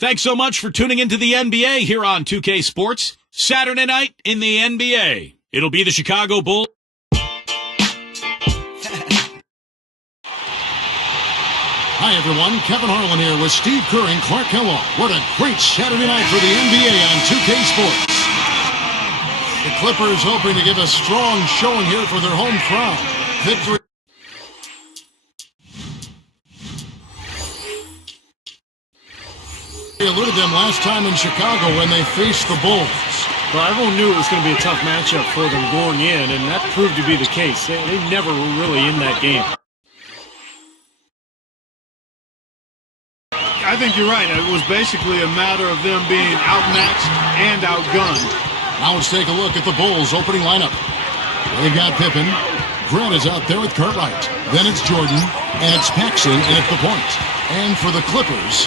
Thanks so much for tuning into the NBA here on 2K Sports. Saturday night in the NBA. It'll be the Chicago Bulls. Hi, everyone. Kevin Harlan here with Steve Kerr and Clark Kellogg. What a great Saturday night for the NBA on 2K Sports. The Clippers hoping to give a strong showing here for their home crowd. Victory. They eluded them last time in Chicago when they faced the Bulls. Well, everyone knew it was going to be a tough matchup for them going in, and that proved to be the case. They never were really in that game. I think you're right. It was basically a matter of them being outmatched and outgunned. Now let's take a look at the Bulls' opening lineup. They've got Pippen. Grant is out there with Cartwright. Then it's Jordan, and it's Paxson in at the point. And for the Clippers,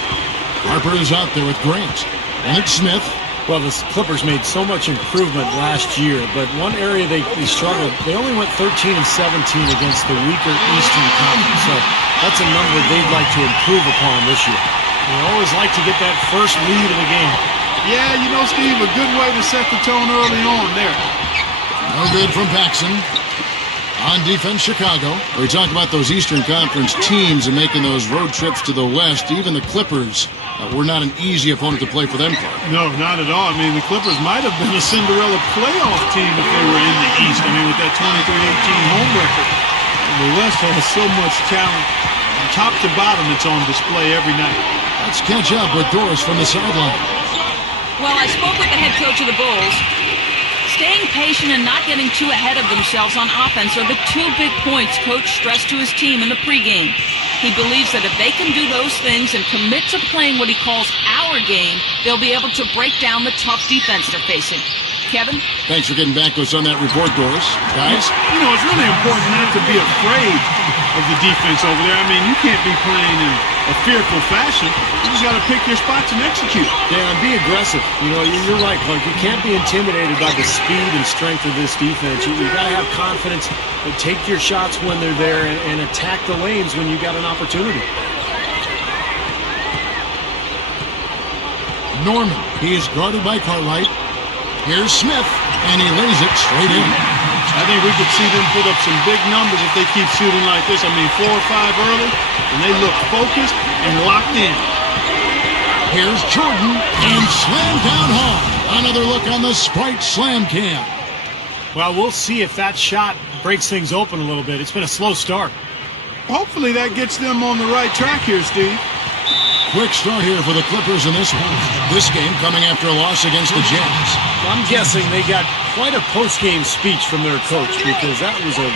Harper is out there with Grant. And it's Smith. Well, the Clippers made so much improvement last year, but one area they struggled, they only went 13 and 17 against the weaker Eastern Conference. So that's a number they'd like to improve upon this year. They always like to get that first lead of the game. Yeah, you know, Steve, a good way to set the tone early on there. No good from Paxson. On defense, Chicago. We talk about those Eastern Conference teams and making those road trips to the West. Even the Clippers were not an easy opponent to play for them. No, not at all. I mean, the Clippers might have been a Cinderella playoff team if they were in the East. I mean, with that 23-18 home record. And the West has so much talent. From top to bottom, it's on display every night. Let's catch up with Doris from the sideline. Well, I spoke with the head coach of the Bulls. Staying patient and not getting too ahead of themselves on offense are the two big points Coach stressed to his team in the pregame. He believes that if they can do those things and commit to playing what he calls our game, they'll be able to break down the tough defense they're facing. Kevin? Thanks for getting back to us on that report, Doris. Guys? You know, it's really important not to be afraid of the defense over there. I mean, you can't be playing in a fearful fashion. You just got to pick your spots and execute. Yeah, and be aggressive. You know, you're right, Clark. You can't be intimidated by the speed and strength of this defense. You got to have confidence and take your shots when they're there and attack the lanes when you got an opportunity. Norman. He is guarded by Cartwright. Here's Smith, and he lays it straight in. I think we could see them put up some big numbers if they keep shooting like this. I mean, 4 or 5 early, and they look focused and locked in. Here's Jordan, and slam down hard. Another look on the Sprite Slam Cam. Well, we'll see if that shot breaks things open a little bit. It's been a slow start. Hopefully that gets them on the right track here, Steve. Quick start here for the Clippers in this one. This game coming after a loss against the Jazz. I'm guessing they got quite a post-game speech from their coach because that was a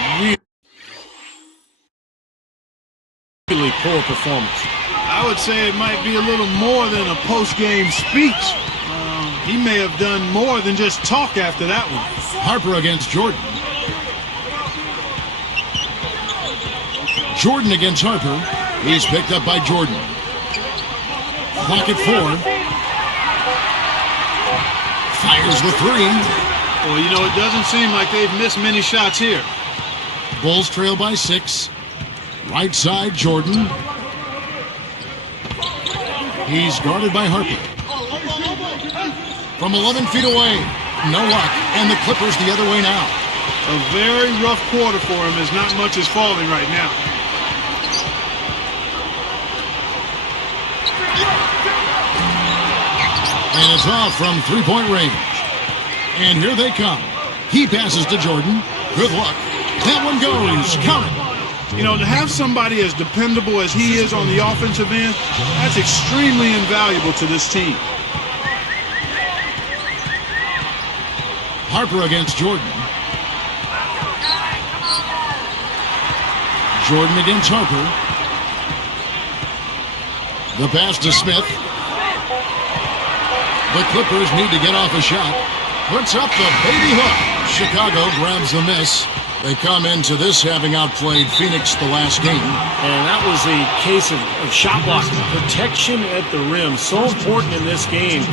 really poor performance. I would say it might be a little more than a post-game speech. He may have done more than just talk after that one. Harper against Jordan. Jordan against Harper. He's picked up by Jordan. Clock at 4. Fires the 3. Well, you know, it doesn't seem like they've missed many shots here. Bulls trail by 6. Right side, Jordan. He's guarded by Harper. From 11 feet away, no luck, and the Clippers the other way now. A very rough quarter for him as not much is falling right now. And it's off from three-point range. And here they come. He passes to Jordan. Good luck. That one goes. Count it. You know, to have somebody as dependable as he is on the offensive end, that's extremely invaluable to this team. Harper against Jordan. Jordan against Harper. The pass to Smith. The Clippers need to get off a shot. Puts up the baby hook. Chicago grabs the miss. They come into this having outplayed Phoenix the last game. And that was a case of shot blocking. Protection at the rim. So important in this game.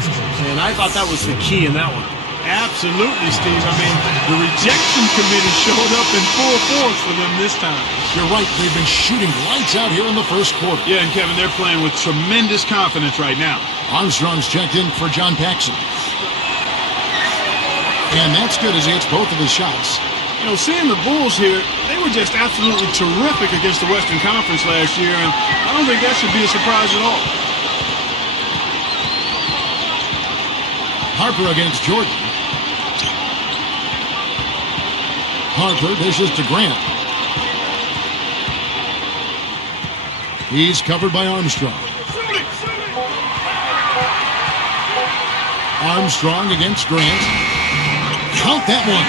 And I thought that was the key in that one. Absolutely, Steve. I mean, the rejection committee showed up in full force for them this time. You're right. They've been shooting lights out here in the first quarter. Yeah, and Kevin, they're playing with tremendous confidence right now. Armstrong's checked in for John Paxson. And that's good as he hits both of his shots. You know, seeing the Bulls here, they were just absolutely terrific against the Western Conference last year, and I don't think that should be a surprise at all. Harper against Jordan. Harper dishes to Grant. He's covered by Armstrong. Armstrong against Grant. Count that one.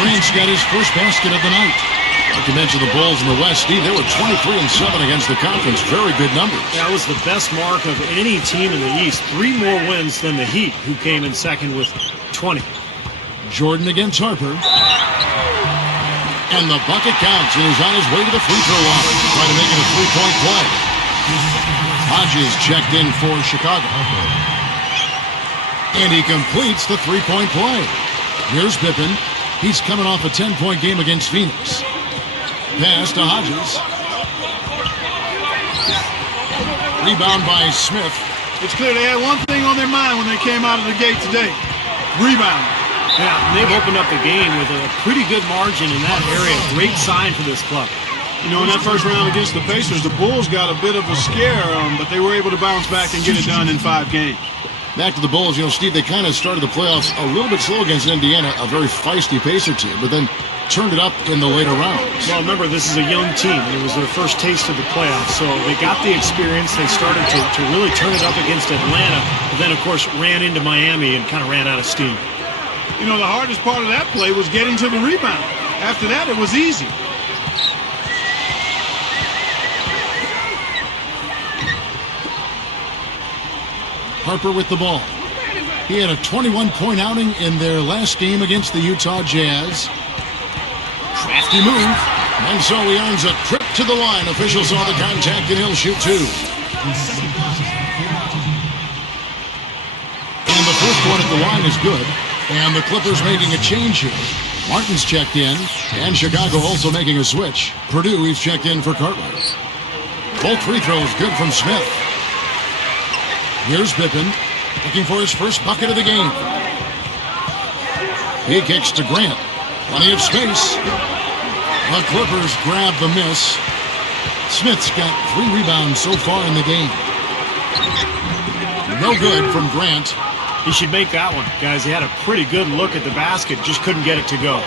Grant's got his first basket of the night. Like you mentioned, the Bulls in the West, Steve, they were 23-7 against the conference. Very good numbers. That was the best mark of any team in the East. 3 more wins than the Heat, who came in second with 20. Jordan against Harper. And the bucket counts, and he's on his way to the free throw line, trying to make it a 3-point play. Hodges checked in for Chicago. And he completes the 3-point play. Here's Pippen. He's coming off a 10-point game against Phoenix. Pass to Hodges. Rebound by Smith. It's clear they had one thing on their mind when they came out of the gate today. Rebound. Yeah, they've opened up the game with a pretty good margin in that area. Great sign for this club. You know, in that first round against the Pacers, the Bulls got a bit of a scare, but they were able to bounce back and get it done in 5 games. Back to the Bulls, you know, Steve, they kind of started the playoffs a little bit slow against Indiana, a very feisty Pacer team, but then turned it up in the later rounds. Well, remember, this is a young team. It was their first taste of the playoffs, so they got the experience. They started to really turn it up against Atlanta, but then, of course, ran into Miami and kind of ran out of steam. You know, the hardest part of that play was getting to the rebound. After that, it was easy. Harper with the ball. He had a 21-point outing in their last game against the Utah Jazz. Crafty move. And so he earns a trip to the line. Officials saw the contact and he'll shoot 2. And the first one at the line is good. And the Clippers making a change here. Martin's checked in. And Chicago also making a switch. Purdue, he's checked in for Cartwright. Both free throws good from Smith. Here's Pippen, looking for his first bucket of the game. He kicks to Grant. Plenty of space. The Clippers grab the miss. Smith's got 3 rebounds so far in the game. No good from Grant. He should make that one, guys. He had a pretty good look at the basket, just couldn't get it to go.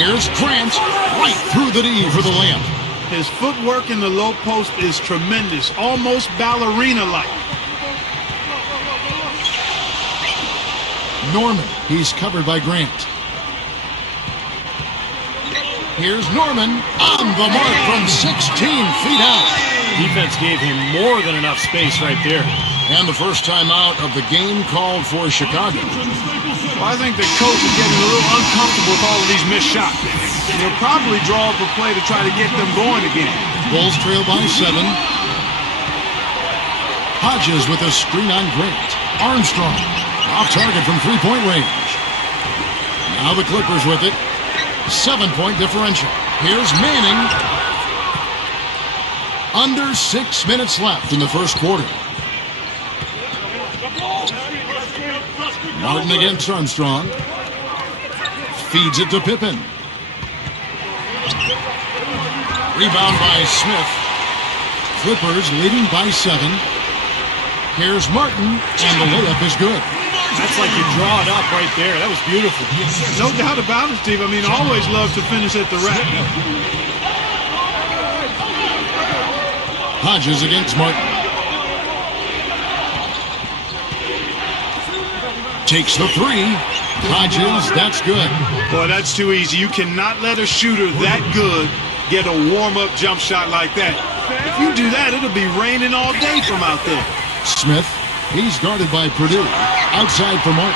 Here's Grant, right through the D for the layup. His footwork in the low post is tremendous, almost ballerina-like. Norman, he's covered by Grant. Here's Norman on the mark from 16 feet out. Defense gave him more than enough space right there. And the first time out of the game called for Chicago. Well, I think the coach is getting a little uncomfortable with all of these missed shots. He'll probably draw up a play to try to get them going again. Bulls trail by 7. Hodges with a screen on Grant. Armstrong off target from 3-point range. Now the Clippers with it. 7-point differential. Here's Manning. Under 6 minutes left in the first quarter. Martin against Armstrong. Feeds it to Pippen. Rebound by Smith. Clippers leading by 7. Here's Martin, and the layup is good. That's like you draw it up right there. That was beautiful. No doubt about it, Steve. I mean, always love to finish at the rack. Hodges against Martin. Takes the 3. Hodges, that's good. Boy, that's too easy. You cannot let a shooter that good get a warm-up jump shot like that. If you do that, it'll be raining all day from out there. Smith, he's guarded by Purdue. Outside for Martin.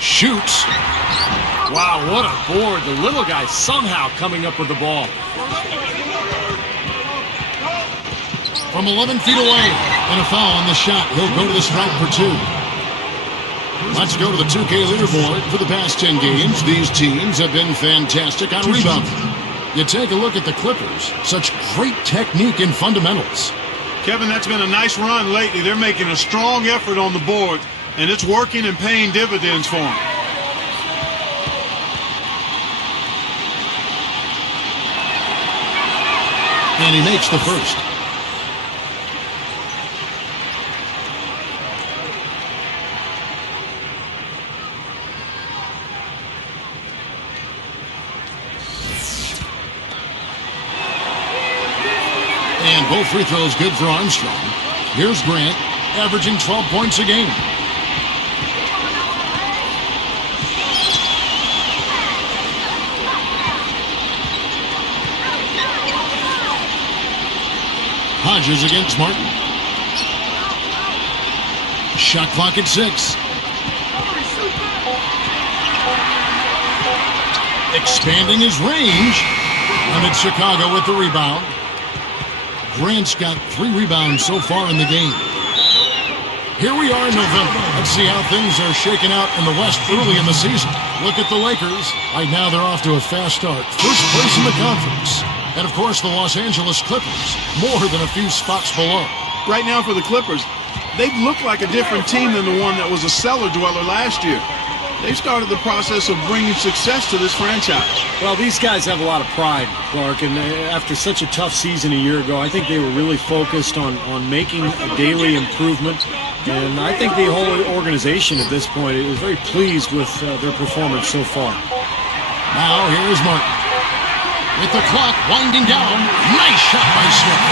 Shoots. Wow, what a board. The little guy somehow coming up with the ball. from 11 feet away. And a foul on the shot. He'll go to the stripe for 2. Let's go to the 2K leaderboard. For the past 10 games, these teams have been fantastic on rebounding. You take a look at the Clippers. Such great technique and fundamentals. Kevin, that's been a nice run lately. They're making a strong effort on the board, and it's working and paying dividends for them. And he makes the first. And both free throws good for Armstrong. Here's Grant, averaging 12 points a game. Hodges against Martin. Shot clock at 6. Expanding his range. And it's Chicago with the rebound. Grant's got 3 rebounds so far in the game. Here we are in November. Let's see how things are shaking out in the West early in the season. Look at the Lakers. Right now they're off to a fast start. First place in the conference. And, of course, the Los Angeles Clippers, more than a few spots below. Right now for the Clippers, they've looked like a different team than the one that was a cellar dweller last year. They've started the process of bringing success to this franchise. Well, these guys have a lot of pride, Clark, and after such a tough season a year ago, I think they were really focused on making a daily improvement. And I think the whole organization at this point is very pleased with their performance so far. Now here's Martin. With the clock winding down, nice shot by Smith.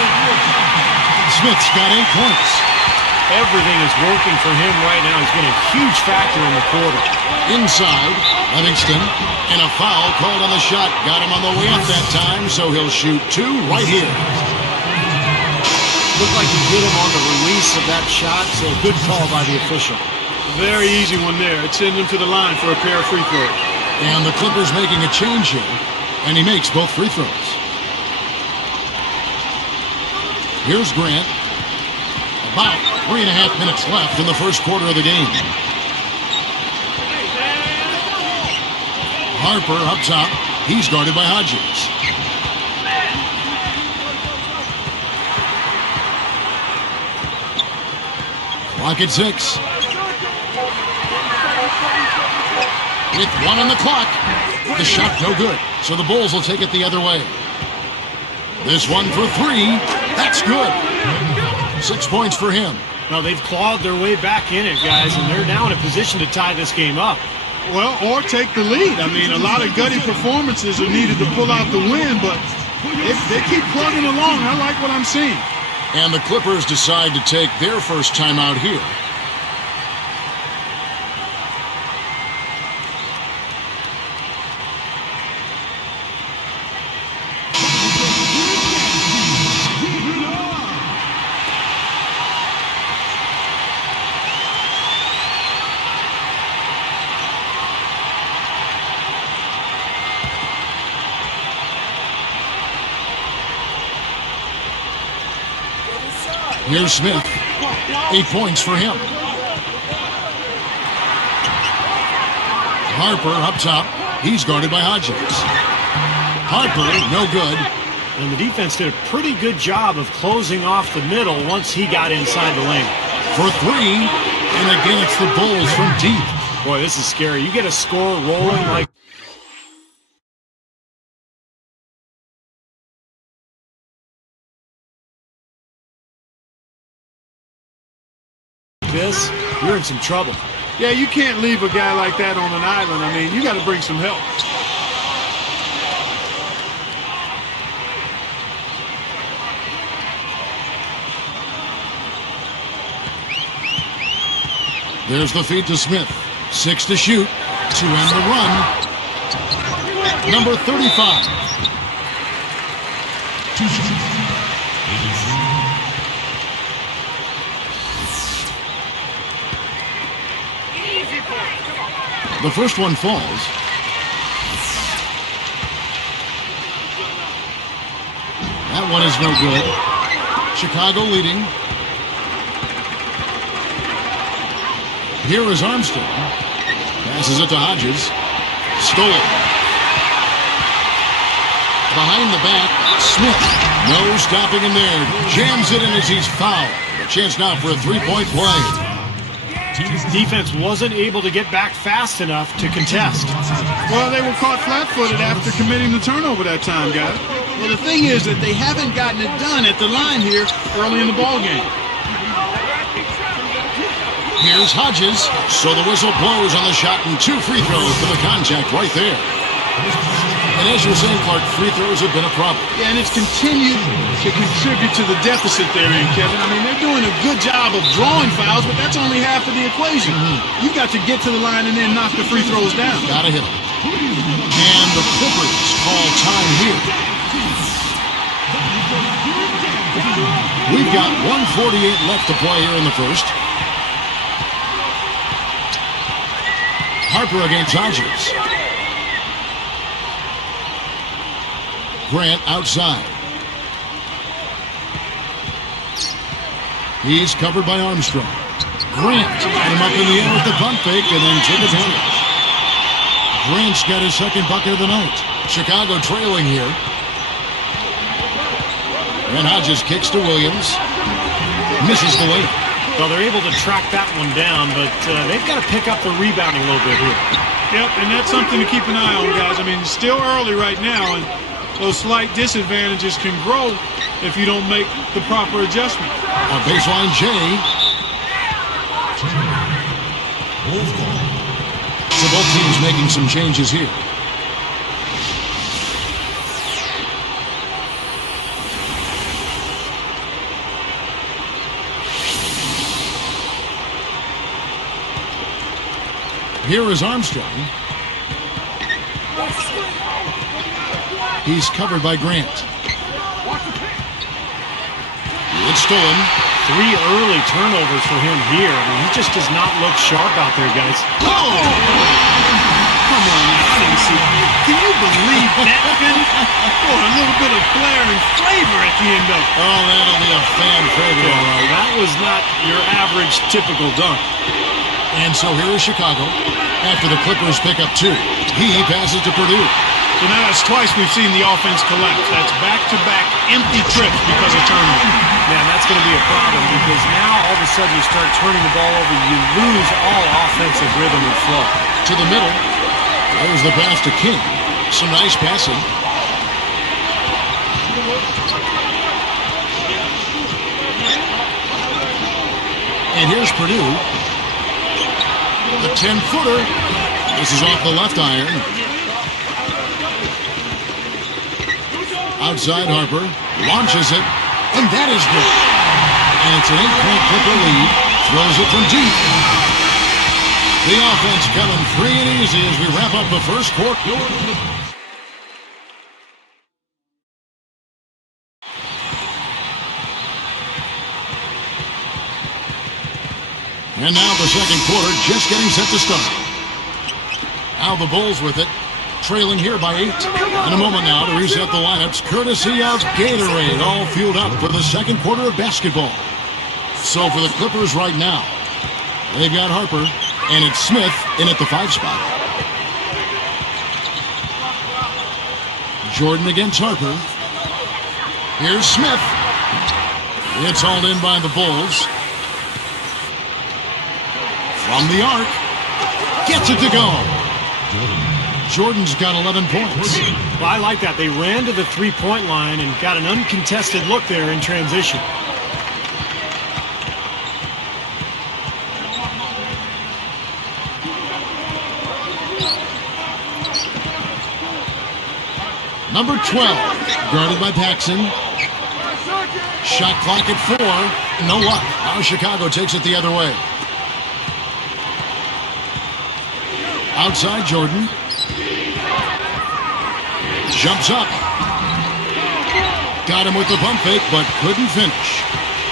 Smith's got 8 points. Everything is working for him right now. He's been a huge factor in the quarter. Inside, Livingston, and a foul called on the shot. Got him on the way up that time, so he'll shoot 2 right here. Looked like he hit him on the release of that shot, so a good call by the official. Very easy one there. It sends him to the line for a pair of free throws. And the Clippers making a change here, and he makes both free throws. Here's Grant. About 3.5 minutes left in the first quarter of the game. Harper up top. He's guarded by Hodges. Clock at 6. With 1 on the clock. The shot no good. So the Bulls will take it the other way. This one for 3. That's good. 6 points for him. Now they've clawed their way back in it, guys, and they're now in a position to tie this game up. Well, or take the lead. I mean, a lot of gutty performances are needed to pull out the win, but they keep plugging along. I like what I'm seeing. And the Clippers decide to take their first time out here. Here's Smith. 8 points for him. Harper up top. He's guarded by Hodges. Harper, no good. And the defense did a pretty good job of closing off the middle once he got inside the lane. For 3, and again it's the Bulls from deep. Boy, this is scary. You get a score rolling like this, you're in some trouble. Yeah, you can't leave a guy like that on an island. I mean, you got to bring some help. There's the feed to Smith. 6 to shoot to end the run. Number 35. The first one falls. That one is no good. Chicago leading. Here is Armstrong. Passes it to Hodges. Stolen. Behind the back, Smith. No stopping him there. Jams it in as he's fouled. A chance now for a three-point play. Defense wasn't able to get back fast enough to contest. Well, they were caught flat-footed after committing the turnover that time, guys. Well, the thing is that they haven't gotten it done at the line here early in the ball game. Here's Hodges. So the whistle blows on the shot and 2 free throws for the contact right there. And as you were saying, Clark, free throws have been a problem. Yeah, and it's continued to contribute to the deficit they're in, Kevin. I mean, they're doing a good job of drawing fouls, but that's only half of the equation. You've got to get to the line and then knock the free throws down. Gotta hit them. And the Clippers call time here. We've got 1:48 left to play here in the first. Harper against Hodges. Grant outside. He's covered by Armstrong. Grant got him up in the air with the pump fake and then took advantage. Grant's got his second bucket of the night. Chicago trailing here. And Hodges kicks to Williams. Misses the layup. Well, they're able to track that one down, but they've got to pick up the rebounding a little bit here. Yep, and that's something to keep an eye on, guys. I mean, it's still early right now, and those slight disadvantages can grow if you don't make the proper adjustment. A baseline J. So both teams making some changes here. Here is Armstrong. He's covered by Grant. It's stolen. 3 early turnovers for him here. I mean, he just does not look sharp out there, guys. Oh! Come on, I didn't see that. Can you believe that, Pippen? Boy, a little bit of flair and flavor at the end of it. Oh, that'll be a fan favorite, all right. That was not your average typical dunk. And so here is Chicago. After the Clippers pick up 2, he passes to Purdue. So now that's twice we've seen the offense collapse. That's back-to-back empty trips because of turnover. Man, that's going to be a problem because now all of a sudden you start turning the ball over, you lose all offensive rhythm and flow. To the middle. There's the pass to King. Some nice passing. And here's Purdue. The 10-footer. This is off the left iron. Outside Harper. Launches it. And that is good. And it's an 8-point Clipper lead. Throws it from deep. The offense coming free and easy as we wrap up the first quarter. And now the second quarter just getting set to start. Now the Bulls with it, trailing here by 8. In a moment now to reset the lineups, courtesy of Gatorade, all fueled up for the second quarter of basketball. So for the Clippers right now, they've got Harper, and it's Smith in at the 5 spot. Jordan against Harper. Here's Smith. It's hauled in by the Bulls. From the arc. Gets it to go. Jordan's got 11 points. Well, I like that. They ran to the three-point line and got an uncontested look there in transition. Number 12, guarded by Paxson. Shot clock at 4. No luck. Now Chicago takes it the other way. Outside Jordan. Jumps up. Got him with the pump fake, but couldn't finish.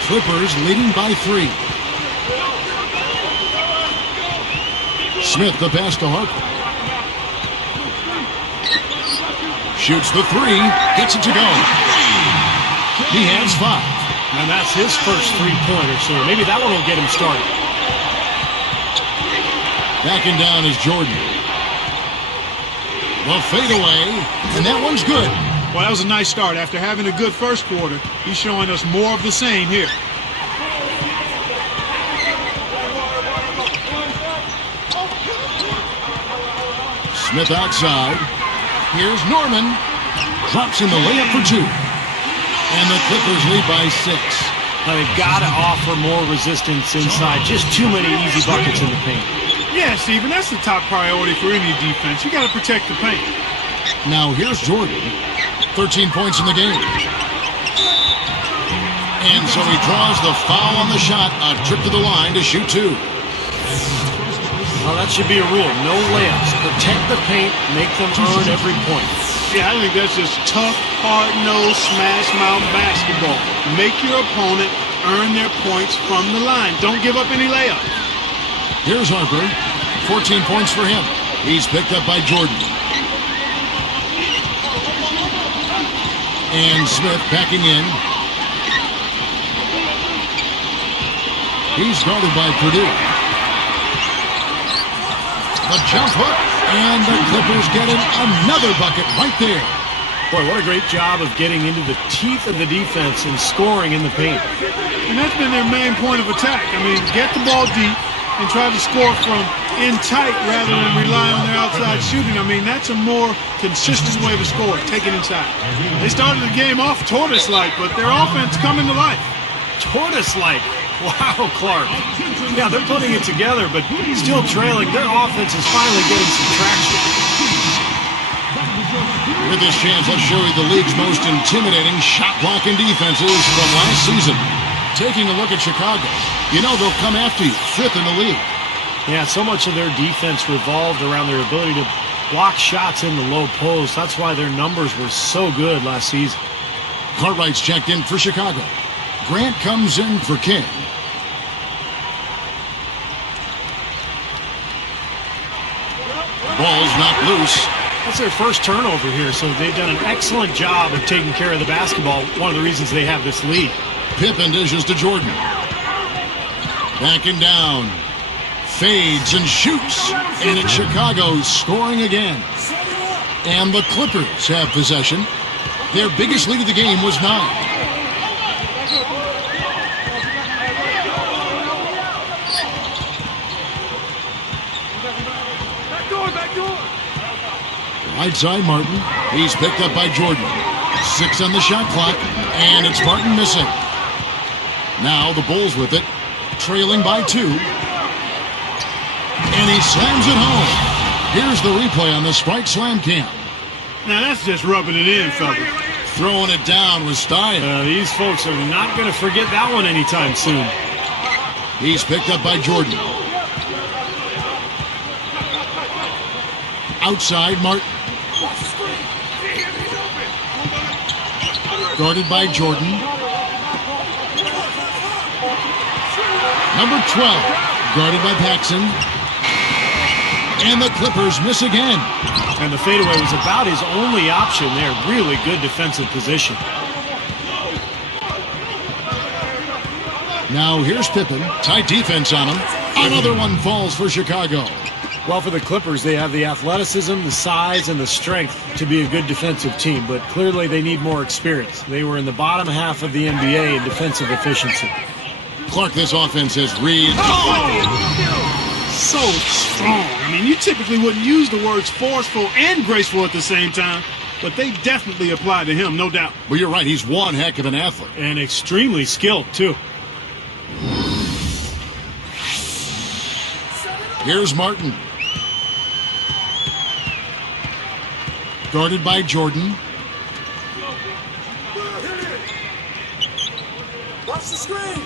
Clippers leading by 3. Smith the pass to Harper. Shoots the 3. Gets it to go. He has 5. And that's his first three-pointer, so maybe that one will get him started. Backing down is Jordan. The fadeaway, and that one's good. Well, that was a nice start. After having a good first quarter, he's showing us more of the same here. Smith outside. Here's Norman. Drops in the layup for two. And the Clippers lead by 6. Now they've got to offer more resistance inside. Just too many easy buckets in the paint. Yeah, Steven, that's the top priority for any defense. You got to protect the paint. Now here's Jordan. 13 points in the game. And so he draws the foul on the shot. A trip to the line to shoot 2. Well, that should be a rule. No layups. Protect the paint. Make them earn every point. Yeah, I think that's just tough, hard-nosed, smash-mouth basketball. Make your opponent earn their points from the line. Don't give up any layups. Here's Harper. 14 points for him. He's picked up by Jordan. And Smith backing in. He's guarded by Purdue. The jump hook, and the Clippers getting another bucket right there. Boy, what a great job of getting into the teeth of the defense and scoring in the paint. And that's been their main point of attack. I mean, get the ball deep and try to score from in tight rather than rely on their outside shooting. I mean, that's a more consistent way to score, take it inside. They started the game off tortoise-like, but their offense coming to life. Tortoise-like. Wow, Clark. Yeah, they're putting it together, but still trailing. Their offense is finally getting some traction. With this chance, let's show you the league's most intimidating shot-blocking defenses from last season. Taking a look at Chicago, you know they'll come after you, 5th in the league. Yeah, so much of their defense revolved around their ability to block shots in the low post. That's why their numbers were so good last season. Cartwright's checked in for Chicago. Grant comes in for King. Ball's knocked loose. That's their first turnover here, so they've done an excellent job of taking care of the basketball. One of the reasons they have this lead. Pippen dishes to Jordan. Backing down. Fades and shoots. And it's Chicago scoring again. And the Clippers have possession. Their biggest lead of the game was 9. Right side, Martin. He's picked up by Jordan. 6 on the shot clock, and it's Martin missing. Now the Bulls with it, trailing by 2. And he slams it home. Here's the replay on the Sprite Slam Cam. Now that's just rubbing it in, fellas. Throwing it down with style. These folks are not going to forget that one anytime soon. He's picked up by Jordan. Outside, Martin. Guarded by Jordan. Number 12, guarded by Paxson. And the Clippers miss again. And the fadeaway was about his only option there. Really good defensive position. Now here's Pippen. Tight defense on him. Another one falls for Chicago. Well, for the Clippers, they have the athleticism, the size, and the strength to be a good defensive team, but clearly they need more experience. They were in the bottom half of the NBA in defensive efficiency. Clark, this offense has read. So strong. I mean, you typically wouldn't use the words forceful and graceful at the same time, but they definitely apply to him, no doubt. Well, you're right. He's one heck of an athlete. And extremely skilled, too. Here's Martin. Guarded by Jordan. Watch the screen.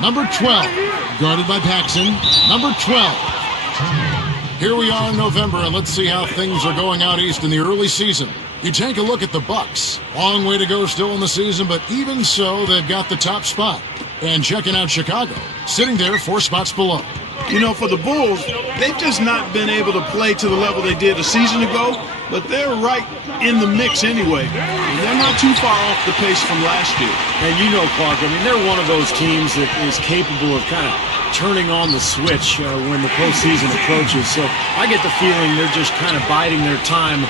Number 12, guarded by Paxson. Number 12. Here we are in November, and let's see how things are going out east in the early season. You take a look at the Bucks. Long way to go still in the season, but even so, they've got the top spot. And checking out Chicago, sitting there 4 spots below. You know, for the Bulls, they've just not been able to play to the level they did a season ago, but they're right in the mix anyway. And they're not too far off the pace from last year. And you know, Clark, I mean, they're one of those teams that is capable of kind of turning on the switch when the postseason approaches. So I get the feeling they're just kind of biding their time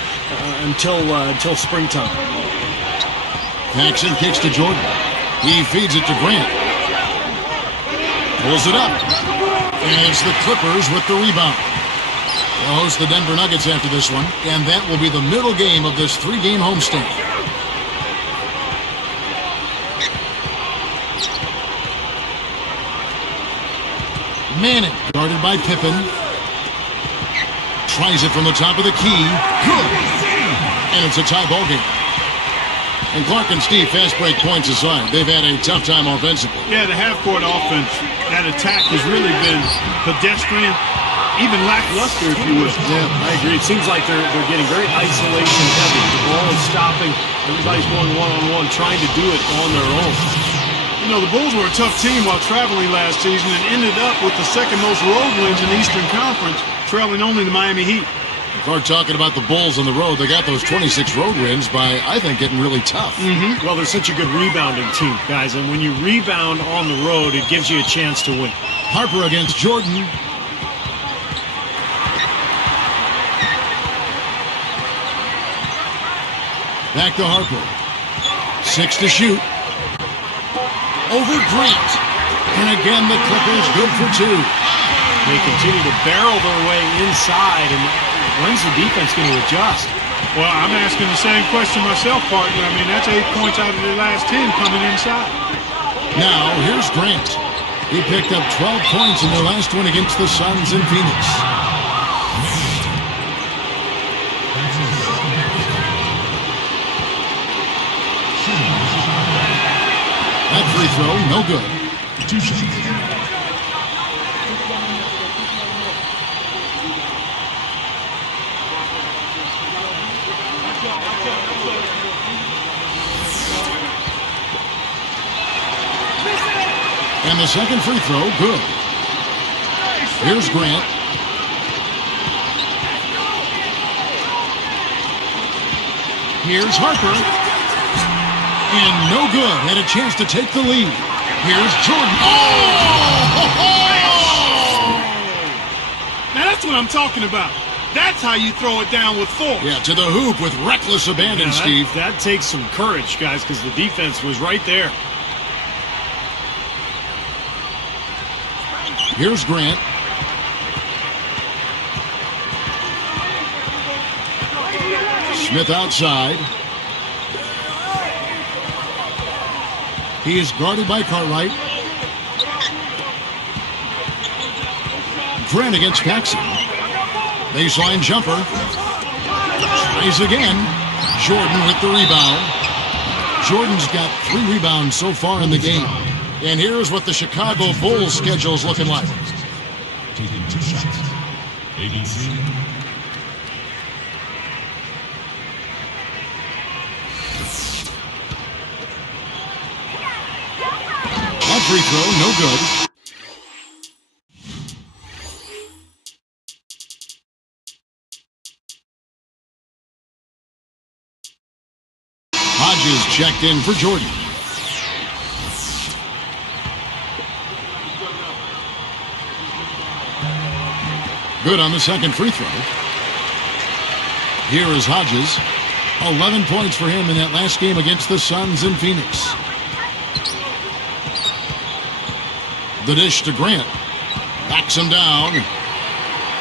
until springtime. Paxson kicks to Jordan. He feeds it to Grant. Pulls it up. And it's the Clippers with the rebound. They'll host the Denver Nuggets after this one, and that will be the middle game of this 3-game homestand. Manning, guarded by Pippen. Tries it from the top of the key. Good. And it's a tie ball game. And Clark and Steve, fast break points aside, they've had a tough time offensively. Yeah, the half-court offense, that attack has really been pedestrian, even lackluster, if you will. Yeah, I agree. It seems like they're getting very isolation heavy. The ball is stopping. Everybody's going one-on-one, trying to do it on their own. You know, the Bulls were a tough team while traveling last season and ended up with the second most road wins in the Eastern Conference, trailing only the Miami Heat. Clark talking about the Bulls on the road. They got those 26 road wins by, I think, getting really tough. Well, they're such a good rebounding team, guys. And when you rebound on the road, it gives you a chance to win. Harper against Jordan. Back to Harper. 6 to shoot. Over Grant. And again, the Clippers good for 2. They continue to barrel their way inside, and when's the defense going to adjust? Well, I'm asking the same question myself, partner. I mean, that's 8 points out of their last 10 coming inside. Now, here's Grant. He picked up 12 points in their last one against the Suns in Phoenix. That free throw, no good. 2 shots. And the second free throw, good. Here's Grant. Here's Harper. And no good. Had a chance to take the lead. Here's Jordan. Now that's what I'm talking about. That's how you throw it down with force. Yeah, to the hoop with reckless abandon, Steve. That takes some courage, guys, because the defense was right there. Here's Grant. Smith outside. He is guarded by Cartwright. Grant against Paxson. Baseline jumper. Tries again. Jordan with the rebound. Jordan's got 3 rebounds so far in the game. And here's what the Chicago Bulls schedule is looking like. Taking 2 shots. ABC. That free throw, no good. Hodges checked in for Jordan. Good on the second free throw. Here is Hodges. 11 points for him in that last game against the Suns in Phoenix. The dish to Grant. Backs him down.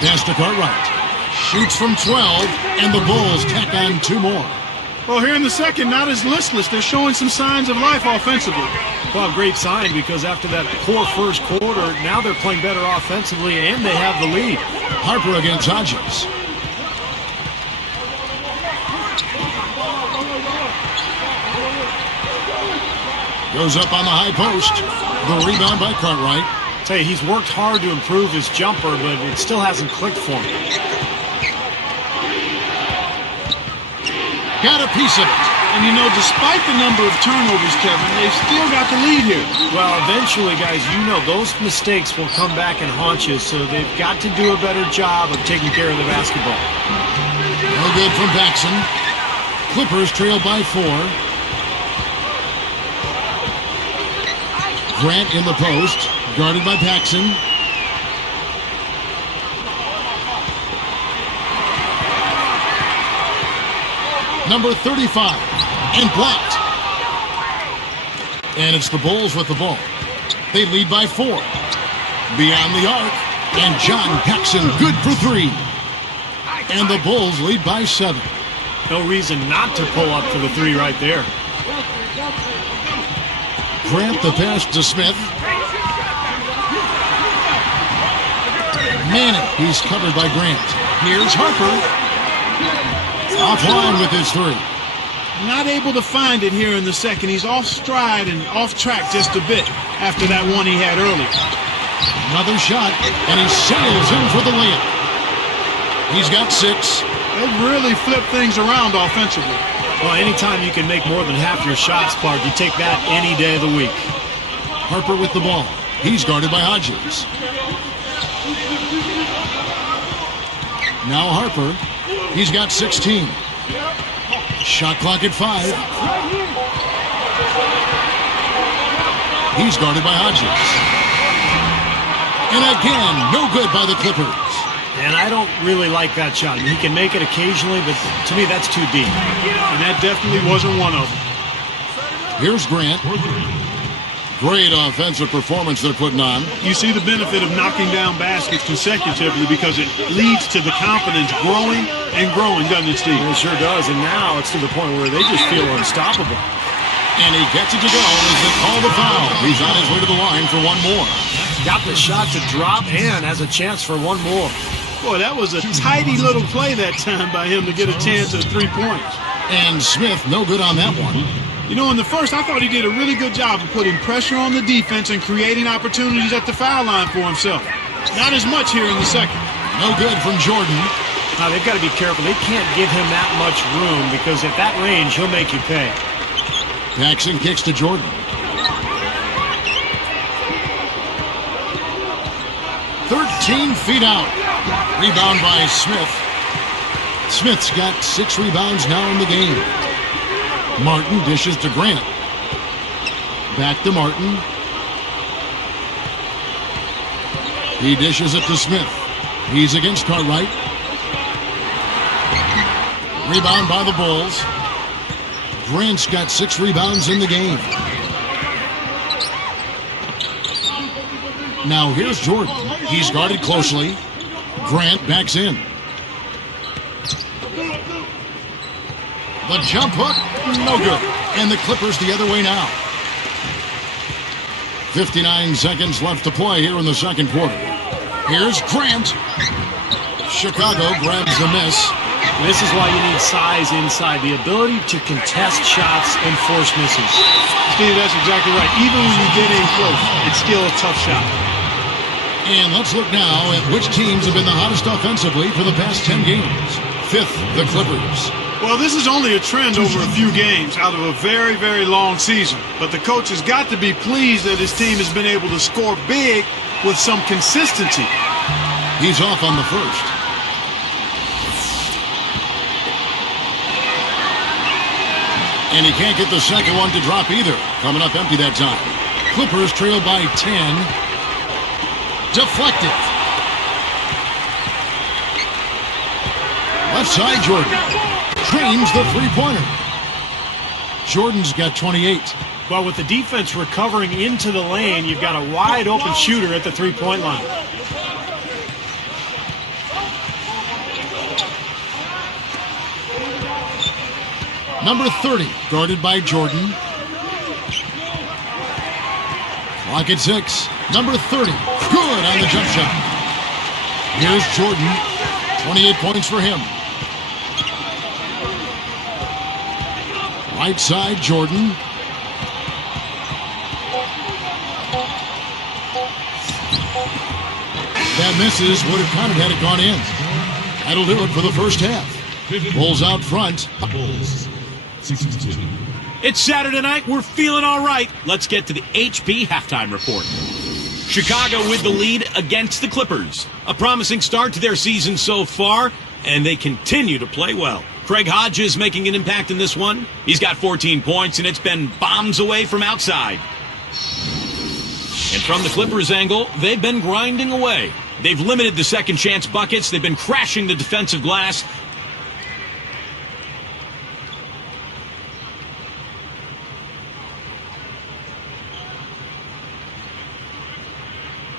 Pass to Cartwright. Shoots from 12, and the Bulls tack on 2 more. Well, here in the second, not as listless. They're showing some signs of life offensively. Well, great sign, because after that poor first quarter, now they're playing better offensively, and they have the lead. Harper against Hodges. Goes up on the high post. The rebound by Cartwright. Tell you, he's worked hard to improve his jumper, but it still hasn't clicked for him. Got a piece of it. And, you know, despite the number of turnovers, Kevin, they've still got the lead here. Well, eventually, guys, you know those mistakes will come back and haunt you, so they've got to do a better job of taking care of the basketball. No good from Paxson. Clippers trail by 4. Grant in the post, guarded by Paxson. Number 35, and blocked. And it's the Bulls with the ball. They lead by 4. Beyond the arc, and John Paxson good for 3. And the Bulls lead by 7. No reason not to pull up for the 3 right there. Grant the pass to Smith. Manning, he's covered by Grant. Here's Harper. Offline with his 3. Not able to find it here in the second. He's off stride and off track just a bit after that one he had earlier. Another shot, and he sails in for the layup. He's got 6. They've really flipped things around offensively. Well, anytime you can make more than half your shots, Clark, you take that any day of the week. Harper with the ball. He's guarded by Hodges. Now Harper. He's got 16. Shot clock at 5. He's guarded by Hodges. And again, no good by the Clippers. And I don't really like that shot. He can make it occasionally, but to me, that's too deep. And that definitely wasn't one of them. Here's Grant. Great offensive performance they're putting on. You see the benefit of knocking down baskets consecutively because it leads to the confidence growing and growing, doesn't it, Steve? It sure does, and now it's to the point where they just feel unstoppable. And he gets it to go as they call the foul. He's on his way to the line for one more. Got the shot to drop and has a chance for one more. Boy, that was a tidy little play that time by him to get a chance at 3 points. And Smith, no good on that one. You know, in the first, I thought he did a really good job of putting pressure on the defense and creating opportunities at the foul line for himself. Not as much here in the second. No good from Jordan. Now, they've got to be careful. They can't give him that much room because at that range, he'll make you pay. Paxson kicks to Jordan. Feet out. Rebound by Smith. Smith's got 6 rebounds now in the game. Martin dishes to Grant. Back to Martin. He dishes it to Smith. He's against Cartwright. Rebound by the Bulls. Grant's got 6 rebounds in the game. Now here's Jordan. He's guarded closely. Grant backs in. The jump hook, no good. And the Clippers the other way now. 59 seconds left to play here in the second quarter. Here's Grant. Chicago grabs the miss. This is why you need size inside, the ability to contest shots and force misses. Steve, that's exactly right. Even when you get in close, it's still a tough shot. And let's look now at which teams have been the hottest offensively for the past 10 games. 5th, the Clippers. Well, this is only a trend over a few games out of a very, very long season. But the coach has got to be pleased that his team has been able to score big with some consistency. He's off on the first. And he can't get the second one to drop either. Coming up empty that time. Clippers trail by 10. Deflected. Left side, Jordan. Trains the three-pointer. Jordan's got 28. Well, with the defense recovering into the lane, you've got a wide-open shooter at the three-point line. Number 30, guarded by Jordan. Clock at 6. Number 30, good on the jump shot. Here's Jordan, 28 points for him. Right side, Jordan. That misses, would have counted had it gone in. That'll do it for the first half. Bulls out front. Bulls 62. It's Saturday night. We're feeling all right. Let's get to the HP halftime report. Chicago with the lead against the Clippers. A promising start to their season so far, and they continue to play well. Craig Hodges making an impact in this one. He's got 14 points, and it's been bombs away from outside. And from the Clippers' angle, they've been grinding away. They've limited the second chance buckets. They've been crashing the defensive glass.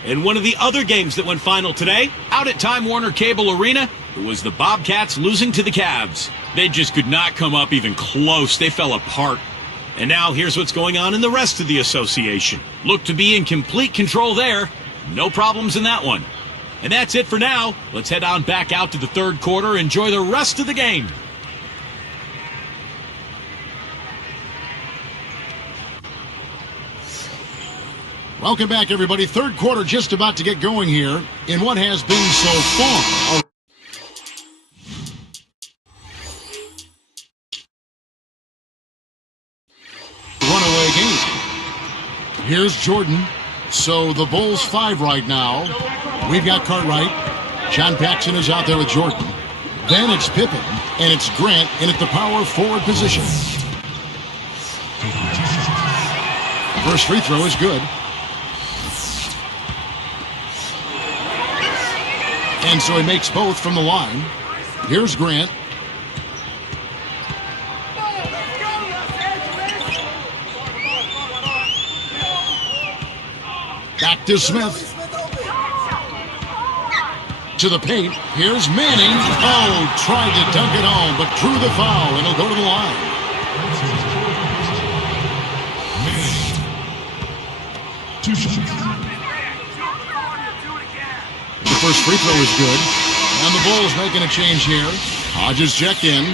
And one of the other games that went final today, out at Time Warner Cable Arena, it was the Bobcats losing to the Cavs. They just could not come up even close. They fell apart. And now here's what's going on in the rest of the association. Look to be in complete control there. No problems in that one. And that's it for now. Let's head on back out to the third quarter. Enjoy the rest of the game. Welcome back, everybody. Third quarter just about to get going here in what has been so far a runaway game. Here's Jordan. So the Bulls 5 right now. We've got Cartwright. John Paxson is out there with Jordan. Then it's Pippen, and it's Grant in at the power forward position. First free throw is good. And so he makes both from the line. Here's Grant. Back to Smith. To the paint. Here's Manning. Oh, tried to dunk it home, but drew the foul, and he'll go to the line. Two shots. The first free throw is good. And the Bulls making a change here. Hodges checked in.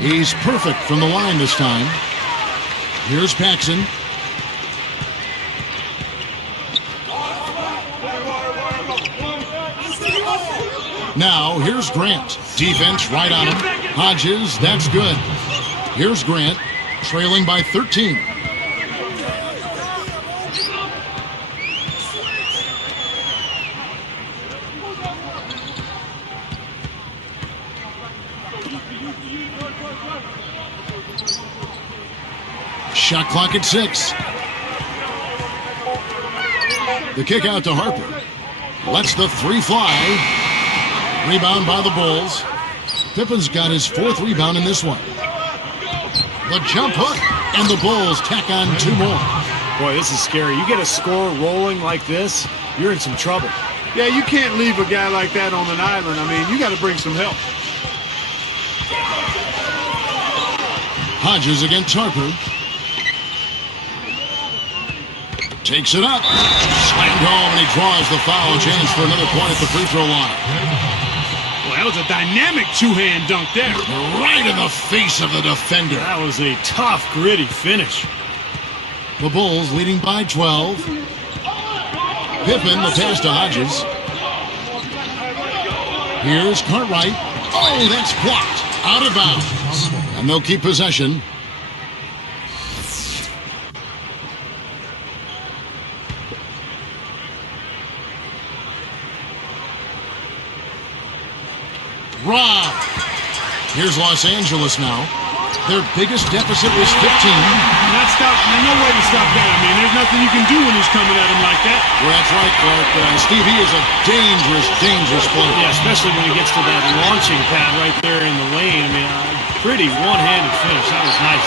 He's perfect from the line this time. Here's Paxson. Now, here's Grant. Defense right on him. Hodges, that's good. Here's Grant, trailing by 13. Shot clock at 6. The kick out to Harper. Lets the three fly. Rebound by the Bulls. Pippen's got his 4th rebound in this one. The jump hook, and the Bulls tack on 2 more. Boy, this is scary. You get a score rolling like this, you're in some trouble. Yeah, you can't leave a guy like that on an island. I mean, you got to bring some help. Hodges against Harper. Takes it up. Slammed home, and he draws the foul. Chance for another point at the free throw line. Well, that was a dynamic two-hand dunk there. Right in the face of the defender. That was a tough, gritty finish. The Bulls leading by 12. Pippen, the pass to Hodges. Here's Cartwright. Oh, that's blocked. Out of bounds. And they'll keep possession. Rob. Here's Los Angeles now. Their biggest deficit was 15. There's no way to stop that. I mean, there's nothing you can do when he's coming at him like that. Well, that's right, Clark. Steve, he is a dangerous, dangerous player. Yeah, especially when he gets to that launching pad right there in the lane. I mean, pretty one-handed finish. That was nice.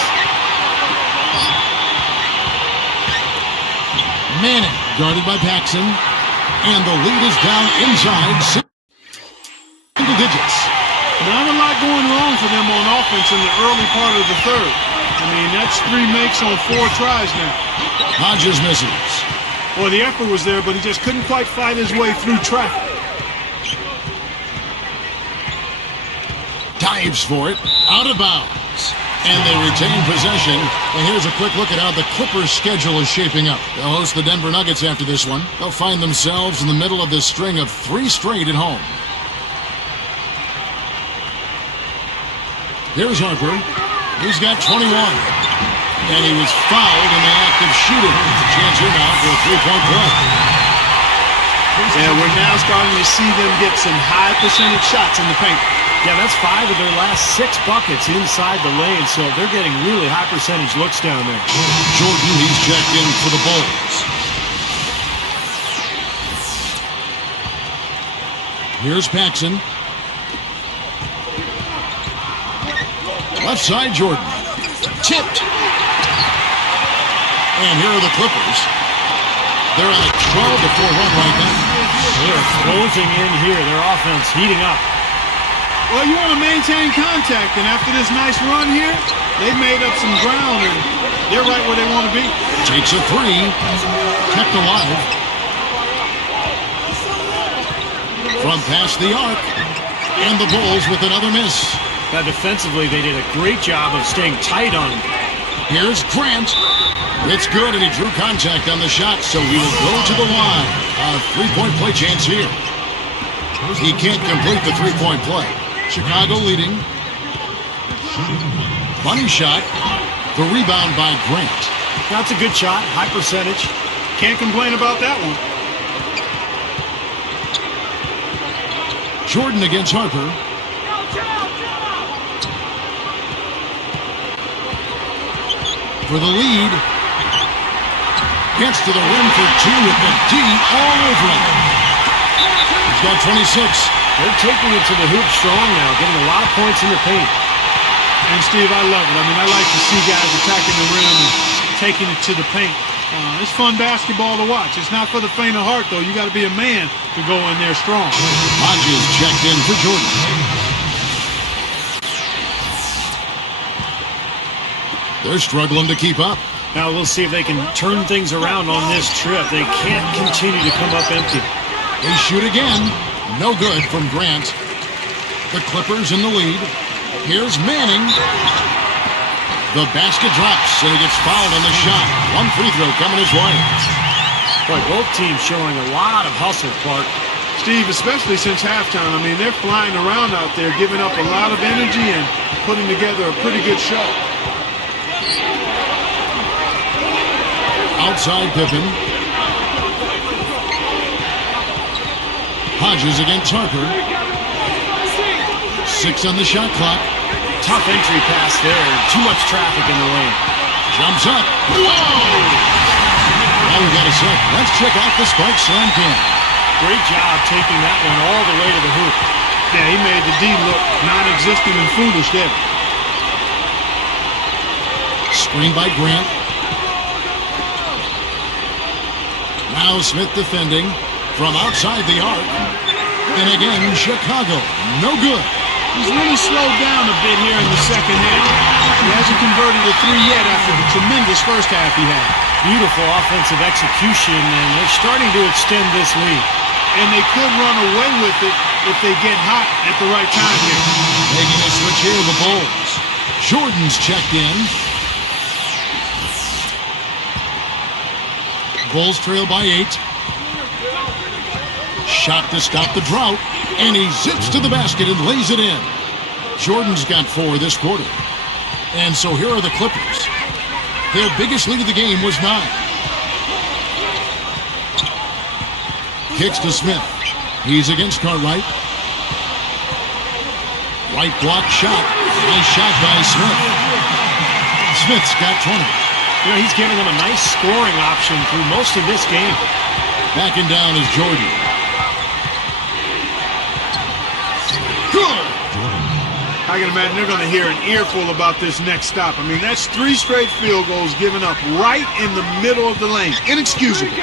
Manning guarded by Paxson. And the lead is down inside single digits. Not a lot going wrong for them on offense in the early part of the third. I mean, that's 3 makes on 4 tries now. Hodges misses. Well, the effort was there, but he just couldn't quite fight his way through traffic. Dives for it. Out of bounds. And they retain possession. And here's a quick look at how the Clippers' schedule is shaping up. They'll host the Denver Nuggets after this one. They'll find themselves in the middle of this string of 3 straight at home. Here's Harper. He's got 21. And he was fouled in the act of shooting. Chance here now for a three-point play. Yeah, we're now starting to see them get some high percentage shots in the paint. Yeah, that's 5 of their last 6 buckets inside the lane, so they're getting really high percentage looks down there. Jordan, he's checked in for the Bulls. Here's Paxson. Left side, Jordan. Tipped. And here are the Clippers. They're on a 12-4 run right now. They're closing in here. Their offense heating up. Well, you want to maintain contact, and after this nice run here, they've made up some ground, and they're right where they want to be. Takes a three. Kept alive. From past the arc. And the Bulls with another miss. Now, defensively, they did a great job of staying tight on him. Here's Grant. It's good, and he drew contact on the shot, so he will go to the line. A three-point play chance here. He can't complete the three-point play. Chicago leading. Money shot. The rebound by Grant. That's a good shot. High percentage. Can't complain about that one. Jordan against Harper. For the lead. Gets to the rim for 2 with the D all over him. He's got 26. They're taking it to the hoop strong now, getting a lot of points in the paint. And, Steve, I love it. I mean, I like to see guys attacking the rim and taking it to the paint. It's fun basketball to watch. It's not for the faint of heart, though. You got to be a man to go in there strong. Hodges checked in for Jordan. They're struggling to keep up. Now we'll see if they can turn things around on this trip. They can't continue to come up empty. They shoot again. No good from Grant. The Clippers in the lead. Here's Manning. The basket drops, and he gets fouled on the shot. One free throw coming his way. Boy, both teams showing a lot of hustle, Clark. Steve, especially since halftime, I mean, they're flying around out there, giving up a lot of energy and putting together a pretty good show. Outside Pippen. Hodges against Harper. 6 on the shot clock. Tough entry pass there. Too much traffic in the lane. Jumps up. Whoa! Now we've got a set. Let's check out the Spark Slam Pin. Great job taking that one all the way to the hoop. Yeah, he made the D look non-existent and foolish there. Screen by Grant. Now Smith defending from outside the arc. And again, Chicago. No good. He's really slowed down a bit here in the second half. He hasn't converted a 3 yet after the tremendous first half he had. Beautiful offensive execution, and they're starting to extend this lead. And they could run away with it if they get hot at the right time here. Making a switch here, the Bulls. Jordan's checked in. Bulls trail by 8. Shot to stop the drought, and he zips to the basket and lays it in. Jordan's got 4 this quarter. And so here are the Clippers. Their biggest lead of the game was 9. Kicks to Smith. He's against Cartwright. White block shot. Nice shot by Smith. Smith's got 20. You know, he's giving them a nice scoring option through most of this game. Backing down is Jordan. Good! I can imagine they're going to hear an earful about this next stop. I mean, that's 3 straight field goals given up right in the middle of the lane. Inexcusable.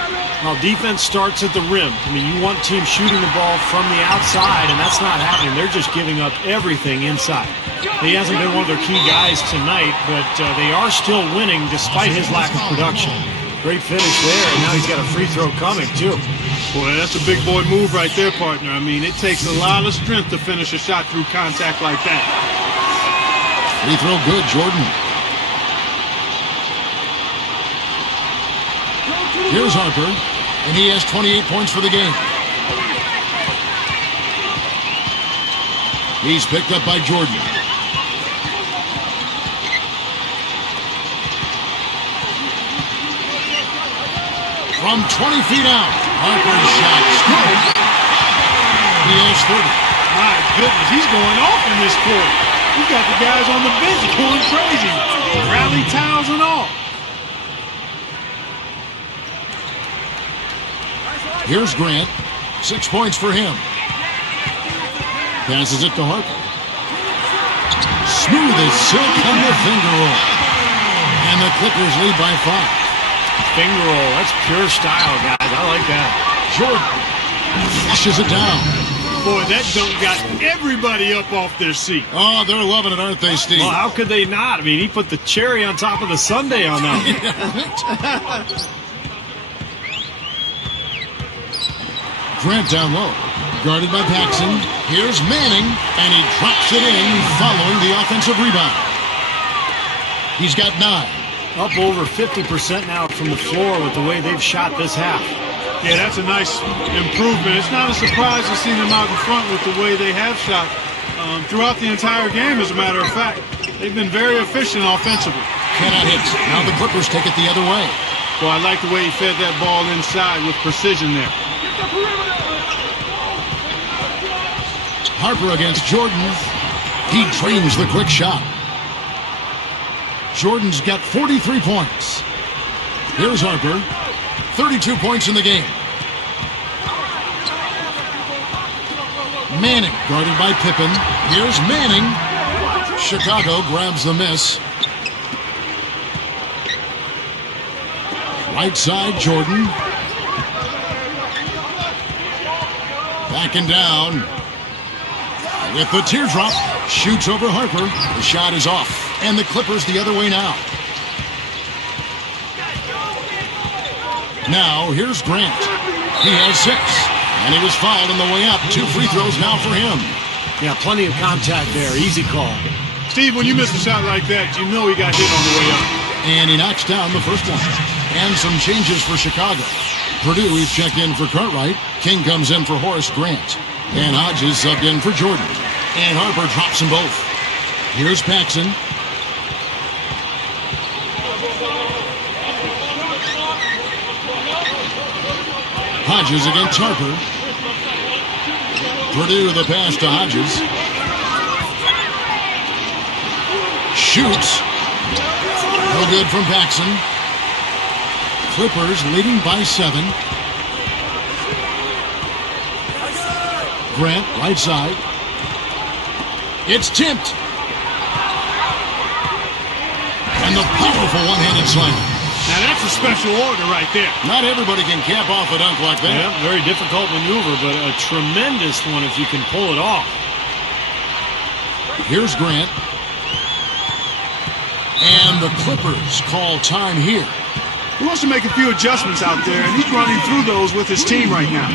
Well, defense starts at the rim. I mean, you want teams shooting the ball from the outside, and that's not happening. They're just giving up everything inside. He hasn't been one of their key guys tonight, but they are still winning despite his lack of production. Great finish there, and now he's got a free throw coming, too. Boy, that's a big boy move right there, partner. I mean, it takes a lot of strength to finish a shot through contact like that. Free throw good, Jordan. Here's Harper, and he has 28 points for the game. He's picked up by Jordan. from 20 feet out. Harper's shot. Good. He has 30. My goodness, he's going off in this quarter. He's got the guys on the bench going crazy. Rally towels and all. Here's Grant. 6 points for him. Passes it to Harper. Smooth as silk on the finger roll. And the Clippers lead by 5. Finger roll. That's pure style, guys. I like that. Jordan flushes it down. Boy, that dunk got everybody up off their seat. Oh, they're loving it, aren't they, Steve? Well, how could they not? I mean, he put the cherry on top of the sundae on that. Grant down low. Guarded by Paxson. Here's Manning, and he drops it in following the offensive rebound. He's got 9. Up over 50% now from the floor with the way they've shot this half. Yeah, that's a nice improvement. It's not a surprise to see them out in front with the way they have shot throughout the entire game, as a matter of fact. They've been very efficient offensively. Cannot hit. Now the Clippers take it the other way. Well, I like the way he fed that ball inside with precision there. Harper against Jordan. He drains the quick shot. Jordan's got 43 points. Here's Harper. 32 points in the game. Manning guarded by Pippen. Here's Manning. Chicago grabs the miss. Right side, Jordan. Backing down. With the teardrop. Shoots over Harper. The shot is off. And the Clippers the other way now. Now, here's Grant. He has 6. And he was fouled on the way up. 2 free throws now for him. Yeah, plenty of contact there. Easy call. Steve, when you miss a shot like that, you know he got hit on the way up. And he knocks down the first one. And some changes for Chicago. Purdue is checked in for Cartwright. King comes in for Horace Grant. And Hodges subbed in for Jordan. And Harper drops them both. Here's Paxson. Hodges against Harper. Purdue the pass to Hodges. Shoots. No good from Paxson. Clippers leading by 7. Grant, right side. It's tipped. And the powerful one-handed slam. Now that's a special order right there. Not everybody can cap off a dunk like that. Yeah, very difficult maneuver, but a tremendous one if you can pull it off. Here's Grant. And the Clippers call time here. He wants to make a few adjustments out there, and he's running through those with his team right now.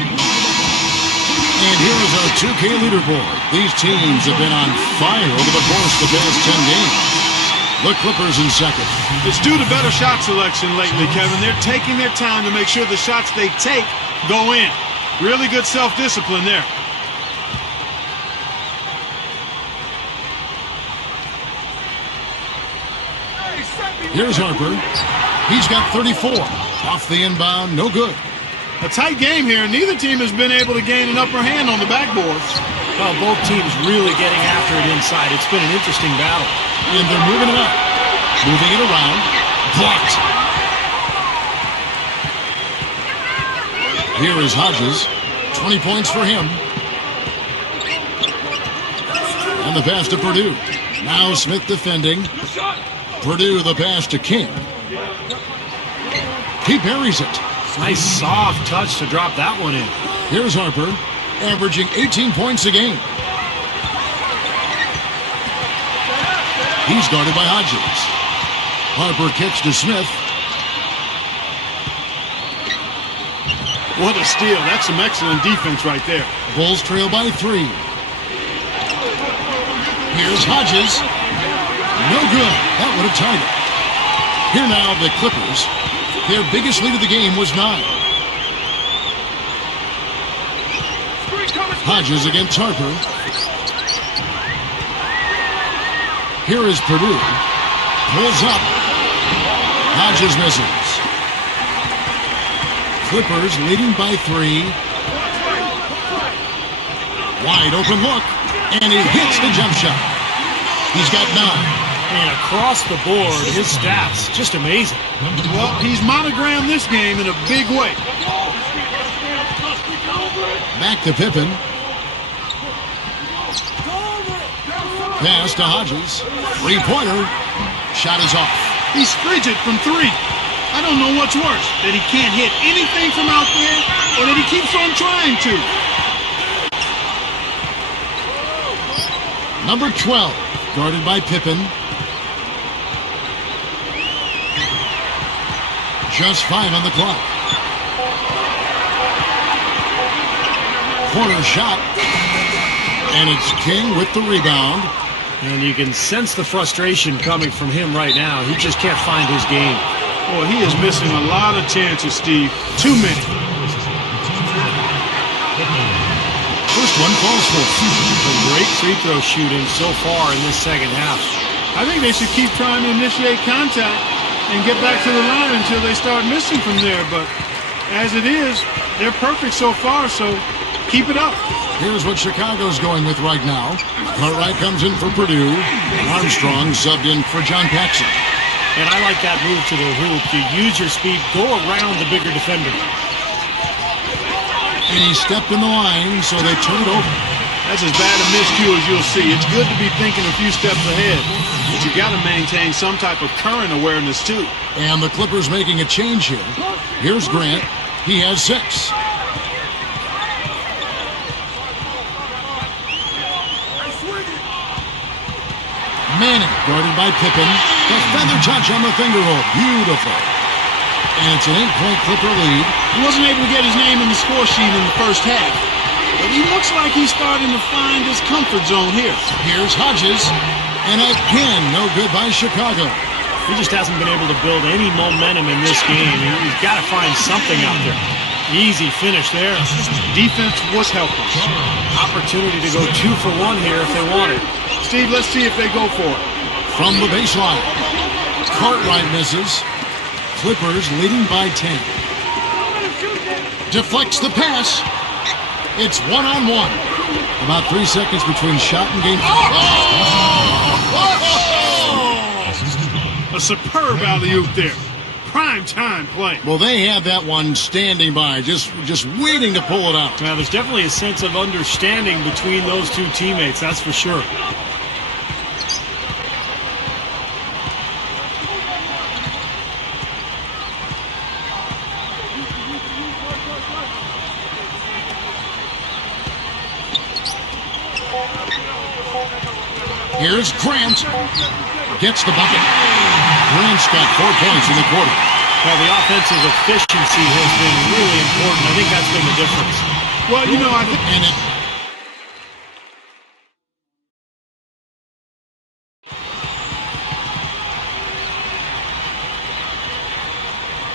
And here is our 2K leaderboard. These teams have been on fire over the course of the past 10 games. The Clippers in second. It's due to better shot selection lately, Kevin. They're taking their time to make sure the shots they take go in. Really good self-discipline there. Here's Harper. He's got 34. Off the inbound, no good. A tight game here. Neither team has been able to gain an upper hand on the backboards. Well, both teams really getting after it inside. It's been an interesting battle. And they're moving it up. Moving it around. Blocked. Here is Hodges. 20 points for him. And the pass to Purdue. Now Smith defending. Purdue the pass to King. He buries it. Nice soft touch to drop that one in. Here's Harper, averaging 18 points a game. He's guarded by Hodges. Harper kicks to Smith. What a steal. That's some excellent defense right there. Bulls trail by 3. Here's Hodges. No good. That would have tied it. Here now the Clippers. Their biggest lead of the game was 9. Hodges against Harper. Here is Purdue. Pulls up. Hodges misses. Clippers leading by 3. Wide open look, and he hits the jump shot. He's got 9. And across the board, his stats, just amazing. Well, he's monogrammed this game in a big way. Back to Pippen. Pass to Hodges. 3-pointer. Shot is off. He's frigid from 3. I don't know what's worse, that he can't hit anything from out there or that he keeps on trying to. Number 12, guarded by Pippen. Just 5 on the clock. Corner shot. And it's King with the rebound. And you can sense the frustration coming from him right now. He just can't find his game. Boy, he is missing a lot of chances, Steve. Too many. First one falls for. Great free throw shooting so far in this second half. I think they should keep trying to initiate contact and get back to the line until they start missing from there. But as it is, they're perfect so far, so keep it up. Here's what Chicago's going with right now. Cartwright comes in for Purdue. Armstrong subbed in for John Paxson. And I like that move to the hoop. You use your speed, go around the bigger defender. And he stepped in the line, so they turn it over. That's as bad a miscue as you'll see. It's good to be thinking a few steps ahead, but you got to maintain some type of current awareness too. And the Clippers making a change here. Here's Grant. He has 6. Manning, guarded by Pippen. The feather touch on the finger roll. Beautiful. And it's an 8-point Clipper lead. He wasn't able to get his name in the score sheet in the first half, but he looks like he's starting to find his comfort zone here. Here's Hodges. And again, no good by Chicago. He just hasn't been able to build any momentum in this game. He's got to find something out there. Easy finish there. Defense was helpless. Opportunity to go 2 for 1 here if they want it. Steve, let's see if they go for it. From the baseline. Cartwright misses. Clippers leading by 10. Deflects the pass. It's 1-on-1. About 3 seconds between shot and game. A superb alley-oop there. Prime time play. Well, they had that one standing by, just waiting to pull it out. Now, there's definitely a sense of understanding between those two teammates, that's for sure. Here's Grant. Gets the bucket. Grant's got 4 points in the quarter. Well, the offensive efficiency has been really important. I think that's been the difference. Well, you know, I think... And it...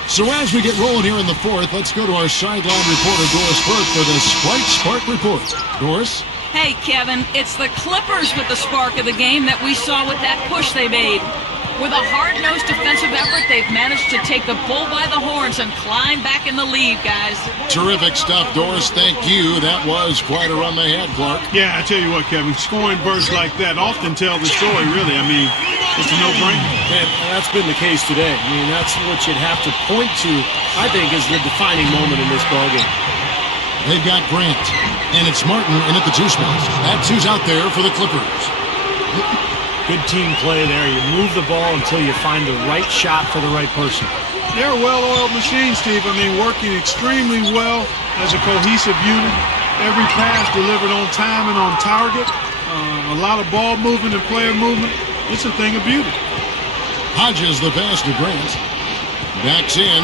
So as we get rolling here in the 4th, let's go to our sideline reporter, Doris Burke, for the Sprite Spark Report. Doris? Hey, Kevin, it's the Clippers with the spark of the game that we saw with that push they made. With a hard-nosed defensive effort, they've managed to take the bull by the horns and climb back in the lead, guys. Terrific stuff, Doris. Thank you. That was quite a run they had, Clark. Yeah, I tell you what, Kevin, scoring bursts like that often tell the story, really. I mean, it's a no-brainer. And that's been the case today. I mean, that's what you'd have to point to, I think, is the defining moment in this ballgame. They've got Grant, and it's Martin in at the 2 spot. That's who's out there for the Clippers. Good team play there. You move the ball until you find the right shot for the right person. They're a well-oiled machine, Steve. I mean, working extremely well as a cohesive unit. Every pass delivered on time and on target. A lot of ball movement and player movement. It's a thing of beauty. Hodges the pass to Grant. Backs in.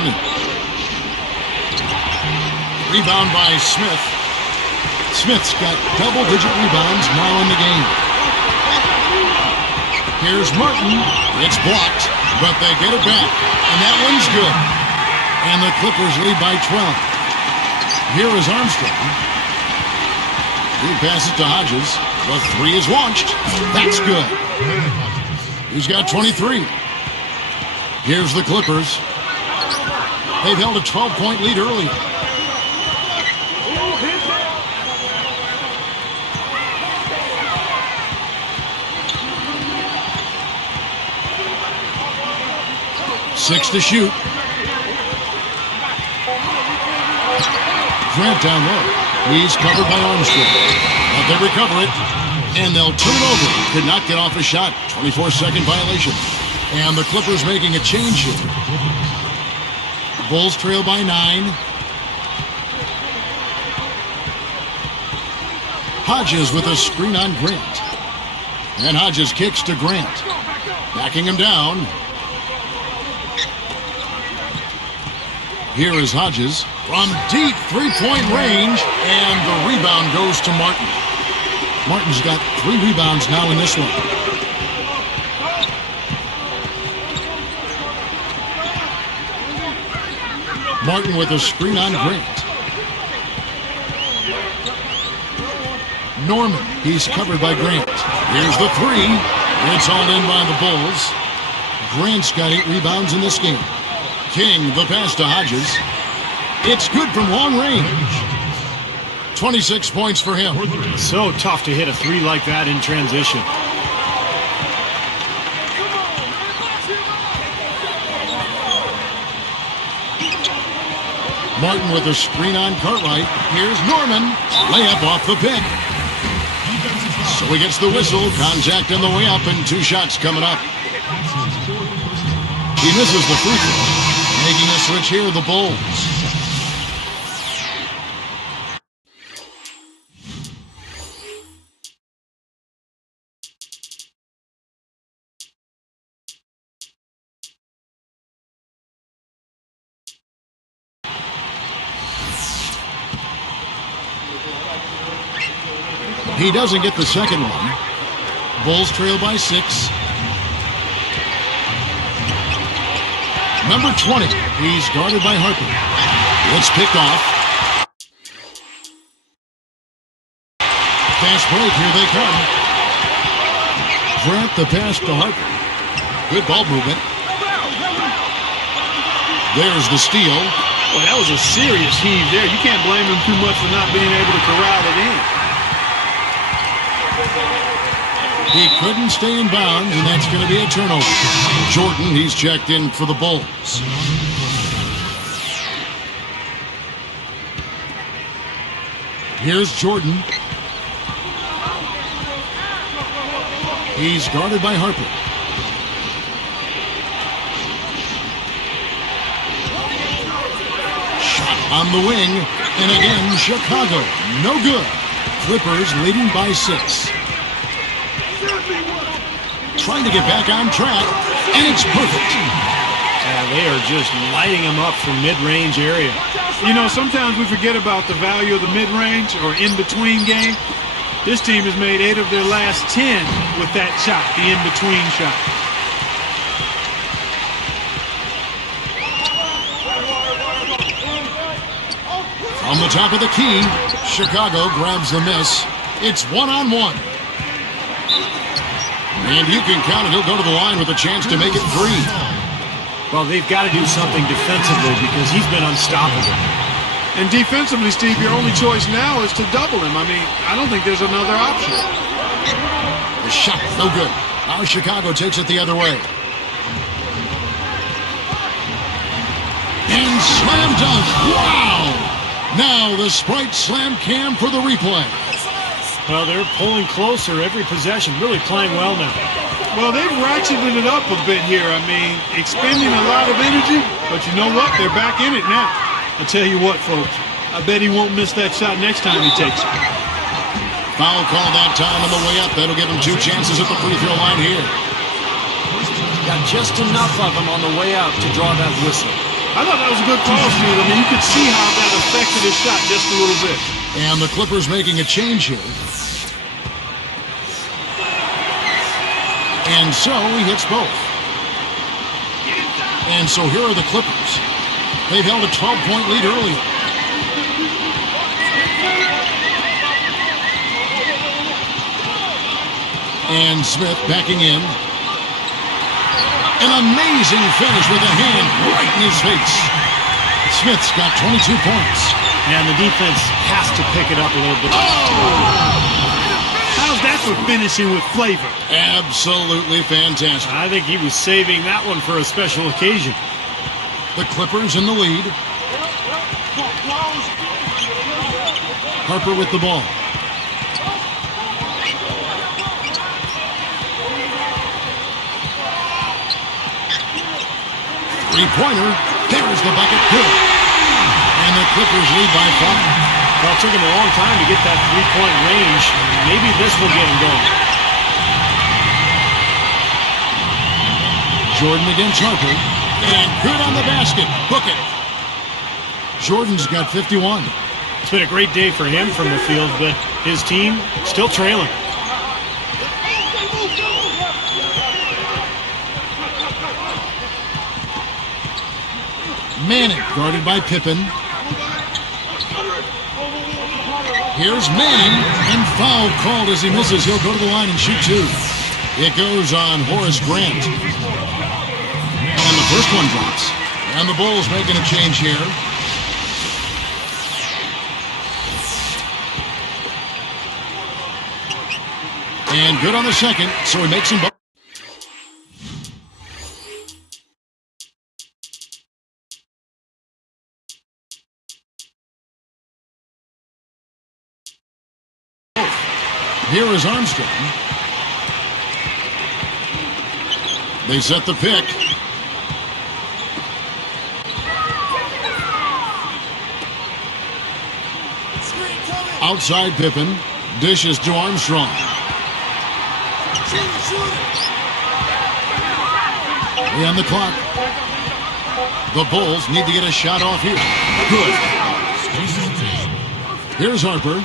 Rebound by Smith. Smith's got double-digit rebounds now in the game. Here's Martin. It's blocked, but they get it back. And that one's good. And the Clippers lead by 12. Here is Armstrong. He passes to Hodges. The 3 is launched. That's good. He's got 23. Here's the Clippers. They've held a 12-point lead early. Six to shoot. Grant down low. He's covered by Armstrong. But they recover it, and they'll turn it over. Could not get off a shot. 24-second violation. And the Clippers making a change here. The Bulls trail by 9. Hodges with a screen on Grant. And Hodges kicks to Grant. Backing him down. Here is Hodges from deep three-point range, and the rebound goes to Martin. Martin's got 3 rebounds now in this one. Martin with a screen on Grant. Norman, he's covered by Grant. Here's the 3. It's all in by the Bulls. Grant's got 8 rebounds in this game. King, the pass to Hodges. It's good from long range. 26 points for him. So tough to hit a 3 like that in transition. Martin with a screen on Cartwright. Here's Norman. Layup off the pick. So he gets the whistle. Contact on the way up, and 2 shots coming up. He misses the free throw. Making a switch here, the Bulls. He doesn't get the second one. Bulls trail by 6. Number 20, he's guarded by Harper. It's picked off. Fast break, here they come. Grant the pass to Harper. Good ball movement. There's the steal. Well, that was a serious heave there. You can't blame him too much for not being able to corral it in. He couldn't stay in bounds, and that's going to be a turnover. Jordan, he's checked in for the Bulls. Here's Jordan. He's guarded by Harper. Shot on the wing, and again, Chicago. No good. Clippers leading by 6. Trying to get back on track, and it's perfect. Yeah, they are just lighting them up from mid-range area. You know, sometimes we forget about the value of the mid-range or in-between game. This team has made 8 of their last 10 with that shot, the in-between shot. From the top of the key, Chicago grabs the miss. It's 1-on-1. And you can count it. He'll go to the line with a chance to make it 3. Well, they've got to do something defensively because he's been unstoppable. And defensively, Steve, your only choice now is to double him. I mean, I don't think there's another option. The shot, no good. Now Chicago takes it the other way. And slam dunk. Wow! Now the Sprite slam cam for the replay. Well, they're pulling closer every possession, really playing well now. Well, they've ratcheted it up a bit here. I mean, expending a lot of energy, but you know what? They're back in it now. I tell you what, folks, I bet he won't miss that shot next time he takes it. Foul call that time on the way up. That'll give him 2 chances at the free throw line here. Got just enough of them on the way out to draw that whistle. I thought that was a good call, Steve. I mean, you could see how that affected his shot just a little bit. And the Clippers making a change here. And so he hits both. And so here are the Clippers. They've held a 12-point lead earlier. And Smith backing in. An amazing finish with a hand right in his face. Smith's got 22 points. And the defense has to pick it up a little bit. How's that for finishing with flavor? Absolutely fantastic. I think he was saving that one for a special occasion. The Clippers in the lead. Harper with the ball. Three-pointer. There's the bucket. Good. And the Clippers lead by 5. Well, it took him a long time to get that three-point range. Maybe this will get him going. Jordan against Harper. And good on the basket. Book it. Jordan's got 51. It's been a great day for him from the field, but his team still trailing. Manning guarded by Pippen. Here's Manning, and foul called as he misses. He'll go to the line and shoot 2. It goes on Horace Grant. And the first one drops. And the Bulls making a change here. And good on the second, so he makes them both. Here is Armstrong. They set the pick. Outside Pippen. Dishes to Armstrong. On the clock. The Bulls need to get a shot off here. Good. Here's Harper.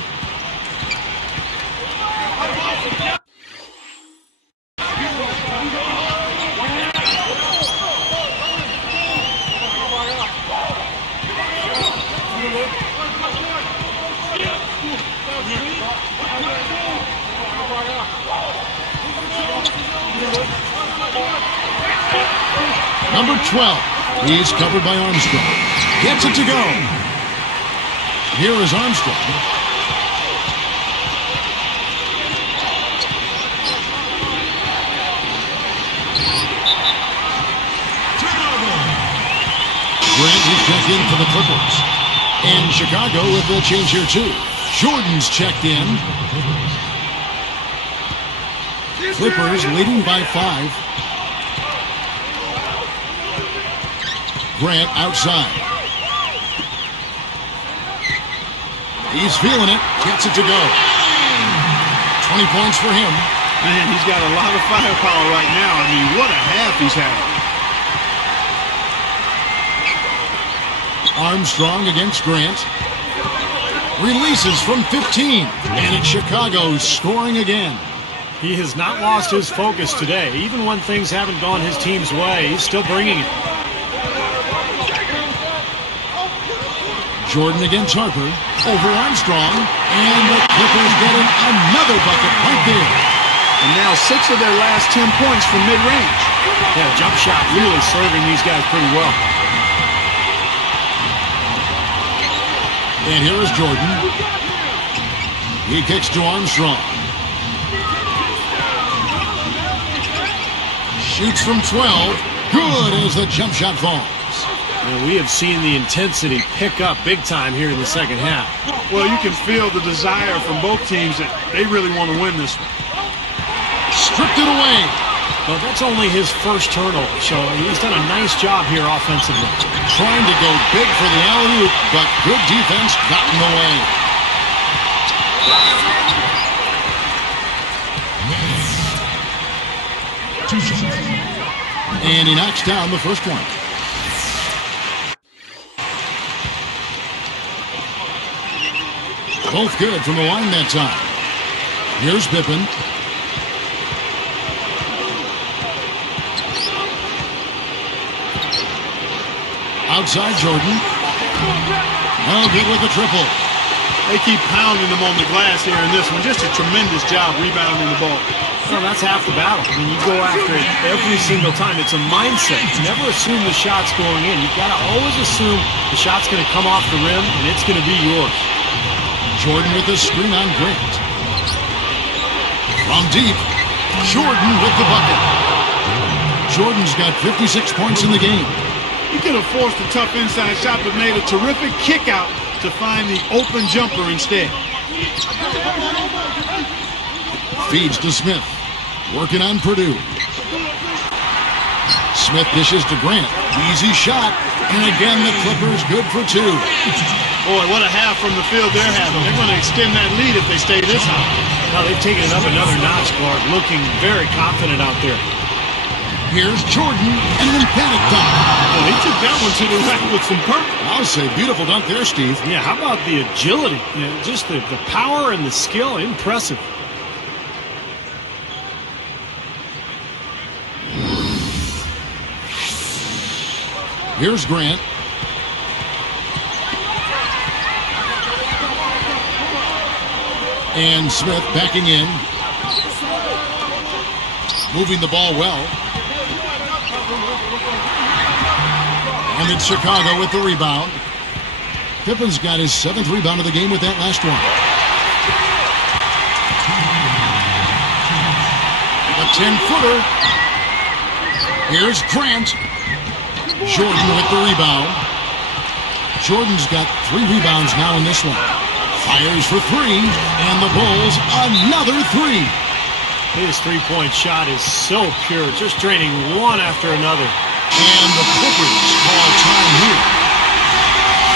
Number 12. He's covered by Armstrong. Gets it to go. Here is Armstrong. Grant is checked in for the Clippers. And Chicago with the change here too. Jordan's checked in. Clippers leading by 5. Grant outside. He's feeling it. Gets it to go. 20 points for him. Man, he's got a lot of firepower right now. I mean, what a half he's having. Armstrong against Grant. Releases from 15. And it's Chicago scoring again. He has not lost his focus today. Even when things haven't gone his team's way, he's still bringing it. Jordan against Harper. Over Armstrong. And the Clippers getting another bucket right there. And now 6 of their last 10 points from mid-range. Yeah, jump shot really serving these guys pretty well. And here is Jordan. He kicks to Armstrong. Shoots from 12. Good as the jump shot falls. And we have seen the intensity pick up big time here in the second half. Well, you can feel the desire from both teams that they really want to win this one. Stripped it away. Well, that's only his first turnover, so he's done a nice job here offensively. Trying to go big for the alley-oop, but good defense got in the way. And he knocks down the first one. Both good from the line that time. Here's Pippen. Outside Jordan. No good with the triple. They keep pounding them on the glass here in this one. Just a tremendous job rebounding the ball. Well, that's half the battle. I mean, you go after it every single time. It's a mindset. Never assume the shot's going in. You've got to always assume the shot's going to come off the rim, and it's going to be yours. Jordan with the screen on Grant. From deep, Jordan with the bucket. Jordan's got 56 points in the game. He could have forced a tough inside shot, but made a terrific kick out to find the open jumper instead. Feeds to Smith. Working on Purdue. Smith dishes to Grant. Easy shot. And again, the Clippers good for two. Boy, what a half from the field they're having. They're going to extend that lead if they stay this high. Now they've taken it up another notch, Clark, looking very confident out there. Here's Jordan and an emphatic dunk. Well, he took that one to the rack with some purpose. I'll say beautiful dunk there, Steve. Yeah, how about the agility? Just the power and the skill. Impressive. Here's Grant. And Smith backing in. Moving the ball well. And it's Chicago with the rebound. Pippen's got his 7th rebound of the game with that last one. A 10-footer. Here's Grant. Jordan with the rebound. Jordan's got 3 rebounds now in this one. Fires for 3, and the Bulls another 3. His three-point shot is so pure, just draining one after another. And the Clippers call time here.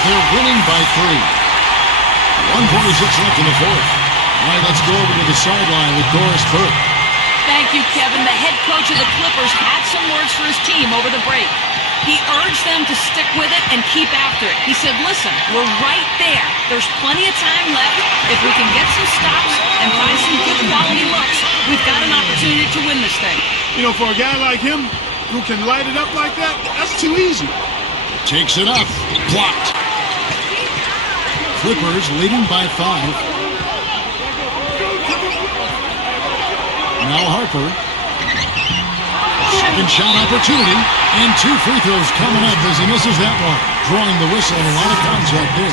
They're winning by 3. 1:46 left in the fourth. All right, let's go over to the sideline with Doris Burke. Thank you, Kevin. The head coach of the Clippers had some words for his team over the break. He urged them to stick with it and keep after it. He said, listen, we're right there. There's plenty of time left. If we can get some stops and find some good quality looks, we've got an opportunity to win this thing. You know, for a guy like him who can light it up like that, that's too easy. Takes it up. Blocked. Clippers leading by 5. Now Harper. Second shot opportunity. And 2 free throws coming up as he misses that one. Drawing the whistle and a lot of contact there.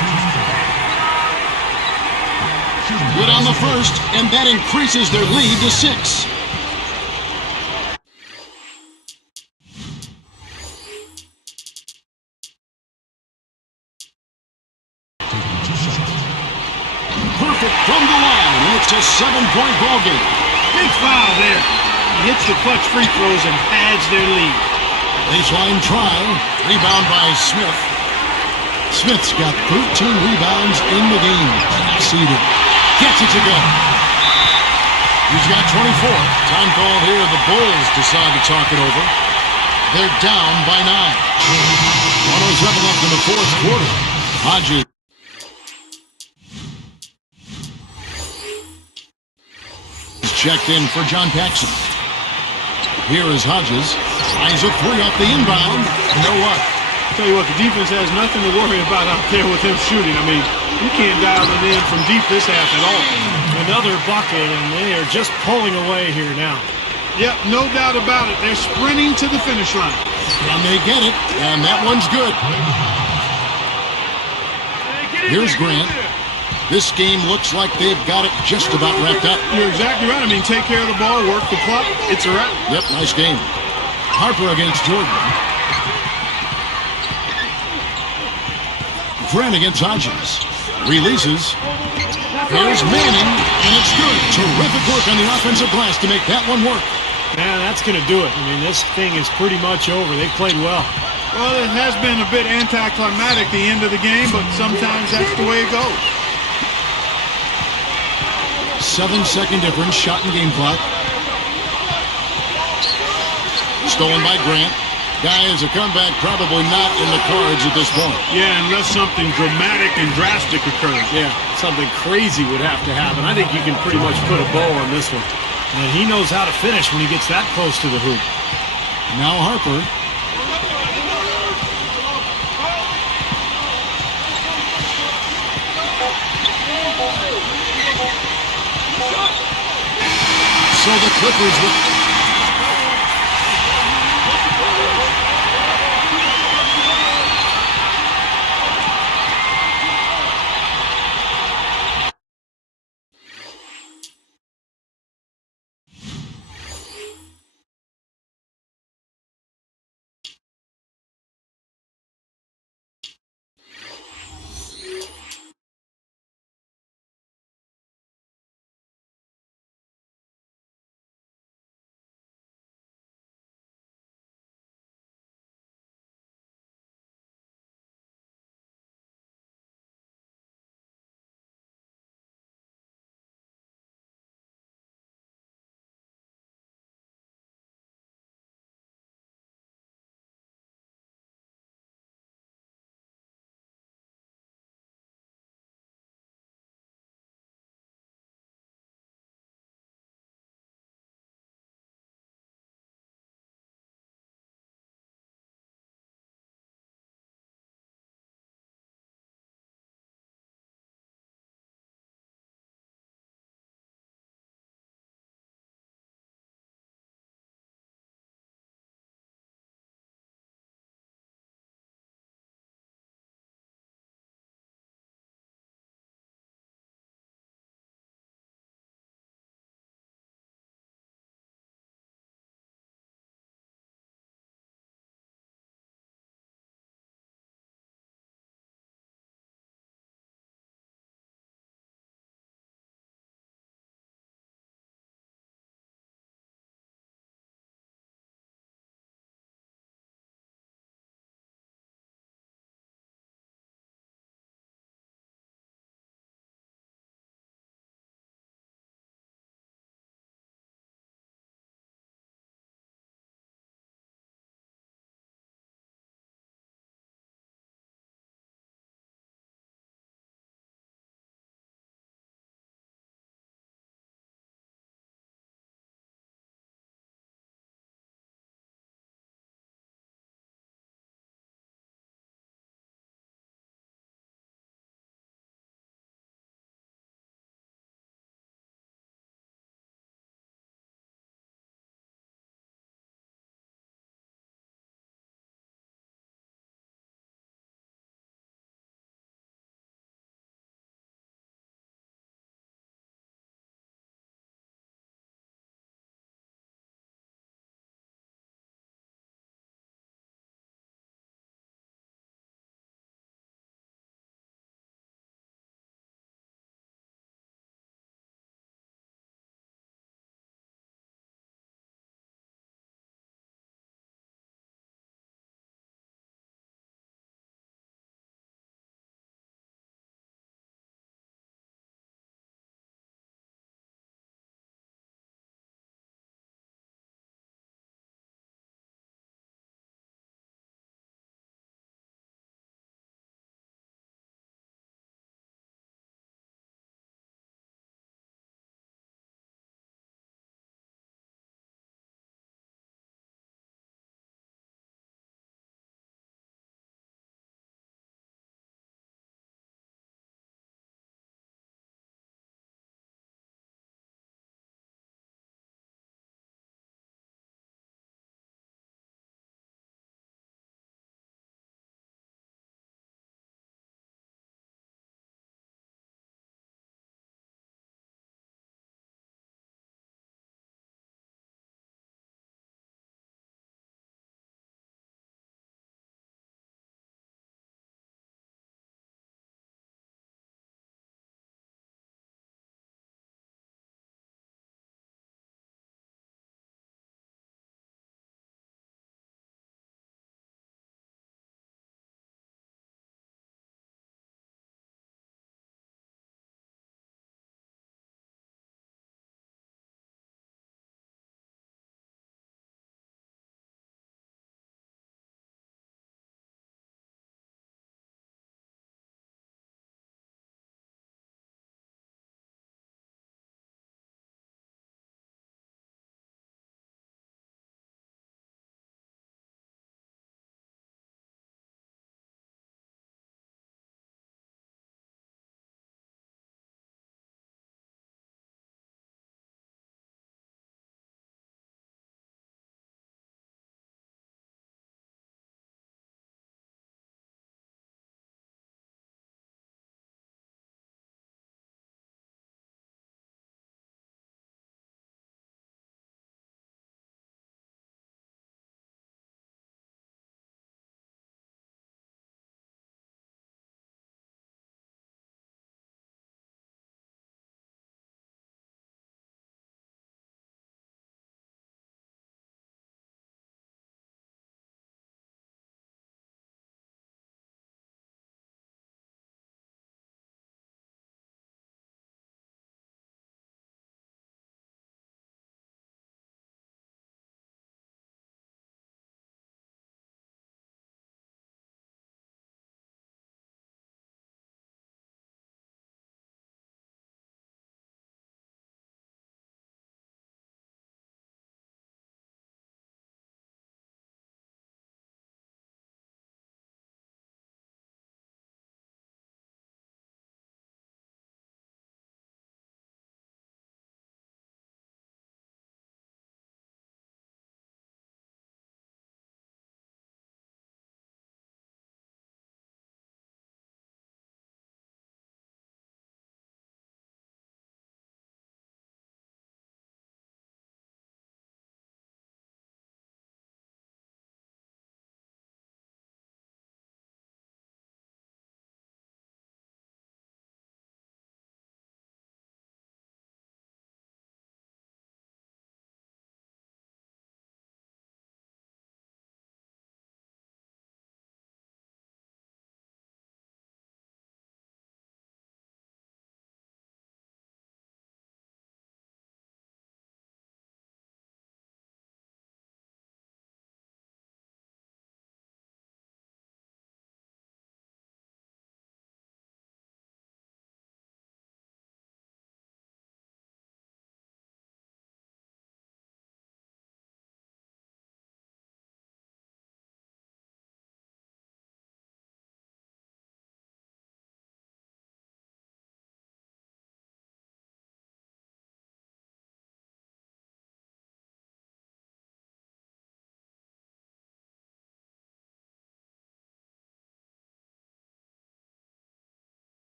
Good on the first, and that increases their lead to 6. Perfect from the line, and it's a 7-point ball game. Big foul there. He hits the clutch free throws and pads their lead. Baseline try. Rebound by Smith. Smith's got 13 rebounds in the game. Seeded. Gets it to go. He's got 24. Time call here. The Bulls decide to talk it over. They're down by 9. 1:07 left in the fourth quarter. Hodges. Checked in for John Paxson. Here is Hodges. Finds a 3 off the inbound. You know what? Tell you what, the defense has nothing to worry about out there with him shooting. I mean, you can't dial it in from deep this half at all. Another bucket, and they are just pulling away here now. Yep, no doubt about it. They're sprinting to the finish line. And they get it, and that one's good. Here's Grant. This game looks like they've got it just about wrapped up. You're exactly right. I mean, take care of the ball, work the clock. It's a wrap. Yep, nice game. Harper against Jordan. Grant against Hodges. Releases. Here's Manning, and it's good. Terrific work on the offensive glass to make that one work. Man, that's going to do it. I mean, this thing is pretty much over. They've played well. Well, it has been a bit anticlimactic the end of the game, but sometimes that's the way it goes. 7-second difference, shot and game clock. Stolen by Grant. Guys, a comeback probably not in the cards at this point. Yeah, unless something dramatic and drastic occurs. Yeah, something crazy would have to happen. I think you can pretty much put a bow on this one. And he knows how to finish when he gets that close to the hoop. Now Harper. So the Clippers will...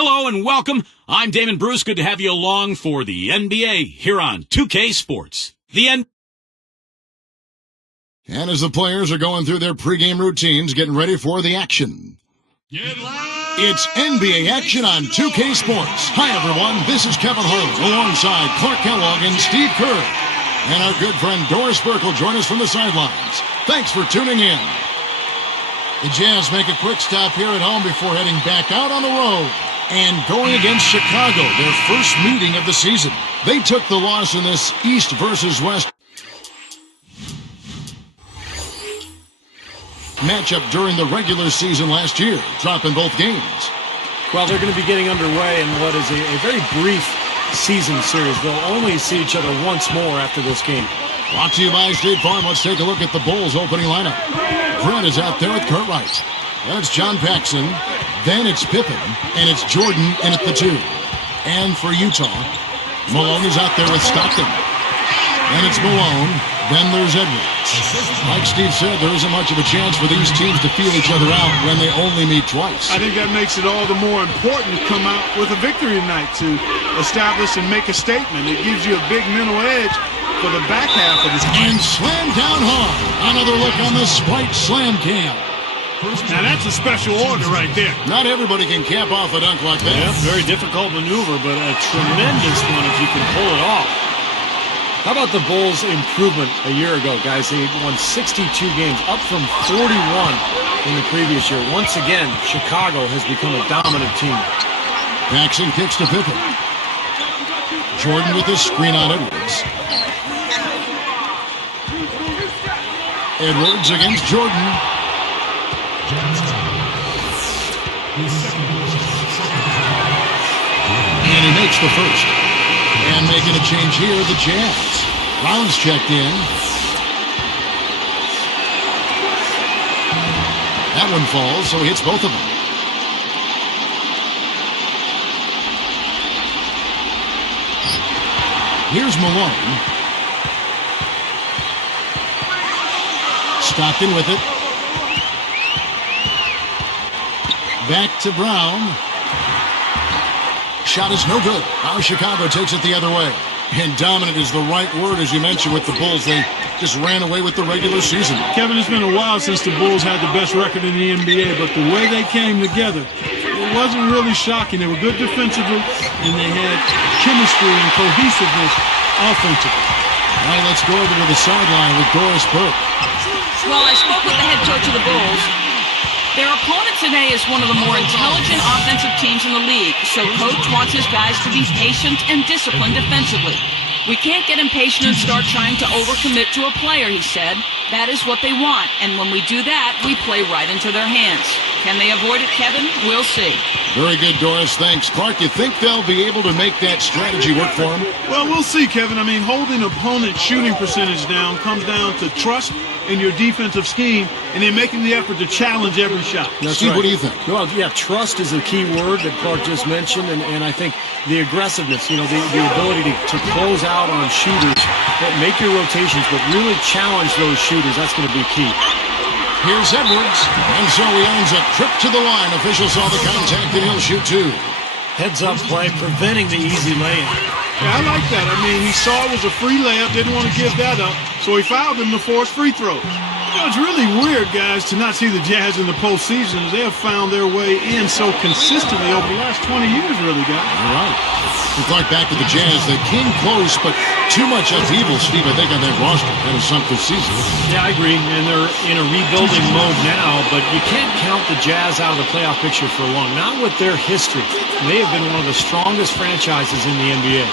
Hello and welcome. I'm Damon Bruce. Good to have you along for the NBA here on 2K Sports. And as the players are going through their pregame routines, getting ready for the action. It's NBA action on 2K Sports. Hi, everyone. This is Kevin Harlan alongside Clark Kellogg and Steve Kerr. And our good friend Doris Burke will join us from the sidelines. Thanks for tuning in. The Jazz make a quick stop here at home before heading back out on the road and going against Chicago, their first meeting of the season. They took the loss in this East versus West matchup during the regular season last year, dropping both games. Well, they're going to be getting underway in what is a very brief season series. They'll only see each other once more after this game. Brought to you by State Farm. Let's take a look at the Bulls' opening lineup. Brent is out there with Cartwright. That's John Paxson. Then it's Pippen, and it's Jordan in at the 2. And for Utah, Malone is out there with Stockton. Then it's Malone. Then there's Edwards. Like Steve said, there isn't much of a chance for these teams to feel each other out when they only meet twice. I think that makes it all the more important to come out with a victory tonight to establish and make a statement. It gives you a big mental edge for the back half of this game. And slam down hard. Another look on the Sprite Slam Cam. Now that's a special order right there. Not everybody can cap off a dunk like that. Yeah, very difficult maneuver, but a tremendous one if you can pull it off. How about the Bulls' improvement a year ago, guys? They won 62 games, up from 41 in the previous year. Once again, Chicago has become a dominant team. Paxson kicks to Pippen. Jordan with the screen on Edwards. Edwards against Jordan. And he makes the first. And making a change here, the Jazz. Brown's checked in. That one falls, so he hits both of them. Here's Malone. Stockton with it. Back to Brown. Shot is no good. Now Chicago takes it the other way. And dominant is the right word, as you mentioned, with the Bulls. They just ran away with the regular season. Kevin, it's been a while since the Bulls had the best record in the NBA, but the way they came together, it wasn't really shocking. They were good defensively, and they had chemistry and cohesiveness offensively. All right, let's go over to the sideline with Doris Burke. Well, I spoke with the head coach of the Bulls. Their opponent today is one of the more intelligent offensive teams in the league, so coach wants his guys to be patient and disciplined defensively. We can't get impatient and start trying to overcommit to a player, he said. That is what they want, and when we do that, we play right into their hands. Can they avoid it, Kevin? We'll see. Very good, Doris. Thanks. Clark, you think they'll be able to make that strategy work for them? Well, we'll see, Kevin. I mean, holding opponent's shooting percentage down comes down to trust in your defensive scheme and then making the effort to challenge every shot. That's Steve, right. what do you think? Well, yeah, trust is a key word that Clark just mentioned, and I think the aggressiveness, the ability to close out on shooters, that make your rotations, but really challenge those shooters, that's going to be key. Here's Edwards, and so he earns a trip to the line. Official saw the contact, and he'll shoot 2. Heads-up play, preventing the easy layup. Yeah, I like that. I mean, he saw it was a free layup, didn't want to give that up, so he fouled him to force free throws. It's really weird, guys, to not see the Jazz in the postseason, as they have found their way in so consistently over the last 20 years, really, guys. All right. And Clark, back to the Jazz. They came close, but too much upheaval, Steve, I think, on that roster. That has sunk this season. Yeah, I agree, and they're in a rebuilding mode now, but you can't count the Jazz out of the playoff picture for long. Not with their history. They have been one of the strongest franchises in the NBA.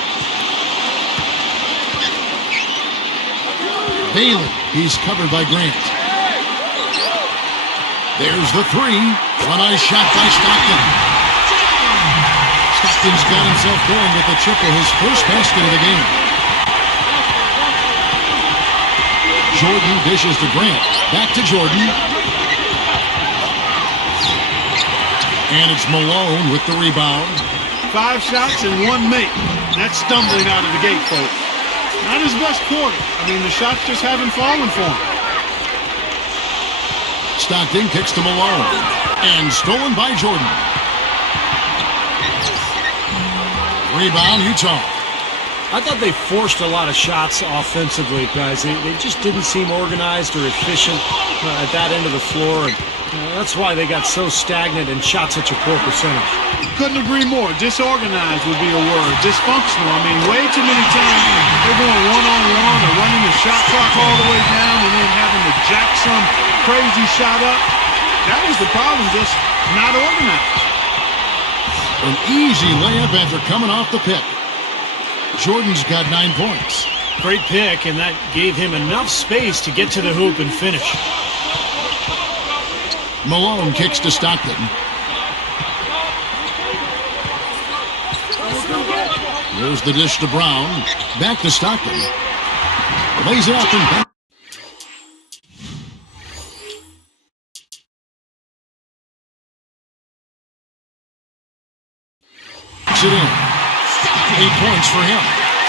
Bailey, he's covered by Grant. There's the 3. A nice shot by Stockton. Stockton's got himself going with the triple, his first basket of the game. Jordan dishes to Grant. Back to Jordan. And it's Malone with the rebound. 5 shots and 1 make. That's stumbling out of the gate, folks. Not his best quarter. I mean, the shots just haven't fallen for him. Stockton kicks to Malone. And stolen by Jordan. Rebound, Utah. I thought they forced a lot of shots offensively, guys. They just didn't seem organized or efficient at that end of the floor. And that's why they got so stagnant and shot such a poor percentage. Couldn't agree more. Disorganized would be a word. Dysfunctional. I mean, way too many times they're going one-on-one or running the shot clock all the way down and then having to jack some crazy shot up. That was the problem, just not organized. An easy layup after coming off the pick. Jordan's got 9 points. Great pick, and that gave him enough space to get to the hoop and finish. Malone kicks to Stockton. There's the dish to Brown. Back to Stockton. Lays it up and back. It in. 8 points for him.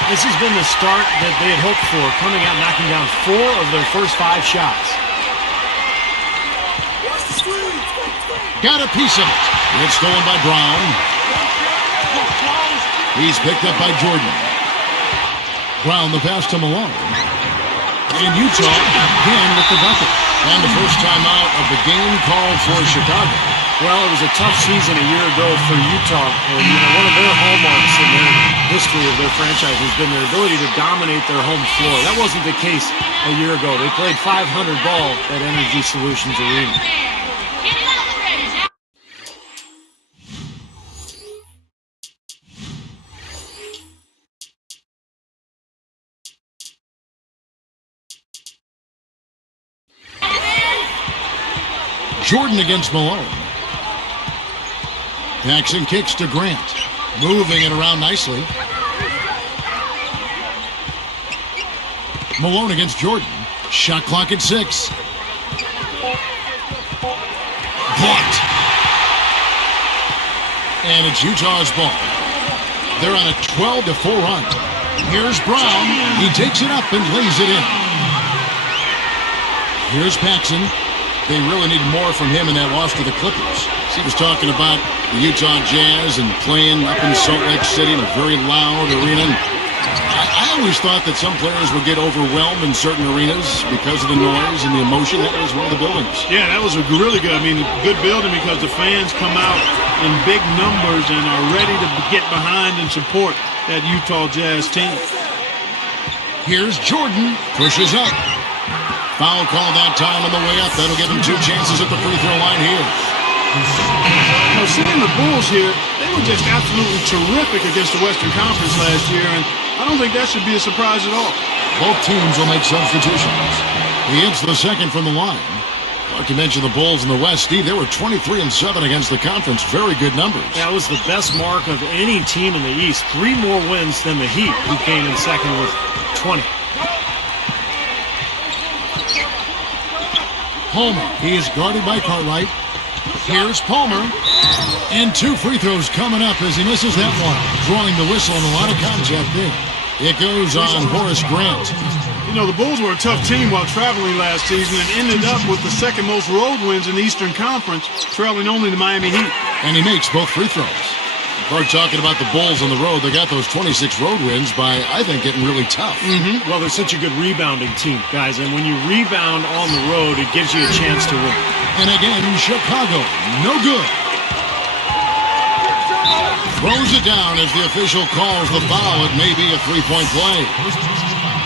This has been the start that they had hoped for, coming out knocking down 4 of their first 5 shots. Got a piece of it. It's stolen by Brown. He's picked up by Jordan. Brown the pass to Malone. And Utah again with the bucket. And the first time out of the game called for Chicago. Well, it was a tough season a year ago for Utah, and one of their hallmarks in their history of their franchise has been their ability to dominate their home floor. That wasn't the case a year ago. They played 500 ball at Energy Solutions Arena. Jordan against Malone. Jackson kicks to Grant. Moving it around nicely. Malone against Jordan. Shot clock at 6. Blocked. And it's Utah's ball. They're on a 12-4 run. Here's Brown. He takes it up and lays it in. Here's Paxson. They really need more from him in that loss to the Clippers. He was talking about the Utah Jazz and playing up in Salt Lake City in a very loud arena. I always thought that some players would get overwhelmed in certain arenas because of the noise and the emotion. That was one of the buildings. Yeah, that was a really good. I mean, good building because the fans come out in big numbers and are ready to get behind and support that Utah Jazz team. Here's Jordan. Pushes up. Foul call that time on the way up. That'll give him 2 chances at the free throw line here. Now, seeing the Bulls here, they were just absolutely terrific against the Western Conference last year, and I don't think that should be a surprise at all. Both teams will make substitutions. He hits the second from the line. Like you mentioned, the Bulls in the West, Steve, they were 23-7 against the conference. Very good numbers. That was the best mark of any team in the East. 3 more wins than the Heat, who came in second with 20. Palmer, he is guarded by Cartwright. Here's Palmer. And 2 free throws coming up as he misses that one. Drawing the whistle and a lot of contact there. It goes on Horace Grant. You know, the Bulls were a tough team while traveling last season and ended up with the second most road wins in the Eastern Conference, trailing only the Miami Heat. And he makes both free throws. We're talking about the Bulls on the road. They got those 26 road wins by, I think, getting really tough. Well, they're such a good rebounding team, guys. And when you rebound on the road, it gives you a chance to win. And again, Chicago, no good. Throws it down as the official calls the foul. It may be a 3-point play.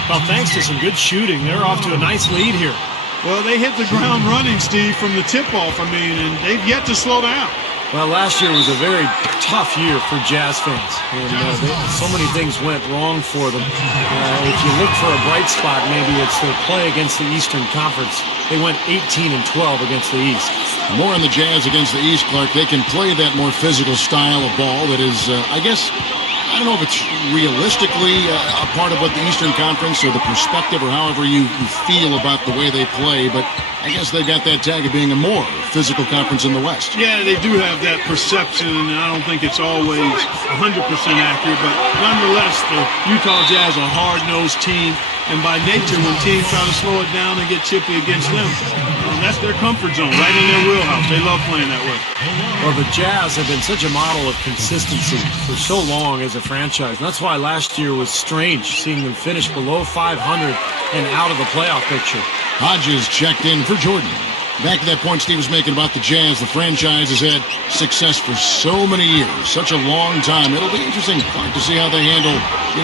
Well, thanks to some good shooting, they're off to a nice lead here. Well, they hit the ground running, Steve, from the tip-off, and they've yet to slow down. Well, last year was a very tough year for Jazz fans. And so many things went wrong for them. If you look for a bright spot, maybe it's their play against the Eastern Conference. They went 18-12 against the East. More on the Jazz against the East, Clark. They can play that more physical style of ball that is, I guess, I don't know if it's realistically a part of what the Eastern Conference or the perspective or however you feel about the way they play, but I guess they've got that tag of being a more physical conference in the West. Yeah, they do have that perception, and I don't think it's always 100% accurate, but nonetheless, the Utah Jazz are a hard-nosed team. And by nature, when teams try to slow it down and get chippy against them, that's their comfort zone, right in their wheelhouse. They love playing that way. Well, the Jazz have been such a model of consistency for so long as a franchise. And that's why last year was strange, seeing them finish below 500 and out of the playoff picture. Hodges checked in for Jordan. Back to that point Steve was making about the Jazz. The franchise has had success for so many years, such a long time. It'll be interesting to see how they handle,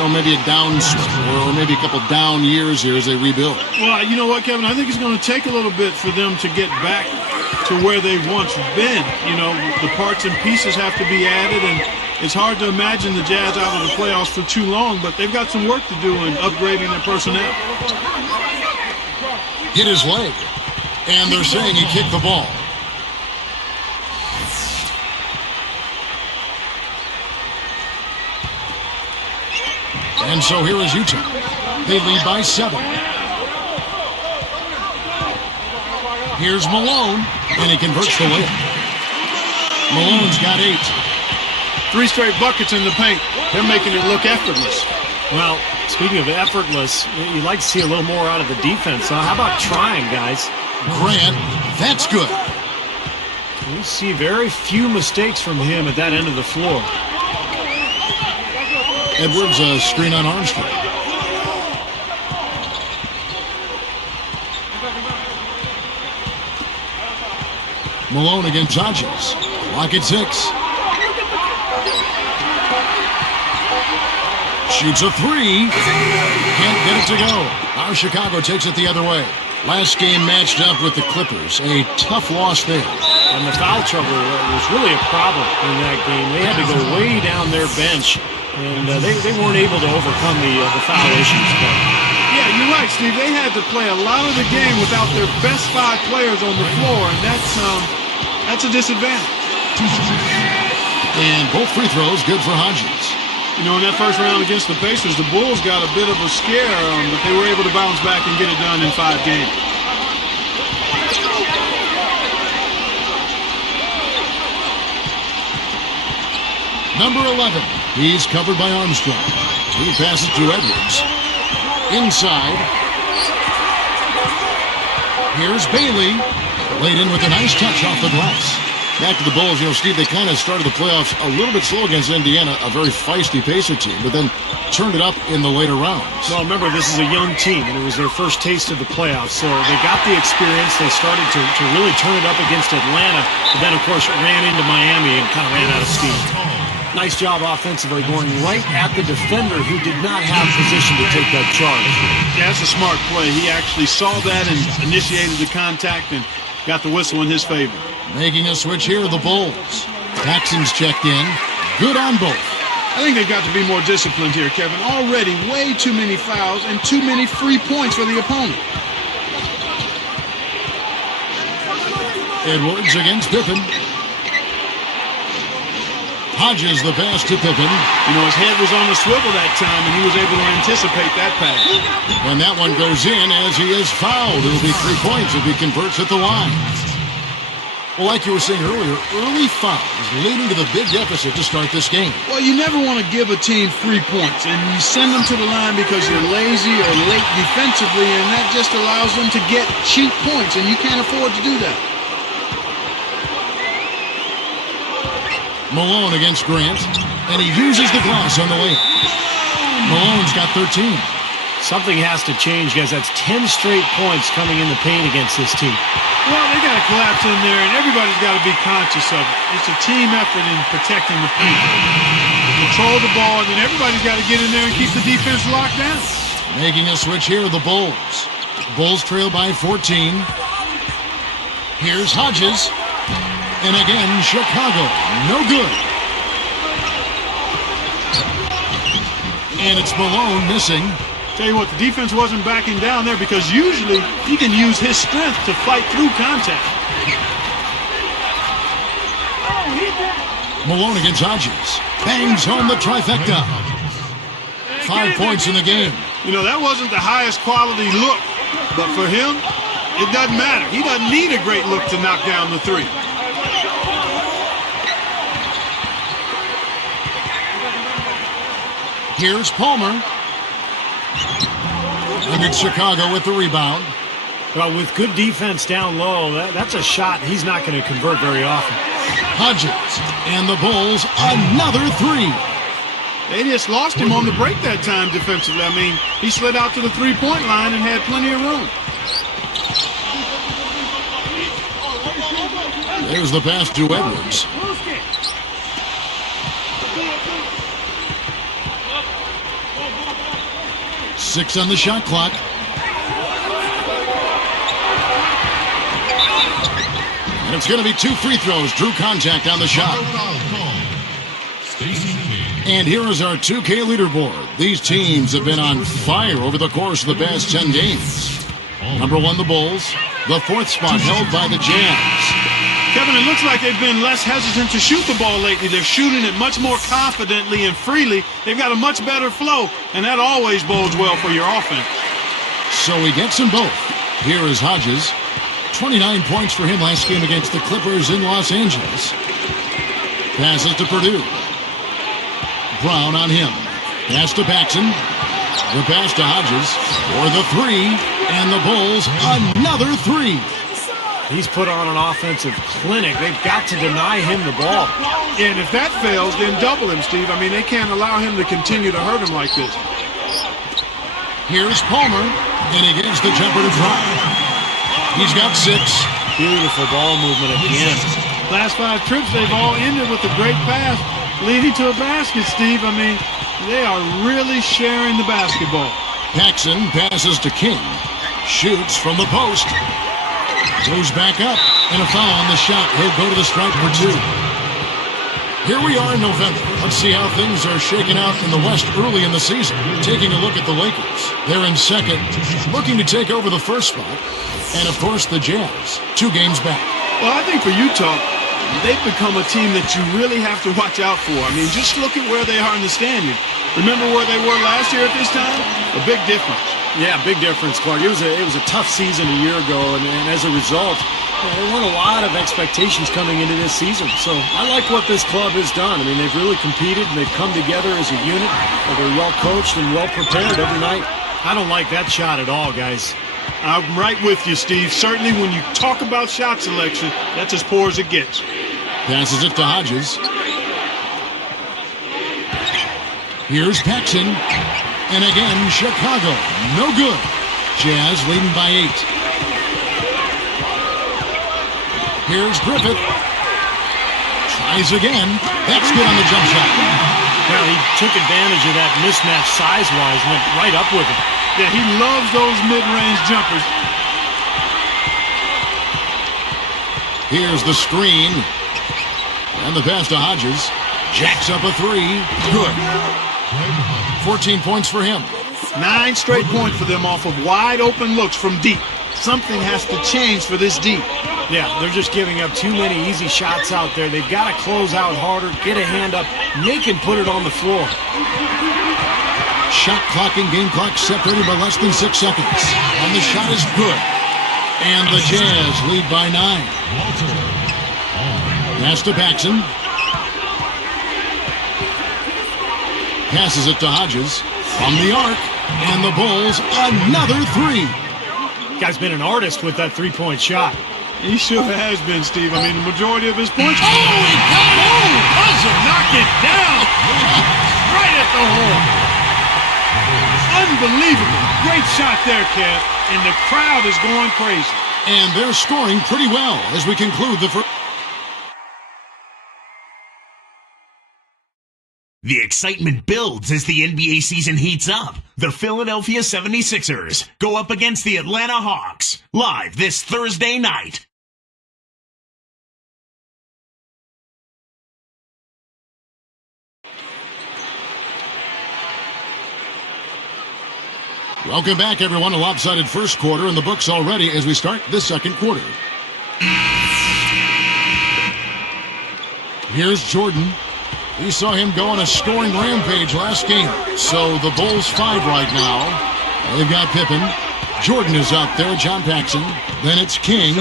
maybe a down swing or maybe a couple down years here as they rebuild. Well, you know what, Kevin? I think it's going to take a little bit for them to get back to where they've once been. The parts and pieces have to be added, and it's hard to imagine the Jazz out of the playoffs for too long, but they've got some work to do in upgrading their personnel. Hit his leg. And they're saying he kicked the ball. And so here is Utah. They lead by 7. Here's Malone, and he converts the layup. Malone's got 8. 3 straight buckets in the paint. They're making it look effortless. Well, speaking of effortless, you'd like to see a little more out of the defense. So how about trying, guys? Grant, that's good. We see very few mistakes from him at that end of the floor. Edwards, a screen on Armstrong. Malone against Hodges. Clock at 6. Shoots a 3. Can't get it to go. Now Chicago takes it the other way. Last game matched up with the Clippers. A tough loss there. And the foul trouble was really a problem in that game. They had to go way down their bench, and they weren't able to overcome the foul issues. But yeah, you're right, Steve. They had to play a lot of the game without their best 5 players on the floor, and that's a disadvantage. And both free throws good for Hodges. In that first round against the Pacers, the Bulls got a bit of a scare, but they were able to bounce back and get it done in 5 games. Number 11. He's covered by Armstrong. He passes to Edwards. Inside. Here's Bailey. Laid in with a nice touch off the glass. Back to the Bulls, Steve, they kind of started the playoffs a little bit slow against Indiana, a very feisty Pacer team, but then turned it up in the later rounds. Well, remember, this is a young team, and it was their first taste of the playoffs, so they got the experience. They started to really turn it up against Atlanta, but then, of course, ran into Miami and kind of ran out of steam. Nice job offensively, going right at the defender who did not have position to take that charge. Yeah, that's a smart play. He actually saw that and initiated the contact and got the whistle in his favor. Making a switch here, the Bulls. Paxson's checked in. Good on both. I think they've got to be more disciplined here, Kevin. Already way too many fouls and too many free points for the opponent. Edwards against Pippen. Hodges the pass to Pippen. His head was on the swivel that time, and he was able to anticipate that pass. And that one goes in as he is fouled. It'll be 3 points if he converts at the line. Well, like you were saying earlier, early fouls leading to the big deficit to start this game. Well, you never want to give a team 3 points, and you send them to the line because you're lazy or late defensively, and that just allows them to get cheap points, and you can't afford to do that. Malone against Grant, and he uses the glass on the way. Malone's got 13. Something has to change, guys. That's 10 straight points coming in the paint against this team. Well, they got to collapse in there, and everybody's got to be conscious of it. It's a team effort in protecting the paint. Control the ball, and then everybody's got to get in there and keep the defense locked down. Making a switch here, the Bulls. Bulls trail by 14. Here's Hodges. And again, Chicago. No good. And it's Malone missing. Tell you what, the defense wasn't backing down there because usually he can use his strength to fight through contact. Malone against Hodges. Bangs home the trifecta. 5 points in the game. That wasn't the highest quality look, but for him, it doesn't matter. He doesn't need a great look to knock down the 3. Here's Palmer. And it's Chicago with the rebound. Well, with good defense down low, that's a shot he's not going to convert very often. Hodges and the Bulls, another three. They just lost him on the break that time defensively. I mean, he slid out to the three-point line and had plenty of room. There's the pass to Edwards. Six on the shot clock. And it's going to be 2 free throws. Drew contact on the shot. And here is our 2K leaderboard. These teams have been on fire over the course of the past 10 games. Number 1, the Bulls. The 4th spot held by the Jazz. Kevin, it looks like they've been less hesitant to shoot the ball lately. They're shooting it much more confidently and freely. They've got a much better flow, and that always bodes well for your offense. So he gets them both. Here is Hodges. 29 points for him last game against the Clippers in Los Angeles. Passes to Purdue. Brown on him. Pass to Paxson. The pass to Hodges for the three. And the Bulls, another three. He's put on an offensive clinic. They've got to deny him the ball. And if that fails, then double him, Steve. I mean, they can't allow him to continue to hurt him like this. Here's Palmer, and he gets the jumper to drop. He's got 6. Beautiful ball movement at the end. Last 5 trips, they've all ended with a great pass leading to a basket, Steve. I mean, they are really sharing the basketball. Paxson passes to King. Shoots from the post. Goes back up, and a foul on the shot. He'll go to the stripe for 2. Here we are in November. Let's see how things are shaking out in the West early in the season. Taking a look at the Lakers. They're in second, looking to take over the first spot. And, of course, the Jazz, 2 games back. Well, I think for Utah, they've become a team that you really have to watch out for. I mean, just look at where they are in the standing. Remember where they were last year at this time? A big difference. Yeah, big difference, Clark. It was a tough season a year ago, and as a result, there weren't a lot of expectations coming into this season. So I like what this club has done. I mean, they've really competed, and they've come together as a unit. They're well coached and well prepared every night. I don't like that shot at all, guys. I'm right with you, Steve. Certainly when you talk about shot selection, that's as poor as it gets. Passes it to Hodges. Here's Paxson. And again, Chicago. No good. Jazz leading by 8. Here's Griffith. Tries again. That's good on the jump shot. Well, he took advantage of that mismatch size-wise, went right up with it. Yeah, he loves those mid-range jumpers. Here's the screen. And the pass to Hodges. Jacks up a 3. Good. 14 points for him. 9 straight points for them off of wide-open looks from deep. Something has to change for this deep. Yeah, they're just giving up too many easy shots out there. They've got to close out harder, get a hand up, make him put it on the floor. Shot clock and game clock separated by less than 6 seconds. And the shot is good. And the Jazz lead by 9. Pass to Paxson. Passes it to Hodges from the arc. And the Bulls, another 3. Guy's been an artist with that three-point shot. He sure has been, Steve. I mean, the majority of his points. Oh, he got it! Oh, doesn't knock it down! Right at the hole. Unbelievable. Great shot there, Kev. And the crowd is going crazy. And they're scoring pretty well as we conclude the first. The excitement builds as the NBA season heats up. The Philadelphia 76ers go up against the Atlanta Hawks, live this Thursday night. Welcome back, everyone. A lopsided first quarter in the books already as we start this second quarter. Here's Jordan. We saw him go on a scoring rampage last game. So the Bulls 5 right now. They've got Pippen. Jordan is out there, John Paxson. Then it's King.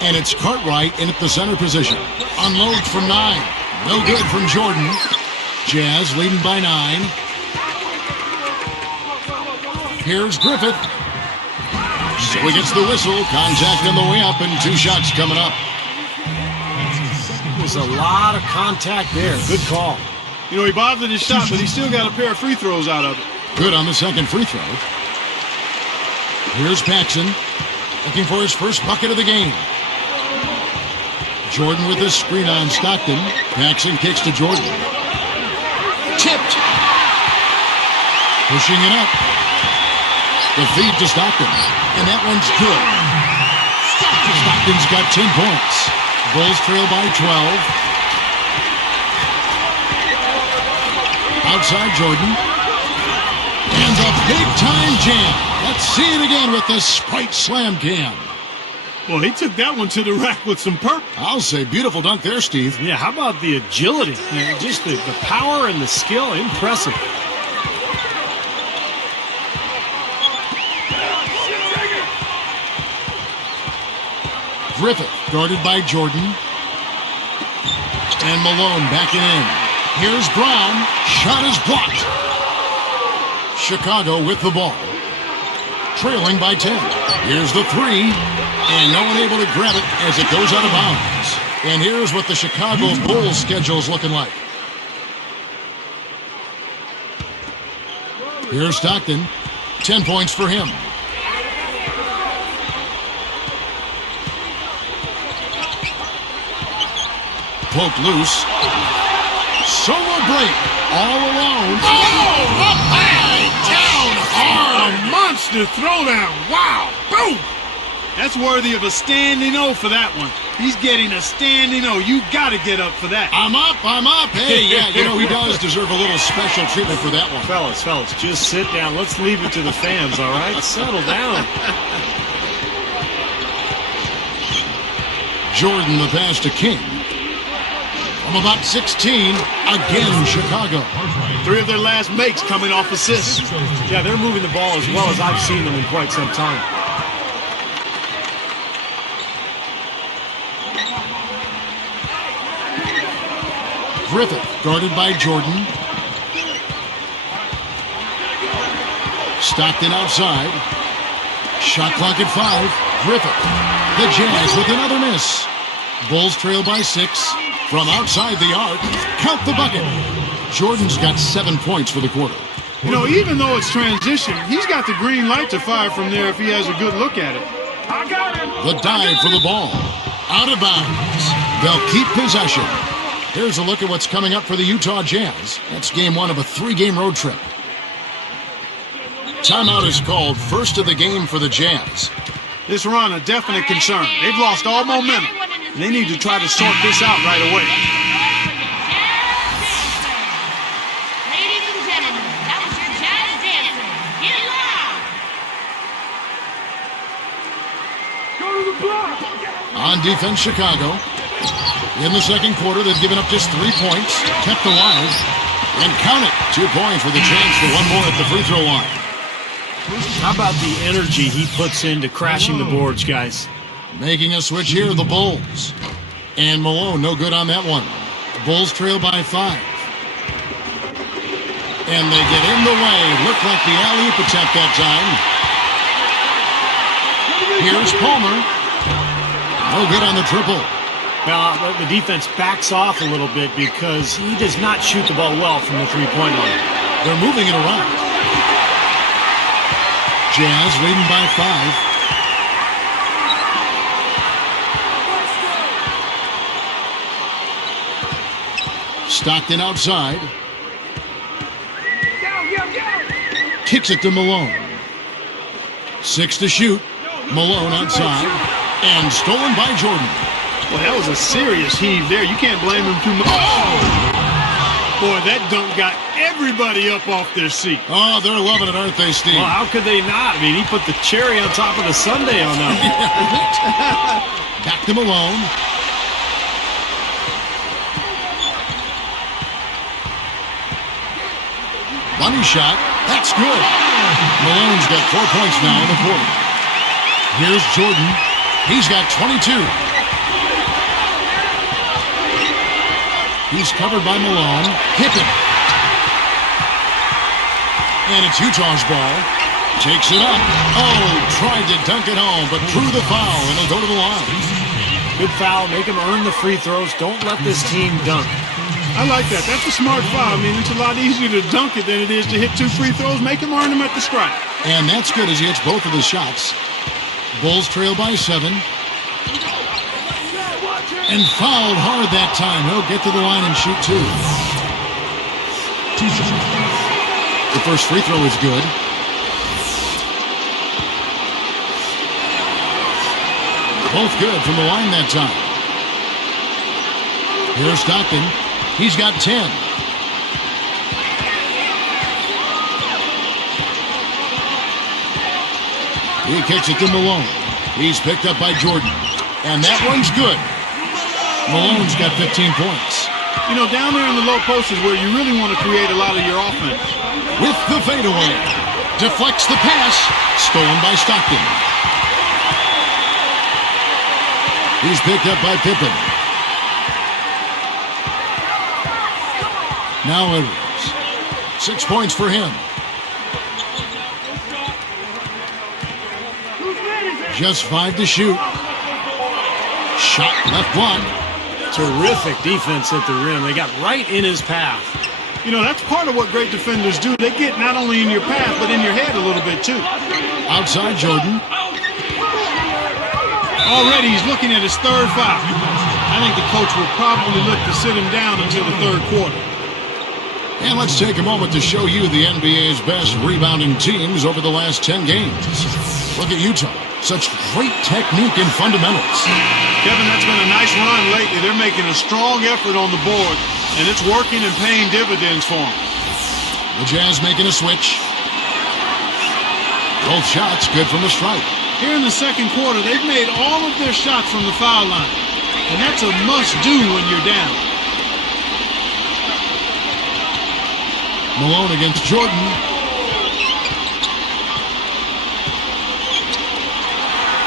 And it's Cartwright in at the center position. Unload from 9. No good from Jordan. Jazz leading by 9. Here's Griffith. So he gets the whistle. Contact on the way up and 2 shots coming up. There's a lot of contact there. Good call. You know, he bothered his shot, but he still got a pair of free throws out of it. Good on the second free throw. Here's Paxson looking for his first bucket of the game. Jordan with his screen on Stockton. Paxson kicks to Jordan. Tipped. Pushing it up. The feed to Stockton. And that one's good. Stockton's got 10 points. Bulls trail by 12. Outside Jordan. And the big-time jam. Let's see it again with the Sprite Slam Cam. Well, he took that one to the rack with some perk. I'll say beautiful dunk there, Steve. Yeah, how about the agility? Just the power and the skill. Impressive. Griffith guarded by Jordan. And Malone backing in. Here's Brown. Shot is blocked. Chicago with the ball. Trailing by 10. Here's the 3. And no one able to grab it as it goes out of bounds. And here's what the Chicago Bulls schedule is looking like. Here's Stockton. 10 points for him. Poked loose. Solo break. All alone. Oh, up high, down hard. A monster throwdown. Wow. Boom. That's worthy of a standing O for that one. He's getting a standing O. You got to get up for that. I'm up. Hey, yeah, you know, he does deserve a little special treatment for that one. Fellas, just sit down. Let's leave it to the fans, all right? Settle down. Jordan the pass to King. From about 16, again Chicago. 3 of their last makes coming off assists. Yeah, they're moving the ball as well as I've seen them in quite some time. Griffith guarded by Jordan. Stockton outside. Shot clock at 5. Griffith. The Jazz with another miss. Bulls trail by 6. From outside the arc. Count the bucket. Jordan's got 7 points for the quarter. You know, even though it's transition, he's got the green light to fire from there if he has a good look at it. I got him. The dive for the ball. Out of bounds. They'll keep possession. Here's a look at what's coming up for the Utah Jazz. That's game 1 of a 3-game road trip. Timeout is called, first of the game for the Jazz. This run a definite concern. They've lost all momentum. And they need to try to sort this out right away. Ladies and gentlemen, that was your Jazz dancer. Get loud! Go to the block. On defense, Chicago. In the second quarter, they've given up just 3 points, kept alive, and count it. 2 points with a chance for one more at the free throw line. How about the energy he puts into crashing the boards, guys? Making a switch here, the Bulls. And Malone, no good on that one. Bulls trail by 5. And they get in the way. Looked like the alley-oop attempt that time. Here's Palmer. No good on the triple. Well, the defense backs off a little bit because he does not shoot the ball well from the three-point line. They're moving it around. Jazz leading by 5. Stockton outside. Kicks it to Malone. 6 to shoot. Malone outside. And stolen by Jordan. Well, that was a serious heave there. You can't blame him too much. Oh! Boy, that dunk got everybody up off their seat. Oh, they're loving it, aren't they, Steve? Well, how could they not? I mean, he put the cherry on top of the sundae on that. Back to Malone. Money shot. That's good. Malone's got 4 points now in the quarter. Here's Jordan. He's got 22. He's covered by Malone. Pippen. And it's Utah's ball. Takes it up. Oh, tried to dunk it home, but drew the foul, and he'll go to the line. Good foul. Make him earn the free throws. Don't let this team dunk. I like that. That's a smart foul. I mean, it's a lot easier to dunk it than it is to hit 2 free throws. Make him earn them at the stripe. And that's good as he hits both of the shots. Bulls trail by 7. And fouled hard that time. He'll get to the line and shoot 2. The first free throw is good. Both good from the line that time. Here's Stockton. He's got 10. He kicks it to Malone. He's picked up by Jordan. And that one's good. Malone's got 15 points. You know, down there in the low post is where you really want to create a lot of your offense. With the fadeaway. Deflects the pass. Stolen by Stockton. He's picked up by Pippen. Now Edwards. 6 points for him. Just 5 to shoot. Shot left block. Terrific defense at the rim. They got right in his path. You know, that's part of what great defenders do. They get not only in your path, but in your head a little bit, too. Outside Jordan. Already he's looking at his 3rd foul. I think the coach will probably look to sit him down until the 3rd quarter. And let's take a moment to show you the NBA's best rebounding teams over the last 10 games. Look at Utah. Such great technique and fundamentals. Kevin, that's been a nice run lately. They're making a strong effort on the board, and it's working and paying dividends for them. The Jazz making a switch. Both shots good from the stripe. Here in the 2nd quarter, they've made all of their shots from the foul line, and that's a must-do when you're down. Malone against Jordan.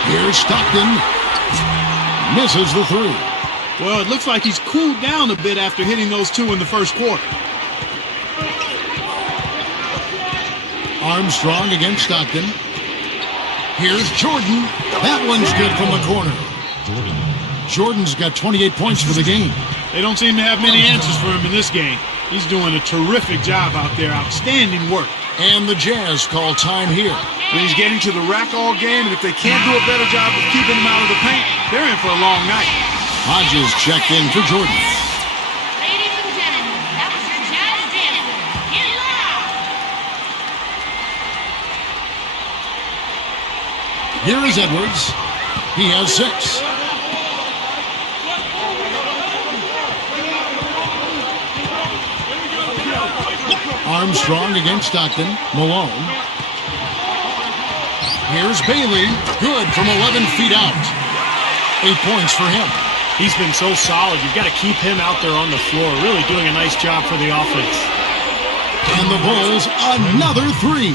Here's Stockton. Misses the 3. Well, it looks like he's cooled down a bit after hitting those 2 in the 1st quarter. Armstrong against Stockton. Here's Jordan. That one's good from the corner. Jordan's got 28 points for the game. They don't seem to have many answers for him in this game. He's doing a terrific job out there. Outstanding work. And the Jazz call time here. And he's getting to the rack all game, and if they can't do a better job of keeping him out of the paint, they're in for a long night. Hodges checked in for Jordan. Ladies and gentlemen, that was your Jazz dancer. Get loud! Here is Edwards. He has 6. Armstrong against Stockton. Malone. Here's Bailey. Good from 11 feet out. 8 points for him. He's been so solid. You've got to keep him out there on the floor. Really doing a nice job for the offense. And the Bulls, another 3.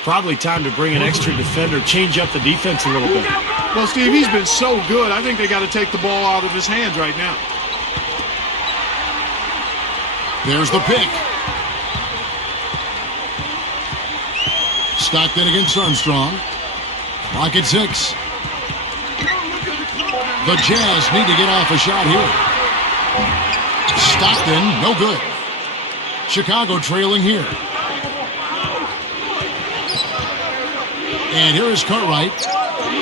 Probably time to bring an extra defender, change up the defense a little bit. Well, Steve, he's been so good. I think they got to take the ball out of his hands right now. There's the pick. Stockton against Armstrong. Clock at 6. The Jazz need to get off a shot here. Stockton, no good. Chicago trailing here. And here is Cartwright.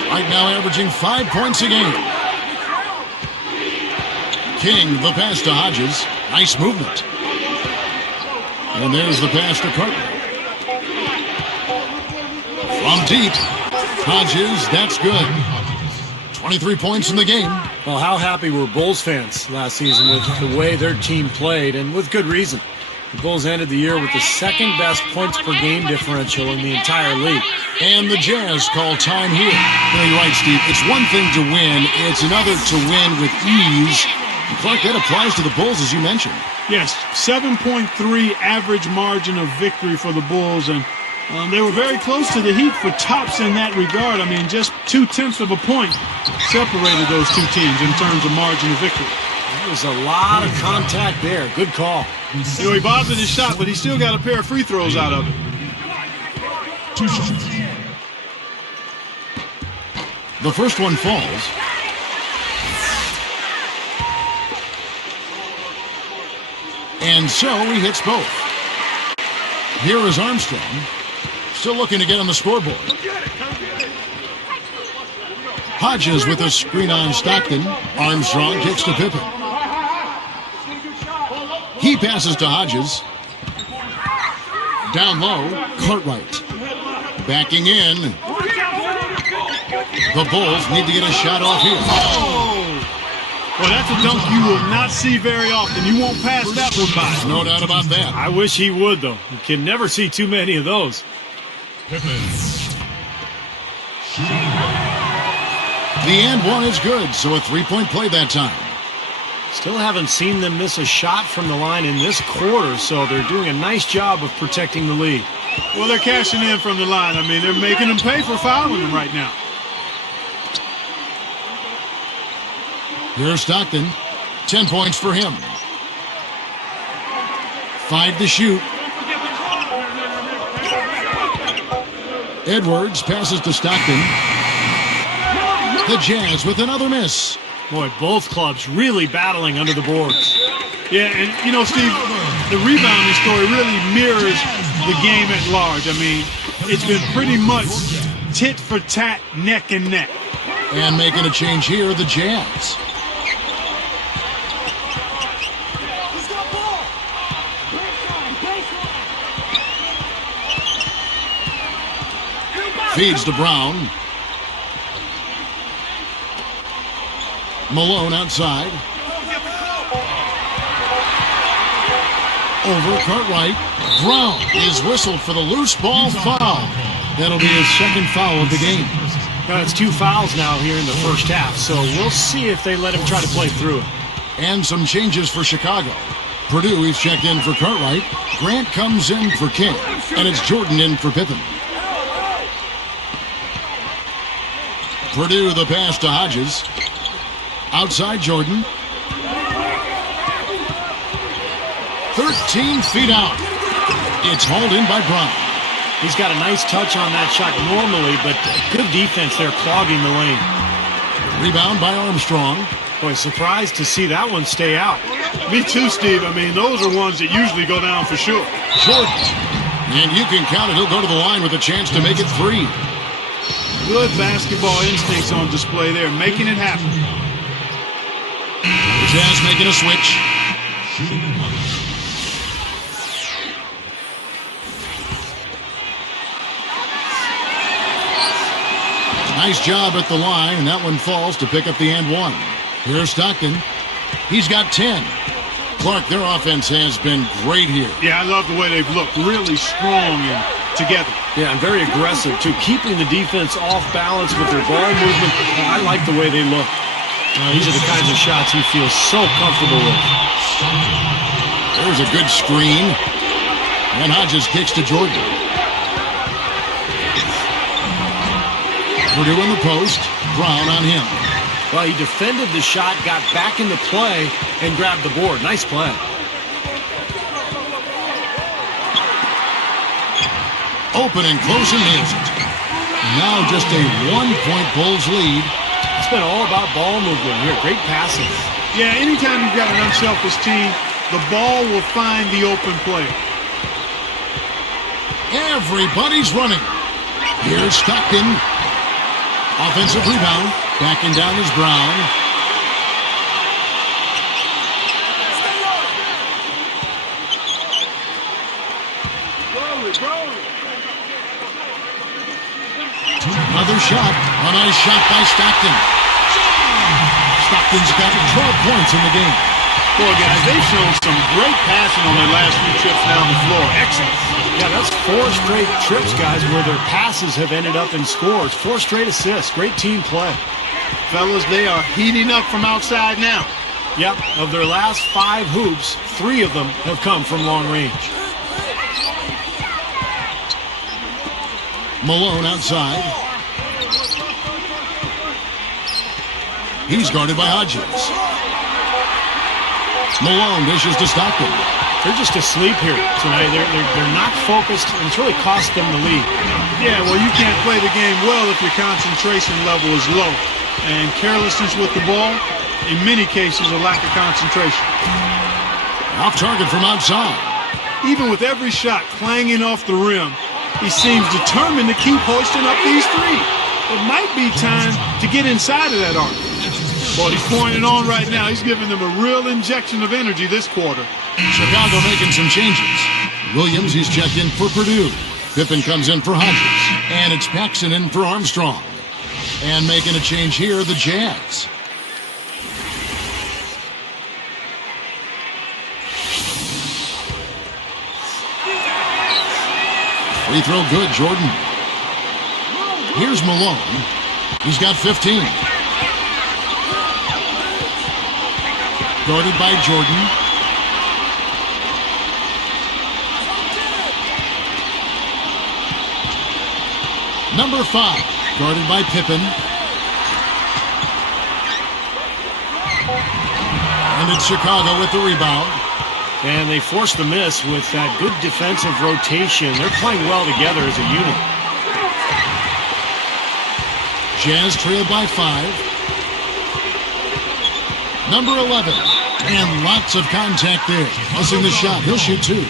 Right now averaging 5 points a game. King, the pass to Hodges. Nice movement. And there's the pass to Cartwright. From deep. Hodges, that's good. 23 points in the game. Well, how happy were Bulls fans last season with the way their team played, and with good reason. The Bulls ended the year with the 2nd best points per game differential in the entire league. And the Jazz call time here. You're right, Steve. It's one thing to win. It's another to win with ease. And Clark, that applies to the Bulls, as you mentioned. Yes, 7.3 average margin of victory for the Bulls, and they were very close to the Heat for tops in that regard. I mean, just 0.2 of a point separated those two teams in terms of margin of victory. There was a lot of contact there. Good call. You know, he bothered his shot, but he still got a pair of free throws out of it. 2 shots. The first one falls. And so he hits both. Here is Armstrong. Still looking to get on the scoreboard. Hodges with a screen on Stockton. Armstrong kicks to Pippen. He passes to Hodges. Down low, Cartwright. Backing in. The Bulls need to get a shot off here. Well, that's a dunk you will not see very often. You won't pass that one by. No doubt about that. I wish he would, though. You can never see too many of those. Pippen. The and one is good, so a three-point play that time. Still haven't seen them miss a shot from the line in this quarter, so they're doing a nice job of protecting the lead. Well, they're cashing in from the line. I mean, they're making them pay for fouling them right now. Here's Stockton. 10 points for him. 5 to shoot. Edwards passes to Stockton. The Jazz with another miss. Boy, both clubs really battling under the boards. Yeah, and, you know, Steve, the rebounding story really mirrors the game at large. I mean, it's been pretty much tit for tat, neck and neck. And making a change here, the Jazz. Feeds to Brown. Malone outside. Over Cartwright. Brown is whistled for the loose ball foul. That'll be his second foul of the game. Well, it's 2 fouls now here in the first half, so we'll see if they let him try to play through it. And some changes for Chicago. Purdue is checked in for Cartwright. Grant comes in for King. And it's Jordan in for Pippen. Purdue the pass to Hodges. Outside Jordan. 13 feet out. It's hauled in by Brown. He's got a nice touch on that shot normally, but good defense there clogging the lane. Rebound by Armstrong. Boy, surprised to see that one stay out. Me too, Steve. I mean, those are ones that usually go down for sure. Jordan. And you can count it. He'll go to the line with a chance to make it 3. Good basketball instincts on display there, making it happen. The Jazz making a switch. Nice job at the line, and that one falls to pick up the and one. Here's Stockton. He's got 10. Clark, their offense has been great here. Yeah, I love the way they've looked. Really strong and together. Yeah, and very aggressive, too. Keeping the defense off balance with their ball movement. I like the way they look. These are the kinds of shots he feels so comfortable with. There's a good screen. And Hodges kicks to Jordan. Purdue in the post. Brown on him. Well, he defended the shot, got back into play, and grabbed the board. Nice play. Open and close and nails it. Now just a 1-point Bulls lead. It's been all about ball movement here. Great passing. Yeah, anytime you've got an unselfish team, the ball will find the open player. Everybody's running. Here's Stockton. Offensive rebound. Backing down is Brown. Another shot. A nice shot by Stockton. Stockton's got 12 points in the game. Boy, guys, they've shown some great passing on their last few trips down the floor. Excellent. Yeah, that's 4 straight trips, guys, where their passes have ended up in scores. 4 straight assists. Great team play. Fellas, they are heating up from outside now. Yep, of their last 5 hoops, 3 of them have come from long range. Malone outside. He's guarded by Hodges. Malone dishes to Stockton. They're just asleep here tonight. They're not focused, and it's really cost them the lead. Yeah, well, you can't play the game well if your concentration level is low. And carelessness with the ball, in many cases, a lack of concentration. Off target from outside. Even with every shot clanging off the rim, he seems determined to keep hoisting up these threes. It might be time to get inside of that arc. Boy, he's pouring it on right now. He's giving them a real injection of energy this quarter. Chicago making some changes. Williams, he's checked in for Purdue. Pippen comes in for Hodges. And it's Paxson in for Armstrong. And making a change here, the Jazz. Free throw good, Jordan. Here's Malone. He's got 15. Guarded by Jordan. Number 5, guarded by Pippen. And it's Chicago with the rebound. And they forced the miss with that good defensive rotation. They're playing well together as a unit. Jazz trailed by 5. Number 11. And lots of contact there. Missing the shot. He'll shoot 2.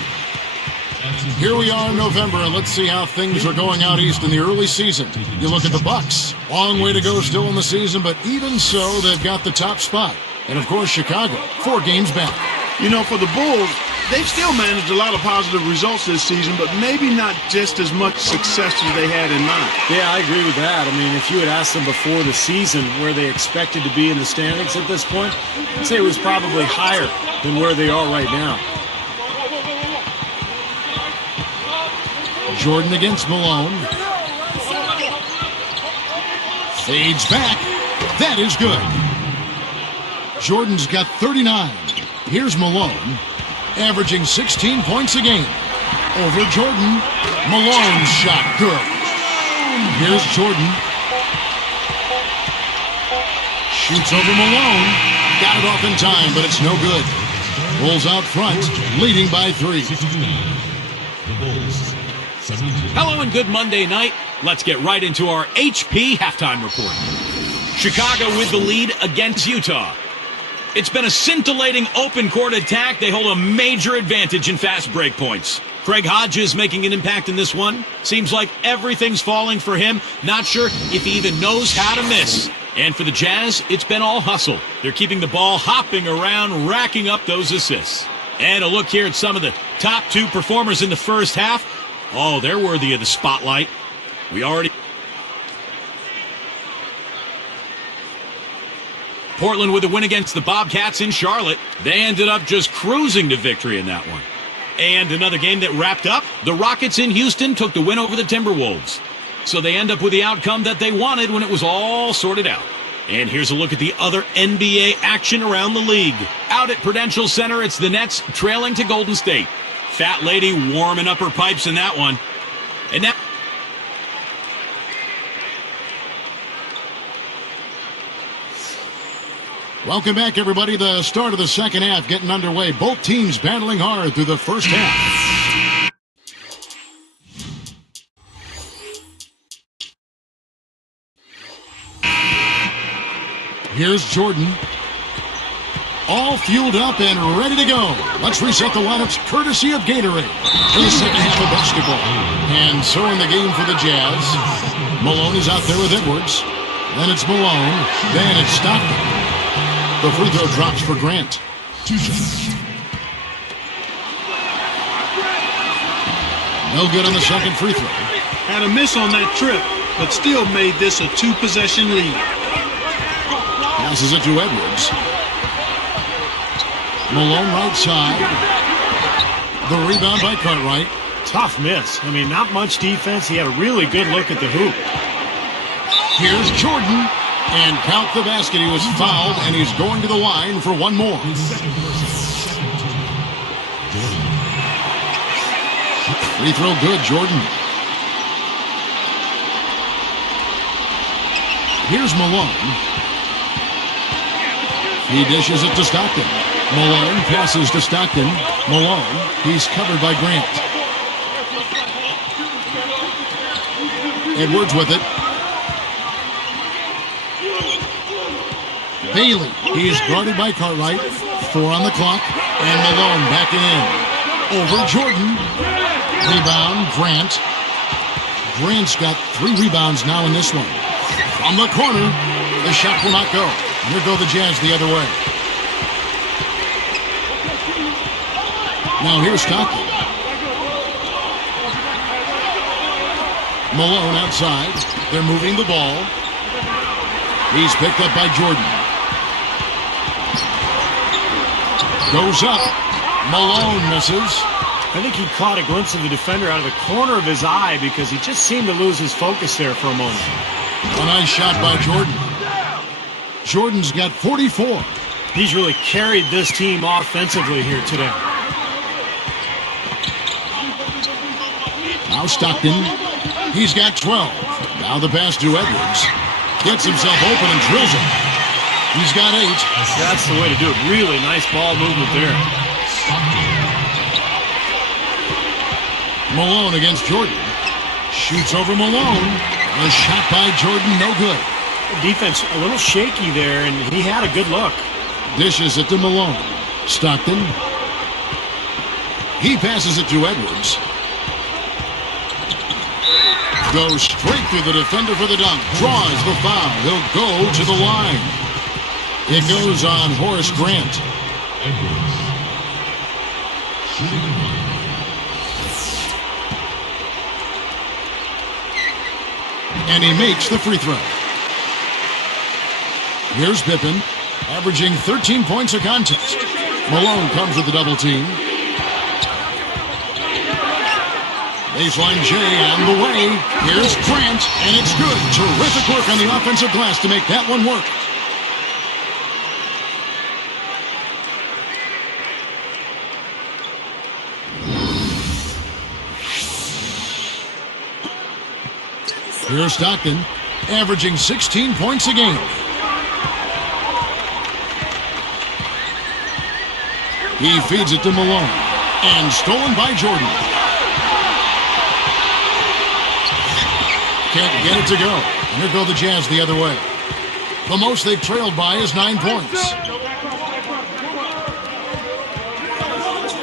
Here we are in November, and let's see how things are going out east in the early season. You look at the Bucks. Long way to go still in the season, but even so, they've got the top spot. And, of course, Chicago, 4 games back. You know, for the Bulls, they've still managed a lot of positive results this season, but maybe not just as much success as they had in mind. Yeah, I agree with that. I mean, if you had asked them before the season where they expected to be in the standings at this point, I'd say it was probably higher than where they are right now. Jordan against Malone. Fades back. That is good. Jordan's got 39. Here's Malone, averaging 16 points a game. Over Jordan. Malone's shot good. Here's Jordan. Shoots over Malone. Got it off in time, but it's no good. Bulls out front, leading by 3. Hello and good Monday night. Let's get right into our HP halftime report. Chicago with the lead against Utah. It's been a scintillating open court attack. They hold a major advantage in fast break points. Craig Hodges making an impact in this one. Seems like everything's falling for him. Not sure if he even knows how to miss. And for the Jazz, it's been all hustle. They're keeping the ball hopping around, racking up those assists. And a look here at some of the top 2 performers in the first half. Oh, they're worthy of the spotlight. Portland with a win against the Bobcats in Charlotte. They ended up just cruising to victory in that one. And another game that wrapped up, the Rockets in Houston took the win over the Timberwolves. So they end up with the outcome that they wanted when it was all sorted out. And here's a look at the other NBA action around the league. Out at Prudential Center, it's the Nets trailing to Golden State. Fat lady warming up her pipes in that one. And now... Welcome back, everybody. The start of the second half getting underway. Both teams battling hard through the first half. Here's Jordan. All fueled up and ready to go. Let's reset the lineups courtesy of Gatorade for the second half of basketball. And so in the game for the Jazz, Malone is out there with Edwards. Then it's Malone. Then it's Stockton. The free throw drops for Grant. No good on the second free throw. Had a miss on that trip, but still made this a 2-possession lead. Passes it to Edwards. Malone right side. The rebound by Cartwright. Tough miss. I mean, not much defense. He had a really good look at the hoop. Here's Jordan. And count the basket. He was fouled, and he's going to the line for one more. Free throw good, Jordan. Here's Malone. He dishes it to Stockton. Malone passes to Stockton. Malone, he's covered by Grant. Edwards with it. Bailey, he's guarded by Cartwright. 4 on the clock, and Malone backing in. Over Jordan. Rebound, Grant. Grant's got 3 rebounds now in this one. From the corner, the shot will not go. Here go the Jazz the other way. Now here's Stockton. Malone outside. They're moving the ball. He's picked up by Jordan. Goes up. Malone misses. I think he caught a glimpse of the defender out of the corner of his eye because he just seemed to lose his focus there for a moment. A nice shot by Jordan. Jordan's got 44. He's really carried this team offensively here today. Now Stockton. He's got 12. Now the pass to Edwards. Gets himself open and drills it. He's got 8. That's the way to do it. Really nice ball movement there. Malone against Jordan. Shoots over Malone. A shot by Jordan, no good. Defense a little shaky there, and he had a good look. Dishes it to Malone. Stockton. He passes it to Edwards. Goes straight through the defender for the dunk. Draws the foul. He'll go to the line. It goes on Horace Grant. And he makes the free throw. Here's Pippen, averaging 13 points a contest. Malone comes with the double team. Baseline J on the way. Here's Grant, and it's good. Terrific work on the offensive glass to make that one work. Here's Stockton, averaging 16 points a game. He feeds it to Malone, and stolen by Jordan. Can't get it to go. Here go the Jazz the other way. The most they've trailed by is 9 points.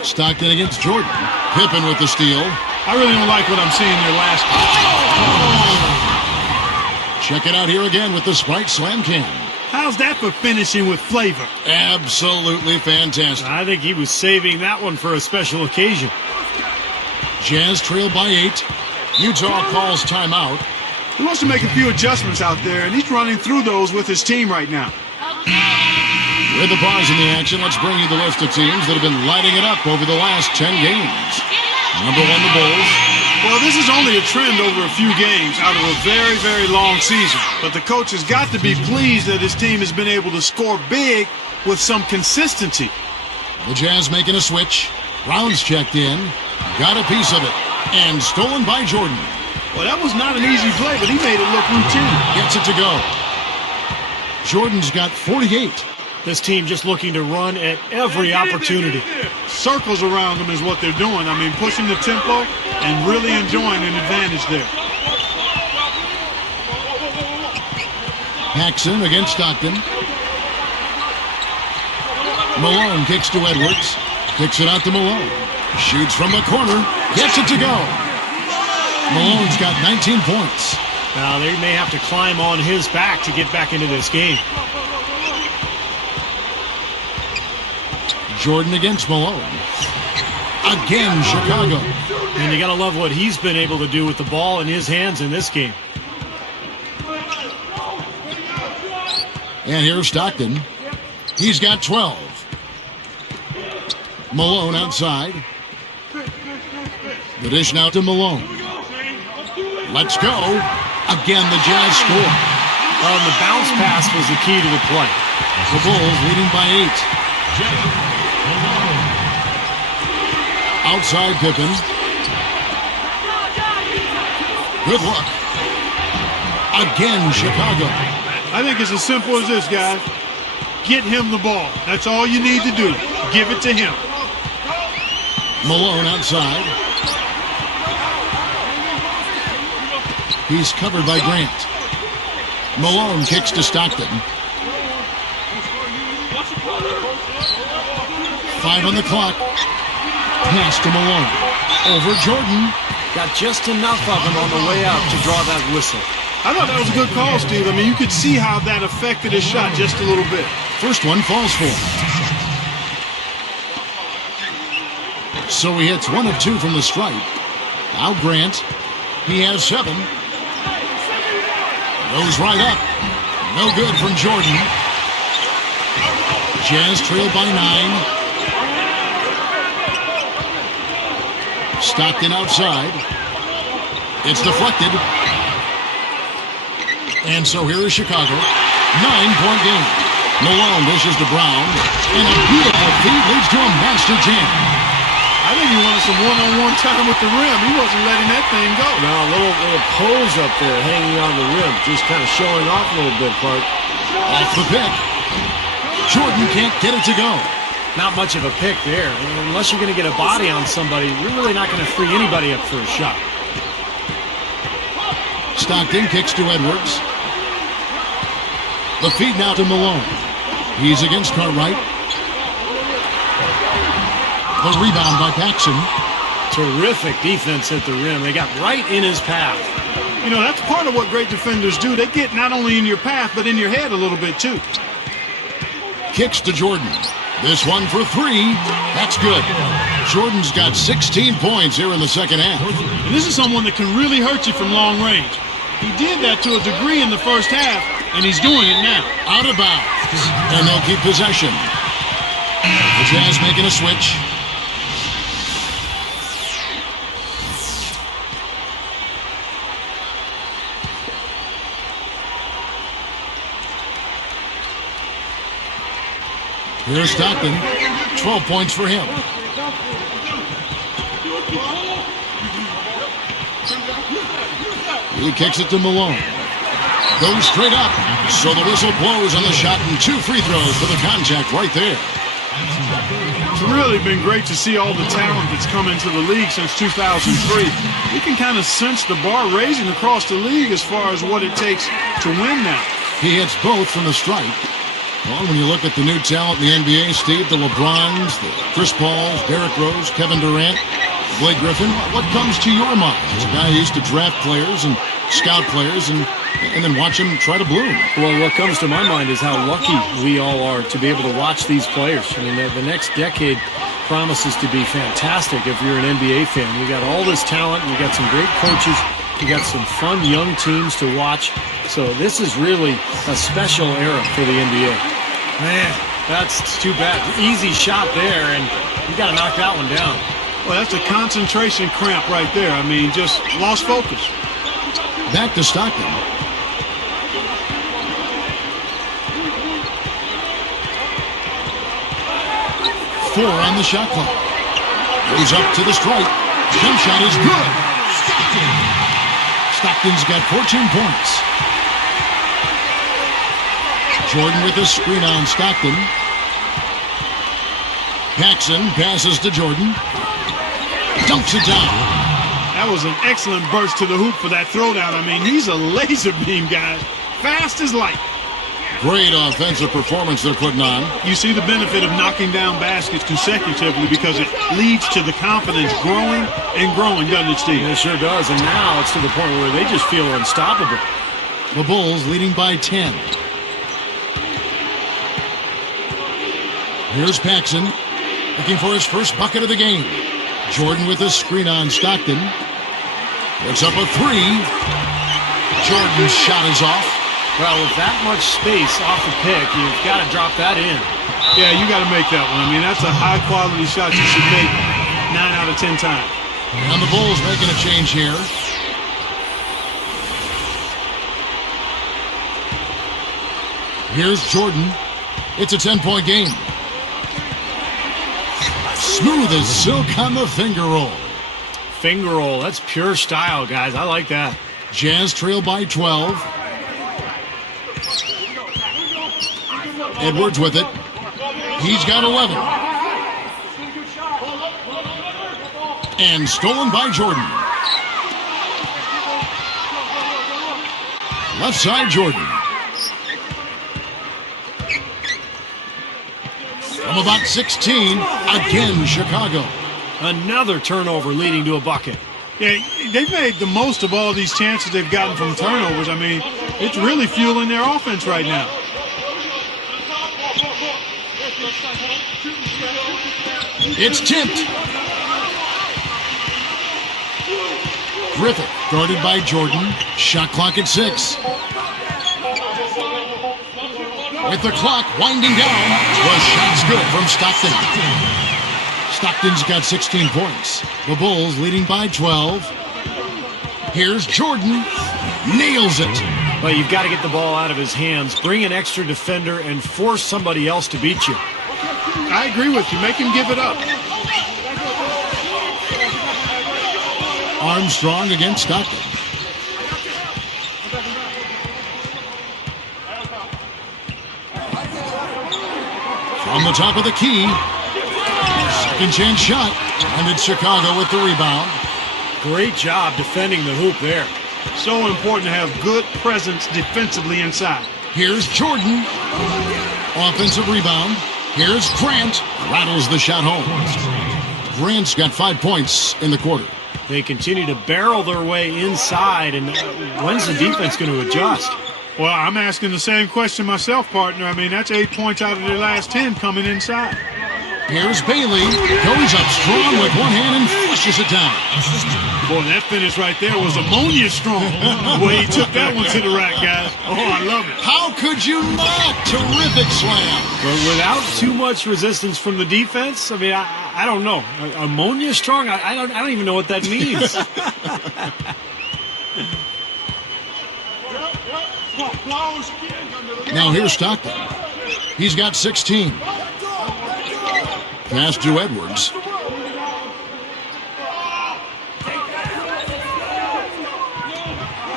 Stockton against Jordan. Pippen with the steal. I really don't like what I'm seeing there last time. Check it out here again with the Sprite Slam Can. How's that for finishing with flavor? Absolutely fantastic. I think he was saving that one for a special occasion. Jazz trail by 8. Utah calls timeout. He wants to make a few adjustments out there, and he's running through those with his team right now. With the pause in the action, let's bring you the list of teams that have been lighting it up over the last 10 games. Number 1, the Bulls. Well, this is only a trend over a few games out of a very, very long season. But the coach has got to be pleased that his team has been able to score big with some consistency. The Jazz making a switch. Brown's checked in. Got a piece of it. And stolen by Jordan. Well, that was not an easy play, but he made it look routine. Gets it to go. Jordan's got 48. This team just looking to run at every opportunity. Circles around them is what they're doing. I mean, pushing the tempo and really enjoying an advantage there. Paxson against Stockton. Malone kicks to Edwards. Kicks it out to Malone. Shoots from the corner. Gets it to go. Malone's got 19 points. Now, they may have to climb on his back to get back into this game. Jordan against Malone. Again, Chicago. And you got to love what he's been able to do with the ball in his hands in this game. And here's Stockton. He's got 12. Malone outside. The dish now to Malone. Let's go. Again, the Jazz score. The bounce pass was the key to the play. The Bulls leading by 8. Outside Pippen. Good luck. Again, Chicago. I think it's as simple as this, guys. Get him the ball. That's all you need to do. Give it to him. Malone outside. He's covered by Grant. Malone kicks to Stockton. 5 on the clock. Pass to Malone. Over Jordan. Got just enough of him on the way out to draw that whistle. I thought that was a good call, Steve. I mean, you could see how that affected his shot just a little bit. First one falls for him. So he hits 1 of 2 from the stripe. Now Grant. He has 7. Goes right up. No good from Jordan. Jazz trailed by 9. Stockton outside. It's deflected. And so here is Chicago. 9-point game. Malone dishes to Brown. And a beautiful feed leads to a monster jam. I think he wanted some one-on-one time with the rim. He wasn't letting that thing go. No, a little pose up there hanging on the rim. Just kind of showing off a little bit, Clark. Off the pick. Jordan can't get it to go. Not much of a pick there. Unless you're going to get a body on somebody, you're really not going to free anybody up for a shot. Stockton kicks to Edwards. The feed now to Malone. He's against Cartwright. The rebound by Paxson. Terrific defense at the rim. They got right in his path. You know, that's part of what great defenders do. They get not only in your path, but in your head a little bit, too. Kicks to Jordan. This one for 3. That's good. Jordan's got 16 points here in the second half. And this is someone that can really hurt you from long range. He did that to a degree in the first half, and he's doing it now. Out of bounds. And they'll keep possession. The Jazz making a switch. Here's Stockton. 12 points for him. He kicks it to Malone. Goes straight up. So the whistle blows on the shot and 2 free throws for the contact right there. It's really been great to see all the talent that's come into the league since 2003. We can kind of sense the bar raising across the league as far as what it takes to win now. He hits both from the stripe. Well, when you look at the new talent in the NBA, Steve, the LeBrons, the Chris Pauls, Derrick Rose, Kevin Durant, Blake Griffin, what comes to your mind? As a guy who used to draft players and scout players and then watch them try to bloom. Well, what comes to my mind is how lucky we all are to be able to watch these players. I mean, the next decade promises to be fantastic if you're an NBA fan. We got all this talent. We got some great coaches. We got some fun young teams to watch. So this is really a special era for the NBA. Man, that's too bad. Easy shot there, and you got to knock that one down. Well, that's a concentration cramp right there. I mean, just lost focus. Back to Stockton. Four on the shot clock. Goes up to the stripe. Jump shot is good. Stockton's got 14 points. Jordan with a screen on Stockton. Paxson passes to Jordan. Dunks it down. That was an excellent burst to the hoop for that throwdown. I mean, he's a laser beam, guys. Fast as light. Great offensive performance they're putting on. You see the benefit of knocking down baskets consecutively because it leads to the confidence growing and growing, doesn't it, Steve? It sure does. And now it's to the point where they just feel unstoppable. The Bulls leading by 10. Here's Paxson looking for his first bucket of the game. Jordan with a screen on Stockton. Puts up a 3. Jordan's shot is off. Well, with that much space off the pick, you've got to drop that in. Yeah, you got to make that one. I mean, that's a high-quality shot you should make 9 out of 10 times. And the Bulls making a change here. Here's Jordan. It's a 10-point game. Smooth as silk on the finger roll. Finger roll. That's pure style, guys. I like that. Jazz trail by 12. Edwards with it. He's got 11. And stolen by Jordan. Left side, Jordan. From about 16, again, Chicago. Another turnover leading to a bucket. Yeah, they've made the most of all these chances they've gotten from turnovers. I mean, it's really fueling their offense right now. It's tipped. Griffith, guarded by Jordan. Shot clock at 6. With the clock winding down, the shot's good from Stockton. Stockton's got 16 points. The Bulls leading by 12. Here's Jordan. Nails it. But you've got to get the ball out of his hands, bring an extra defender, and force somebody else to beat you. I agree with you. Make him give it up. Armstrong against Stockton. From the top of the key. Second chance shot. And it's Chicago with the rebound. Great job defending the hoop there. So important to have good presence defensively inside. Here's Jordan. Offensive rebound. Here's Grant. Rattles the shot home. Grant's got 5 points in the quarter. They continue to barrel their way inside, and when's the defense going to adjust? Well, I'm asking the same question myself, partner. I mean, that's 8 points out of their last 10 coming inside. Here's Bailey. Goes up strong with one hand and flushes it down. Boy, that finish right there was ammonia strong. The way he took that one to the rack, guys. Oh, I love it. How could you not? Terrific slam. But without too much resistance from the defense, I mean, I don't know. Ammonia strong? I don't even know what that means. Now here's Stockton. He's got 16. Pass to Edwards.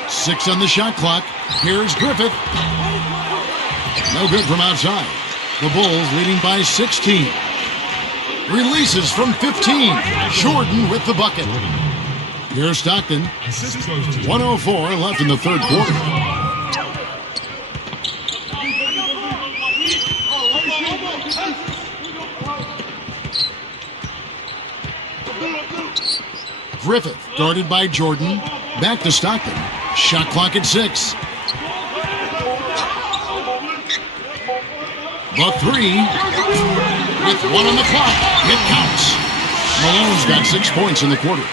Six on the shot clock. Here's Griffith. No good from outside. The Bulls leading by 16. Releases from 15. Jordan with the bucket. Here's Stockton. 1:04 left in the third quarter. Griffith, guarded by Jordan. Back to Stockton. Shot clock at 6. The 3. With 1 on the clock. It counts. Malone's got 6 points in the quarter.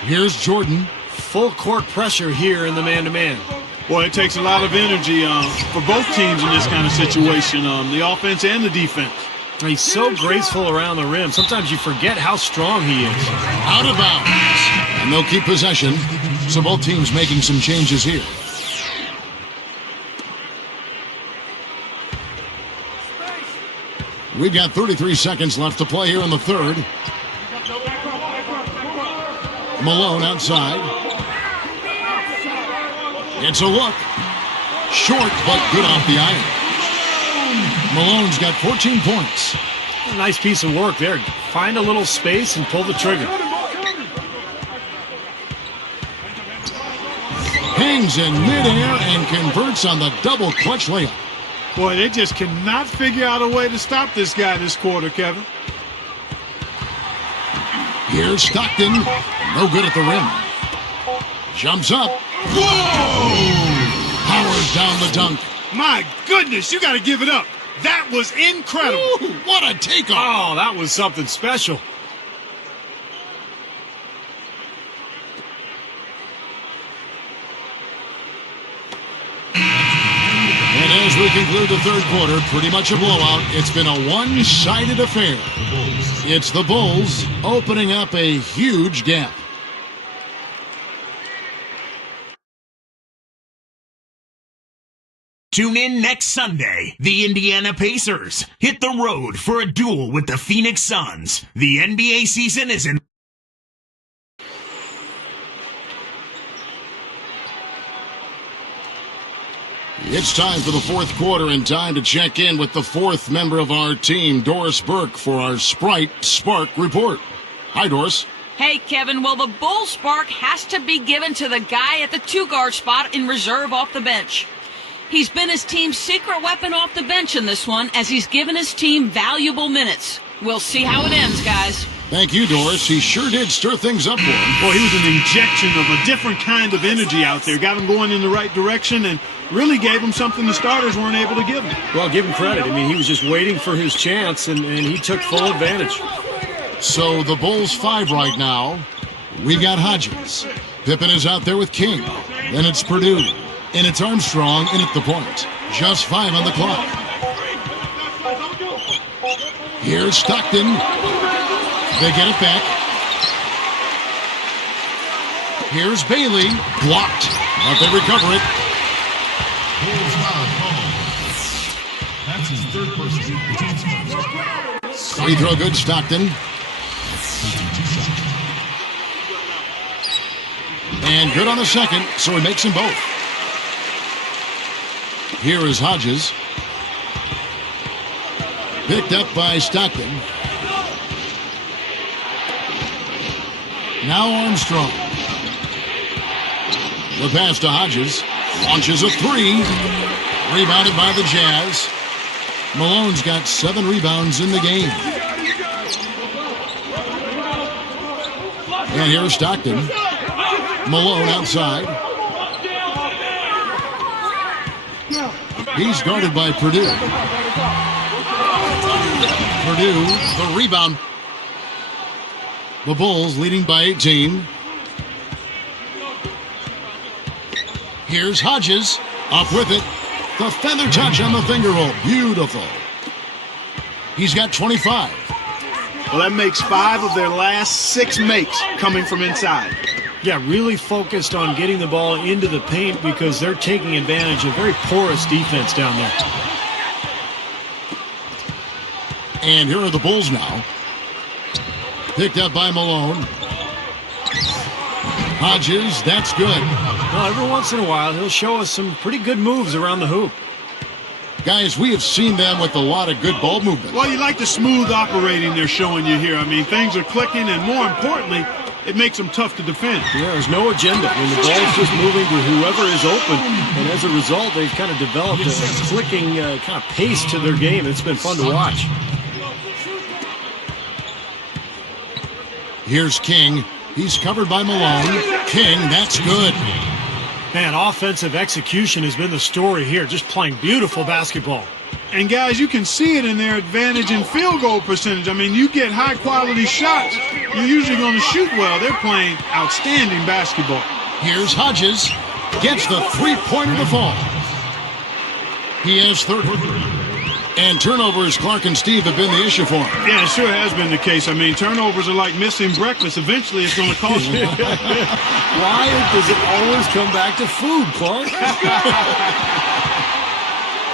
Here's Jordan. Full court pressure here in the man-to-man. Boy, it takes a lot of energy for both teams in this kind of situation, the offense and the defense. He's so graceful around the rim. Sometimes you forget how strong he is. Out of bounds. And they'll keep possession. So both teams making some changes here. We've got 33 seconds left to play here in the third. Malone outside. It's a look. Short, but good off the iron. Malone's got 14 points. A nice piece of work there. Find a little space and pull the trigger. Hangs in midair and converts on the double clutch layup. Boy, they just cannot figure out a way to stop this guy this quarter, Kevin. Here's Stockton. No good at the rim. Jumps up. Whoa! Powers down the dunk. My goodness, you got to give it up. That was incredible. Ooh, what a takeoff. Oh, that was something special. And as we conclude the third quarter, pretty much a blowout. It's been a one-sided affair. It's the Bulls opening up a huge gap. Tune in next Sunday. The Indiana Pacers hit the road for a duel with the Phoenix Suns. The NBA season is in. It's time for the fourth quarter and time to check in with the fourth member of our team, Doris Burke, for our Sprite Spark Report. Hi, Doris. Hey, Kevin. Well, the Bull spark has to be given to the guy at the 2-guard spot in reserve off the bench. He's been his team's secret weapon off the bench in this one, as he's given his team valuable minutes. We'll see how it ends, guys. Thank you, Doris. He sure did stir things up for him. Boy, he was an injection of a different kind of energy out there. Got him going in the right direction and really gave him something the starters weren't able to give him. Well, give him credit. I mean, he was just waiting for his chance, and he took full advantage. So the Bulls 5 right now. We've got Hodges. Pippen is out there with King. Then it's Purdue. And it's Armstrong in at the point. Just 5 on the clock. Here's Stockton. They get it back. Here's Bailey. Blocked. But they recover it. That's his third person. Free throw good, Stockton. And good on the second, so he makes them both. Here is Hodges. Picked up by Stockton. Now Armstrong. The pass to Hodges. Launches a 3. Rebounded by the Jazz. Malone's got 7 rebounds in the game. And here's Stockton. Malone outside. He's guarded by Purdue. Purdue, the rebound. The Bulls leading by 18. Here's Hodges. Up with it. The feather touch on the finger roll. Beautiful. He's got 25. Well, that makes 5 of their last 6 makes coming from inside. Yeah, really focused on getting the ball into the paint because they're taking advantage of very porous defense down there. And here are the Bulls now. Picked up by Malone. Hodges, that's good. Well, every once in a while, he'll show us some pretty good moves around the hoop. Guys, we have seen them with a lot of good ball movement. Well, you like the smooth operating they're showing you here. I mean, things are clicking, and more importantly, it makes them tough to defend. Yeah, there's no agenda. When the ball's just moving to whoever is open, and as a result, they've kind of developed a clicking kind of pace to their game. It's been fun to watch. Here's King. He's covered by Malone. King, that's good. Man, offensive execution has been the story here. Just playing beautiful basketball. And guys, you can see it in their advantage in field goal percentage. I mean, you get high quality shots, you're usually going to shoot well. They're playing outstanding basketball. Here's Hodges. Gets the three-pointer to fall. He has 30. And turnovers, Clark and Steve, have been the issue for him. Yeah, it sure has been the case. I mean, turnovers are like missing breakfast. Eventually, it's going to cost you. Why does it always come back to food, Clark?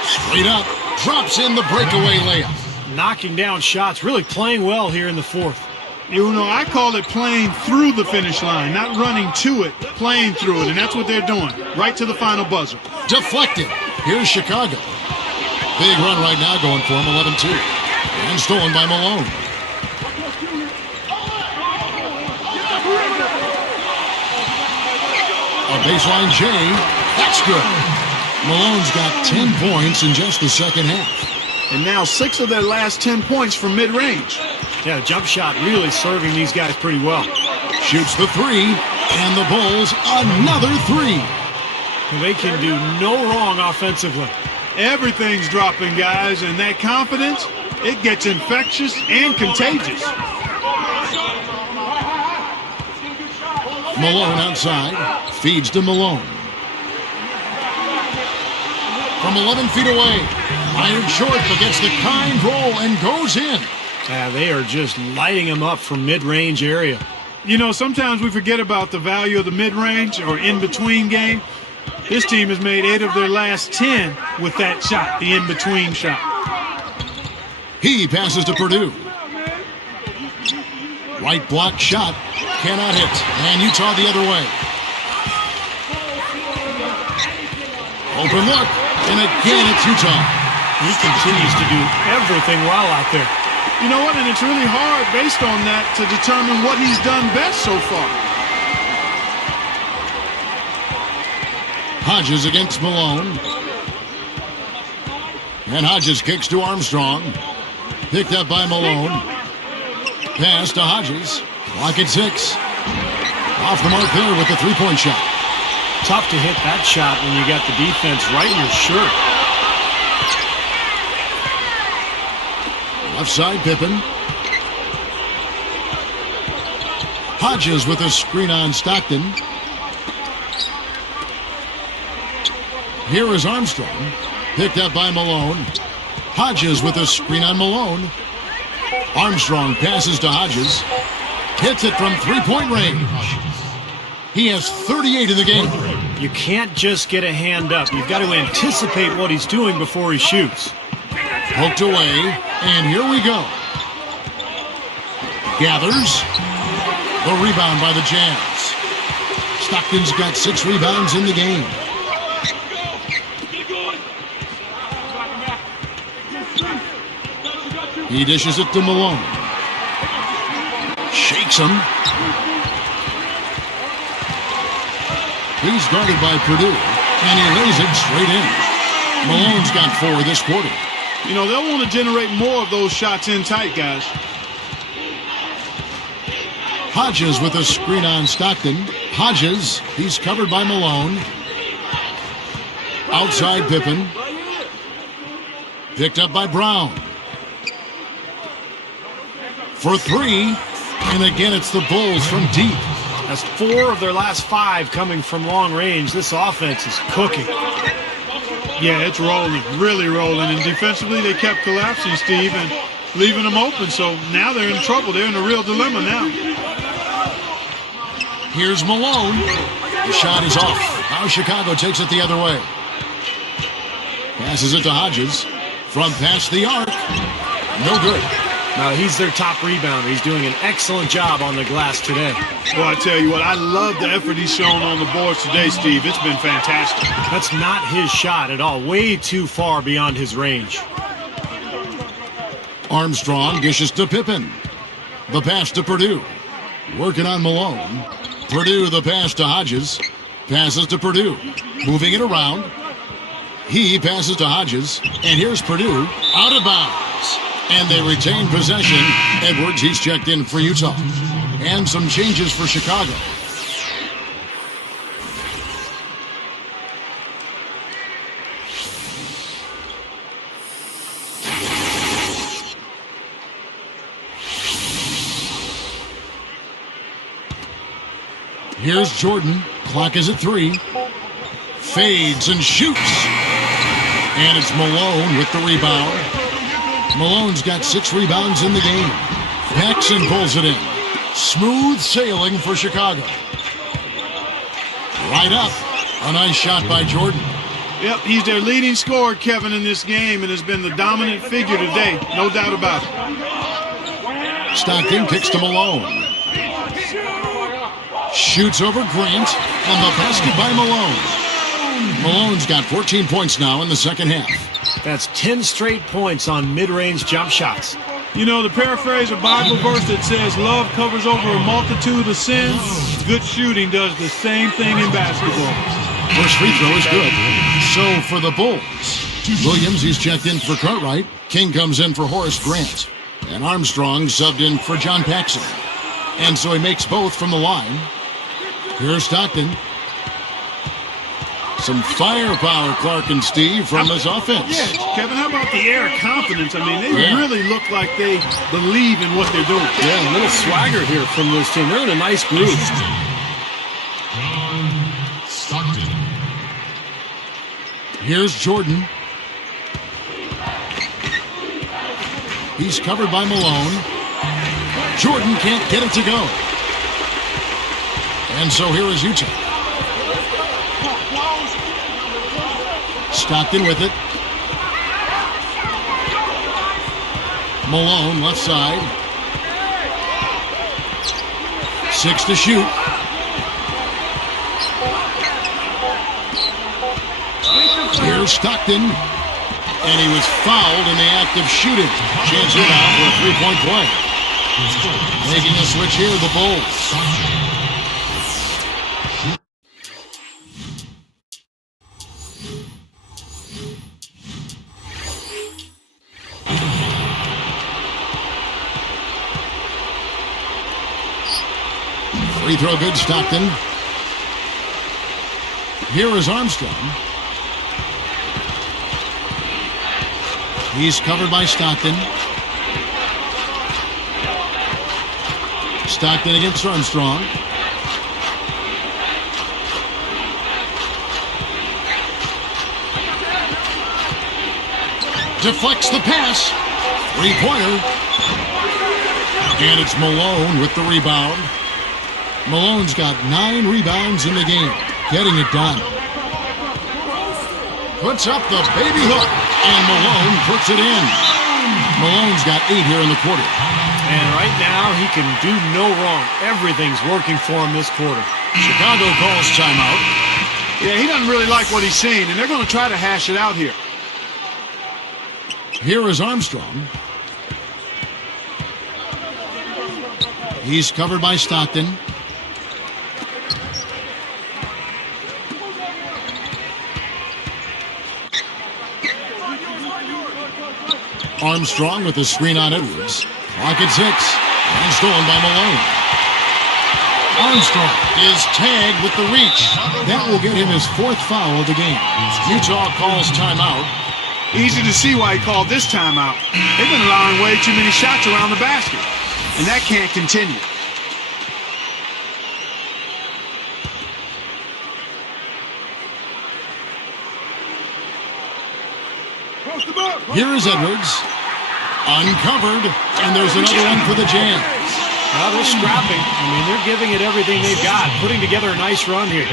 Straight up. Drops in the breakaway layup. Knocking down shots, really playing well here in the fourth. You know, I call it playing through the finish line, not running to it, playing through it, and that's what they're doing, right to the final buzzer. Deflected. Here's Chicago. Big run right now going for him, 11-2. And stolen by Malone. A baseline J. That's good. Malone's got 10 points in just the second half. And now 6 of their last 10 points from mid-range. Yeah, the jump shot really serving these guys pretty well. Shoots the 3, and the Bulls another 3. They can do no wrong offensively. Everything's dropping, guys, and that confidence, it gets infectious and contagious. Malone outside, feeds to Malone. From 11 feet away, fired short, but gets the kind roll and goes in. Yeah, they are just lighting them up from mid-range area. You know, sometimes we forget about the value of the mid-range or in-between game. This team has made 8 of their last 10 with that shot, the in-between shot. He passes to Purdue. Right block shot, cannot hit. And Utah the other way. Open look, And again, it's Utah. He continues to do everything well out there. You know what? And it's really hard based on that to determine what he's done best so far. Hodges against Malone. And Hodges kicks to Armstrong. Picked up by Malone. Pass to Hodges. Clock at 6. Off the mark there with the three-point shot. Tough to hit that shot when you got the defense right in your shirt. Left side, Pippen. Hodges with a screen on Stockton. Here is Armstrong. Picked up by Malone. Hodges with a screen on Malone. Armstrong passes to Hodges. Hits it from three-point range. He has 38 in the game. You can't just get a hand up. You've got to anticipate what he's doing before he shoots. Poked away, and here we go. Gathers. The rebound by the Jazz. Stockton's got 6 rebounds in the game. He dishes it to Malone. Shakes him. He's guarded by Purdue, and he lays it straight in. Malone's got 4 this quarter. You know, they'll want to generate more of those shots in tight, guys. Hodges with a screen on Stockton. Hodges, he's covered by Malone. Outside Pippen. Picked up by Brown. For 3, and again it's the Bulls from deep. That's 4 of their last 5 coming from long range. This offense is cooking. Yeah, it's rolling, really rolling. And defensively, they kept collapsing, Steve, and leaving them open. So now they're in trouble. They're in a real dilemma now. Here's Malone. The shot is off. Now Chicago takes it the other way. Passes it to Hodges. From past the arc. No good. Now, he's their top rebounder. He's doing an excellent job on the glass today. Well, I tell you what, I love the effort he's shown on the boards today, Steve. It's been fantastic. That's not his shot at all. Way too far beyond his range. Armstrong dishes to Pippen. The pass to Purdue. Working on Malone. Purdue the pass to Hodges. Passes to Purdue. Moving it around. He passes to Hodges. And here's Purdue out of bounds. And they retain possession. Edwards, he's checked in for Utah. And some changes for Chicago. Here's Jordan. Clock is at 3. Fades and shoots. And it's Malone with the rebound. Malone's got 6 rebounds in the game. Paxson pulls it in. Smooth sailing for Chicago. Right up. A nice shot by Jordan. Yep, he's their leading scorer, Kevin, in this game, and has been the dominant figure today. No doubt about it. Stockton kicks to Malone. Shoots over Grant, and the basket by Malone. Malone's got 14 points now in the second half. That's 10 straight points on mid-range jump shots. You know, to paraphrase a Bible verse that says love covers over a multitude of sins, good shooting does the same thing in basketball. First free throw is good. So for the Bulls, Williams, he's checked in for Cartwright. King comes in for Horace Grant. And Armstrong subbed in for John Paxson. And so he makes both from the line. Here's Stockton. Some firepower, Clark and Steve, from this offense. Yeah, Kevin, how about the air of confidence? I mean, they really look like they believe in what they're doing. Yeah, a little swagger here from this team. They're in a nice groove. Stockton. Here's Jordan. He's covered by Malone. Jordan can't get it to go. And so here is Utah. Stockton with it. Malone left side. 6 to shoot. Here's Here's Stockton. And he was fouled in the act of shooting. Chance here now for a three-point play. Making a switch here, the Bulls. Free throw good, Stockton. Here is Armstrong. He's covered by Stockton. Stockton against Armstrong. Deflects the pass. Three-pointer. And it's Malone with the rebound. Malone's got 9 rebounds in the game. Getting it done. Puts up the baby hook. And Malone puts it in. Malone's got 8 here in the quarter. And right now, he can do no wrong. Everything's working for him this quarter. Chicago calls timeout. Yeah, he doesn't really like what he's seeing, and they're going to try to hash it out here. Here is Armstrong. He's covered by Stockton. Armstrong with the screen on Edwards. Clock at 6. And stolen by Malone. Armstrong is tagged with the reach. That will get him his 4th foul of the game. Utah calls timeout. Easy to see why he called this timeout. They've been allowing way too many shots around the basket, and that can't continue. Here is Edwards. Uncovered. And there's another one for the Jazz. Well, they're scrapping. I mean, they're giving it everything they've got, putting together a nice run here.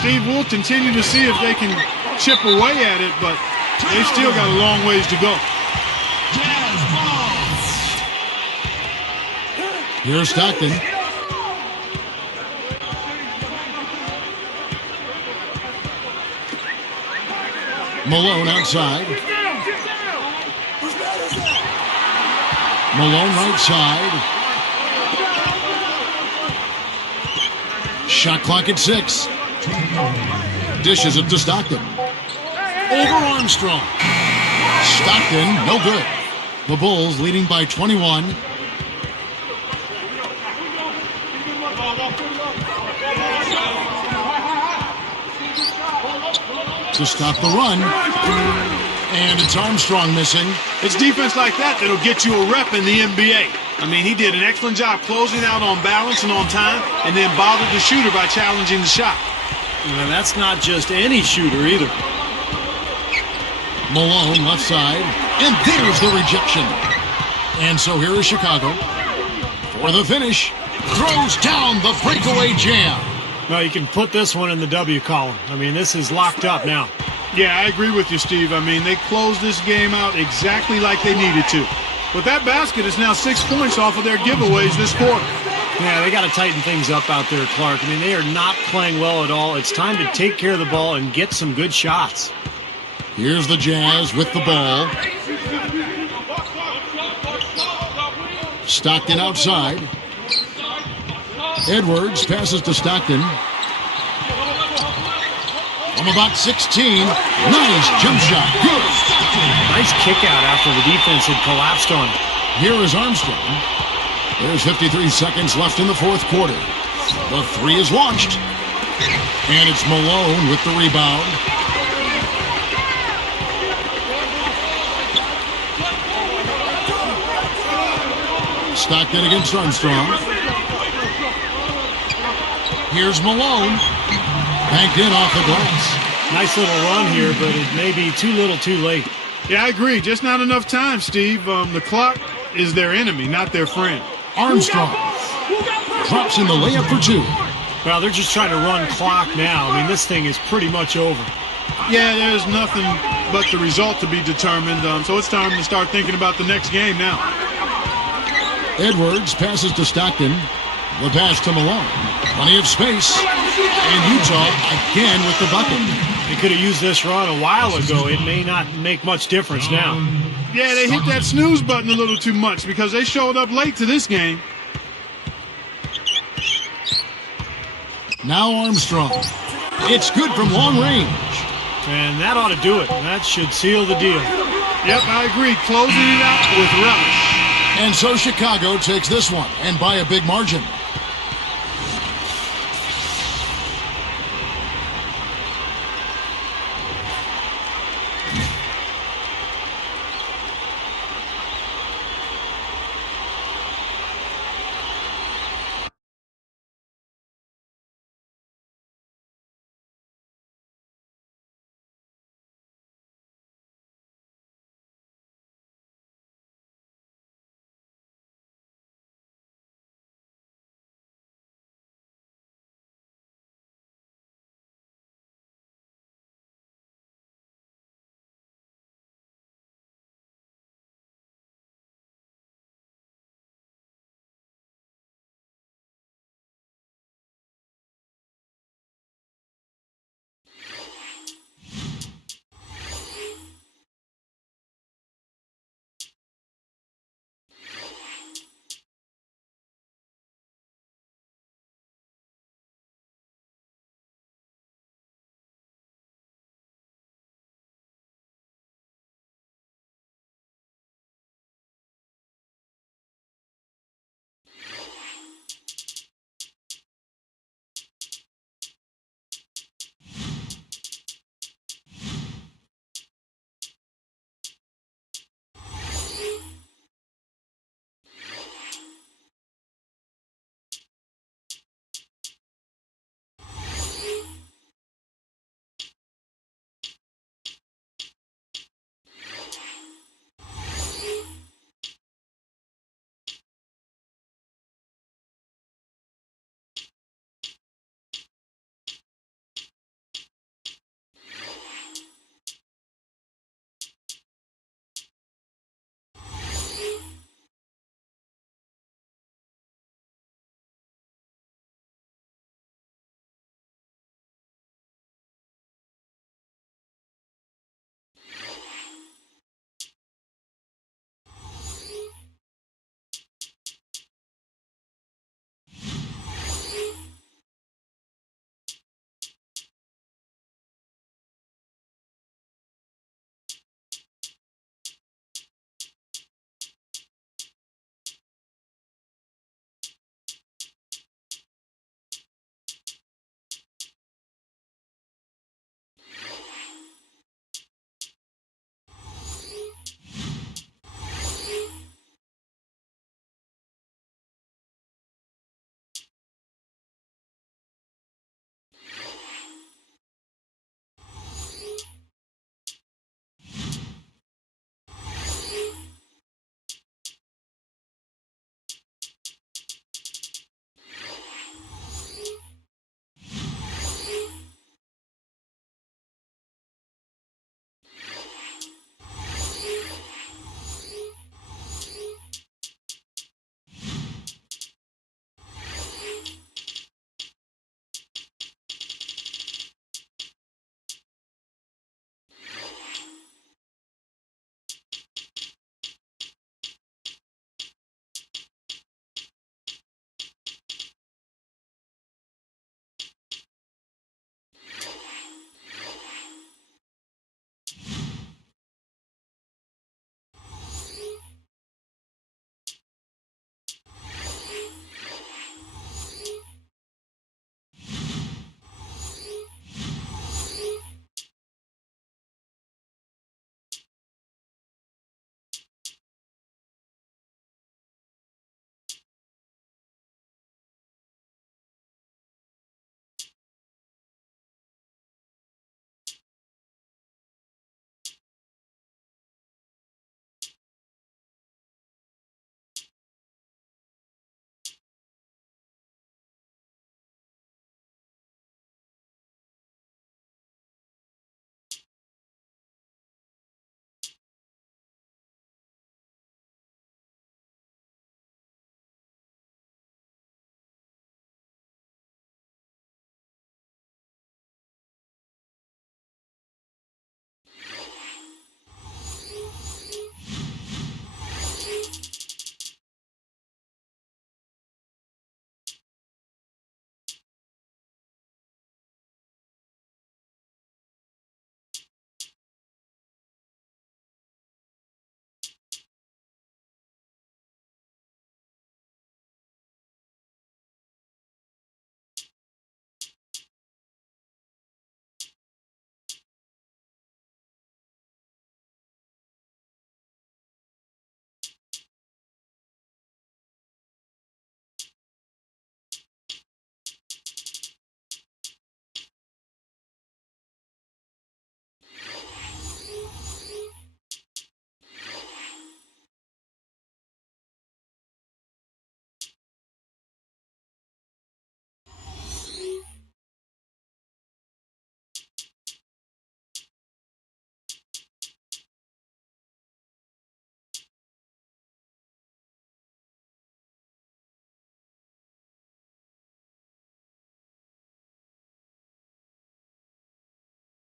Steve, we'll continue to see if they can chip away at it, but they've still got a long ways to go. Here's Stockton. Malone outside. Malone right side. Shot clock at 6. Dishes it to Stockton. Over Armstrong. Stockton, no good. The Bulls leading by 21. To stop the run. And it's Armstrong missing. It's defense like that that'll get you a rep in the NBA. I mean, he did an excellent job closing out on balance and on time, and then bothered the shooter by challenging the shot. And that's not just any shooter either. Malone left side. And there's the rejection. And so here is Chicago. For the finish. Throws down the breakaway jam. Well, you can put this one in the W column. I mean, this is locked up now. Yeah, I agree with you, Steve. I mean, they closed this game out exactly like they needed to. But that basket is now 6 points off of their giveaways this quarter. Yeah, they got to tighten things up out there, Clark. I mean, they are not playing well at all. It's time to take care of the ball and get some good shots. Here's the Jazz with the ball. Stockton outside. Edwards passes to Stockton. From about 16. Nice jump shot. Good. Nice kick out after the defense had collapsed on it. Here is Armstrong. There's 53 seconds left in the 4th quarter. The 3 is launched. And it's Malone with the rebound. Stockton against Armstrong. Here's Malone. Banked in off the glass. Nice little run here, but it may be too little too late. Yeah, I agree. Just not enough time, Steve. The clock is their enemy, not their friend. Armstrong drops in the layup for 2. Well, they're just trying to run clock now. I mean, this thing is pretty much over. Yeah, there's nothing but the result to be determined. So it's time to start thinking about the next game now. Edwards passes to Stockton. The pass to Malone. Plenty of space. And Utah again with the bucket. They could have used this run a while ago. It may not make much difference now. Yeah, they hit that snooze button a little too much because they showed up late to this game. Now Armstrong. It's good from long range. And that ought to do it. That should seal the deal. Yep, I agree. Closing it out with relish. And so Chicago takes this one, and by a big margin.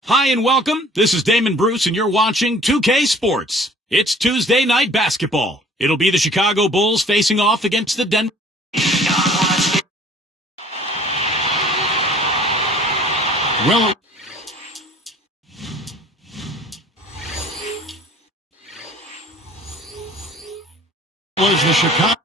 Hi and welcome. This is Damon Bruce and you're watching 2K Sports. It's Tuesday night basketball. It'll be the Chicago Bulls facing off against the Denver. Well, was the Chicago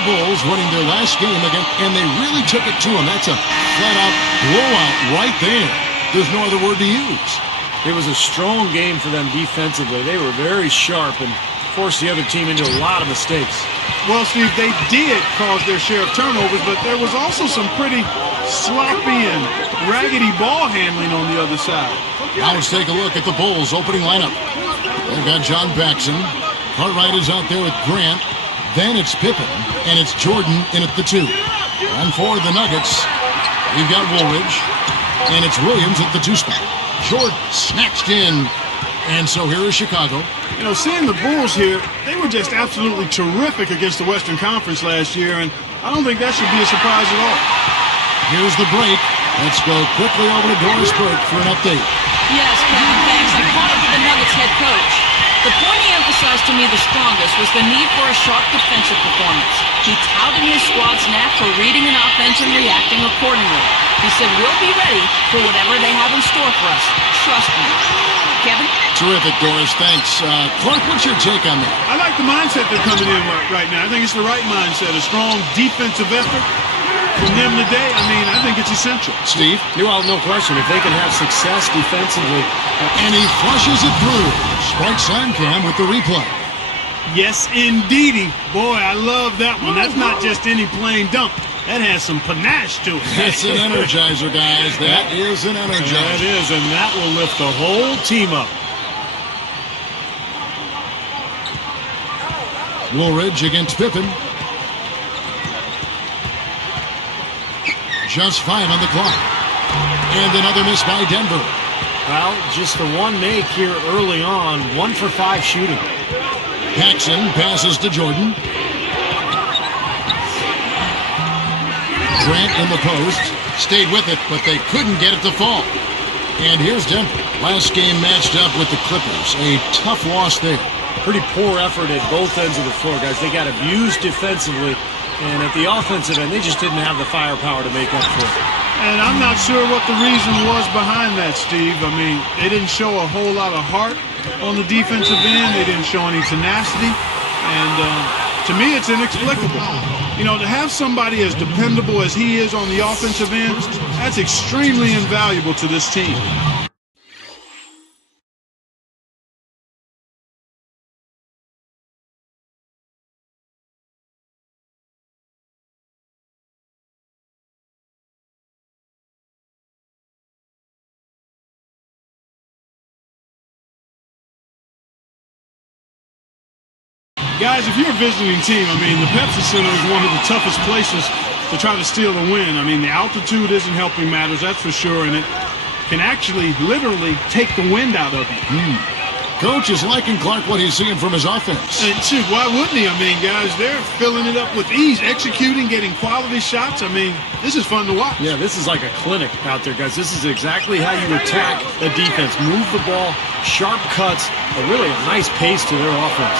Chicago Bulls winning their last game again, and they really took it to them. That's a flat-out blowout right there. There's no other word to use. It was a strong game for them defensively. They were very sharp and forced the other team into a lot of mistakes. Well, Steve, they did cause their share of turnovers, but there was also some pretty sloppy and raggedy ball handling on the other side. Now let's take a look at the Bulls' opening lineup. They've got John Paxson. Cartwright is out there with Grant. Then it's Pippen, and it's Jordan in at the 2. And for the Nuggets, we've got Woolridge, and it's Williams at the 2 spot. Jordan snatched in, and so here is Chicago. You know, seeing the Bulls here, they were just absolutely terrific against the Western Conference last year, and I don't think that should be a surprise at all. Here's the break. Let's go quickly over to Doris Burke for an update. Yes, Kevin, thanks. I caught up with the Nuggets head coach. The point he emphasized to me the strongest was the need for a sharp defensive performance. He touted his squad's knack for reading an offense and reacting accordingly. He said, we'll be ready for whatever they have in store for us. Trust me. Kevin? Terrific, Doris. Thanks. Clark, what's your take on that? I like the mindset they're coming in right now. I think it's the right mindset. A strong defensive effort from them today. I think it's essential. Steve? Well, no question. If they can have success defensively. And he flushes it through. Spike Simcam with the replay. Yes, indeedy. Boy, I love that one. That's not just any plain dunk. That has some panache to it. That's an energizer, guys. That is an energizer. That is, and that will lift the whole team up. Woolridge against Pippen. Just 5 on the clock. And another miss by Denver. Well, just the one make here early on. 1 for 5 shooting. Paxson passes to Jordan. Grant in the post. Stayed with it, but they couldn't get it to fall. And here's Denver. Last game matched up with the Clippers. A tough loss there. Pretty poor effort at both ends of the floor, guys. They got abused defensively. And at the offensive end, they just didn't have the firepower to make up for it. And I'm not sure what the reason was behind that, Steve. They didn't show a whole lot of heart on the defensive end. They didn't show any tenacity. And to me, it's inexplicable. To have somebody as dependable as he is on the offensive end, that's extremely invaluable to this team. Guys, if you're a visiting team, the Pepsi Center is one of the toughest places to try to steal a win. The altitude isn't helping matters, that's for sure, and it can actually literally take the wind out of you. Coach is liking Clark what he's seeing from his offense. And shoot, why wouldn't he? Guys, they're filling it up with ease, executing, getting quality shots. This is fun to watch. Yeah, this is like a clinic out there, guys. This is exactly how you attack a defense. Move the ball, sharp cuts, really a nice pace to their offense.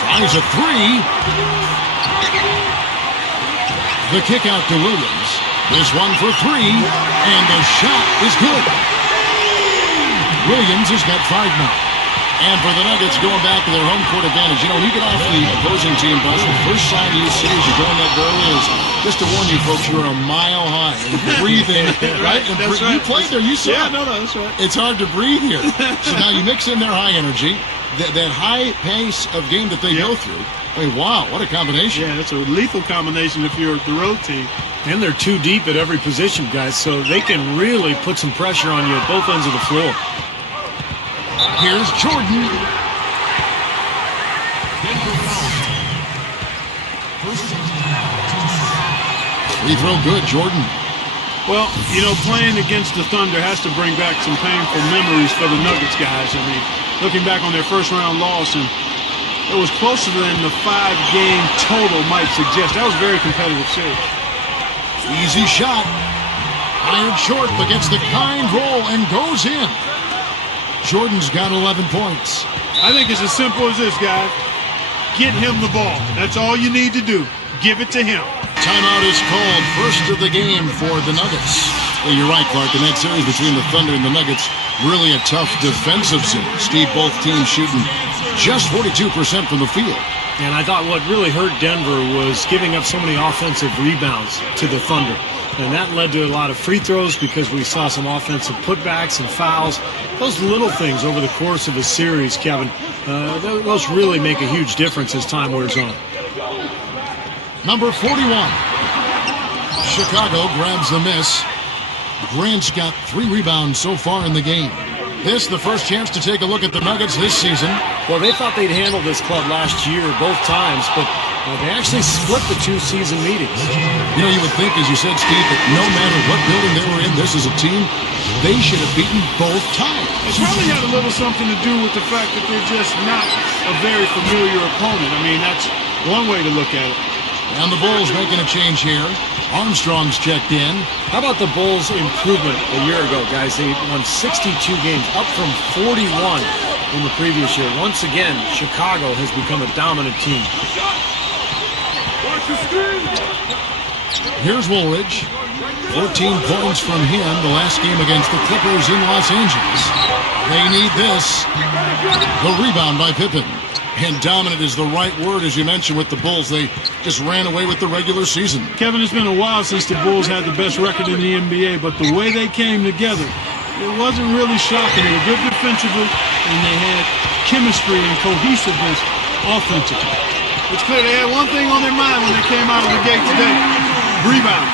Tries a 3. The kick out to Williams. This one for 3, and the shot is good. Williams has got 5 now. And for the Nuggets, going back to their home court advantage. You get off the opposing team bus. The first sign you see as you go in that door is, just to warn you folks, you're a mile high and breathing, right? And that's right. You played there, you saw. Yeah, no, that's right. It's hard to breathe here. So now you mix in their high energy, that high pace of game that they go through. Wow, what a combination. Yeah, it's a lethal combination if you're the road team. And they're too deep at every position, guys, so they can really put some pressure on you at both ends of the floor. Here's Jordan. Free throw good, Jordan. Well, playing against the Thunder has to bring back some painful memories for the Nuggets guys. Looking back on their first-round loss, and it was closer than the 5-game total might suggest. That was a very competitive series. Easy shot. Iron short, but gets the kind roll and goes in. Jordan's got 11 points. I think it's as simple as this, guys. Get him the ball. That's all you need to do. Give it to him. Timeout is called. First of the game for the Nuggets. Yeah, you're right, Clark. In that series between the Thunder and the Nuggets, really a tough defensive series. Steve, both teams shooting just 42% from the field. And I thought what really hurt Denver was giving up so many offensive rebounds to the Thunder. And that led to a lot of free throws because we saw some offensive putbacks and fouls. Those little things over the course of a series, Kevin, those really make a huge difference as time wears on. Number 41. Chicago grabs the miss. Grant's got 3 rebounds so far in the game. This the first chance to take a look at the Nuggets this season. Well, they thought they'd handle this club last year both times, but they actually split the 2 season meetings. You know, you would think, as you said, Steve, that no matter what building they were in, this is a team they should have beaten both times. It's probably had a little something to do with the fact that they're just not a very familiar opponent. I mean, that's one way to look at it. And the Bulls making a change here. Armstrong's checked in. How about the Bulls' improvement a year ago, guys? They won 62 games, up from 41 in the previous year. Once again, Chicago has become a dominant team. Here's Woolridge. 14 points from him the last game against the Clippers in Los Angeles. They need this. The rebound by Pippen. And dominant is the right word, as you mentioned, with the Bulls. They just ran away with the regular season. Kevin, it's been a while since the Bulls had the best record in the NBA, but the way they came together, it wasn't really shocking. They were good defensively, and they had chemistry and cohesiveness offensively. It's clear they had one thing on their mind when they came out of the gate today: rebound.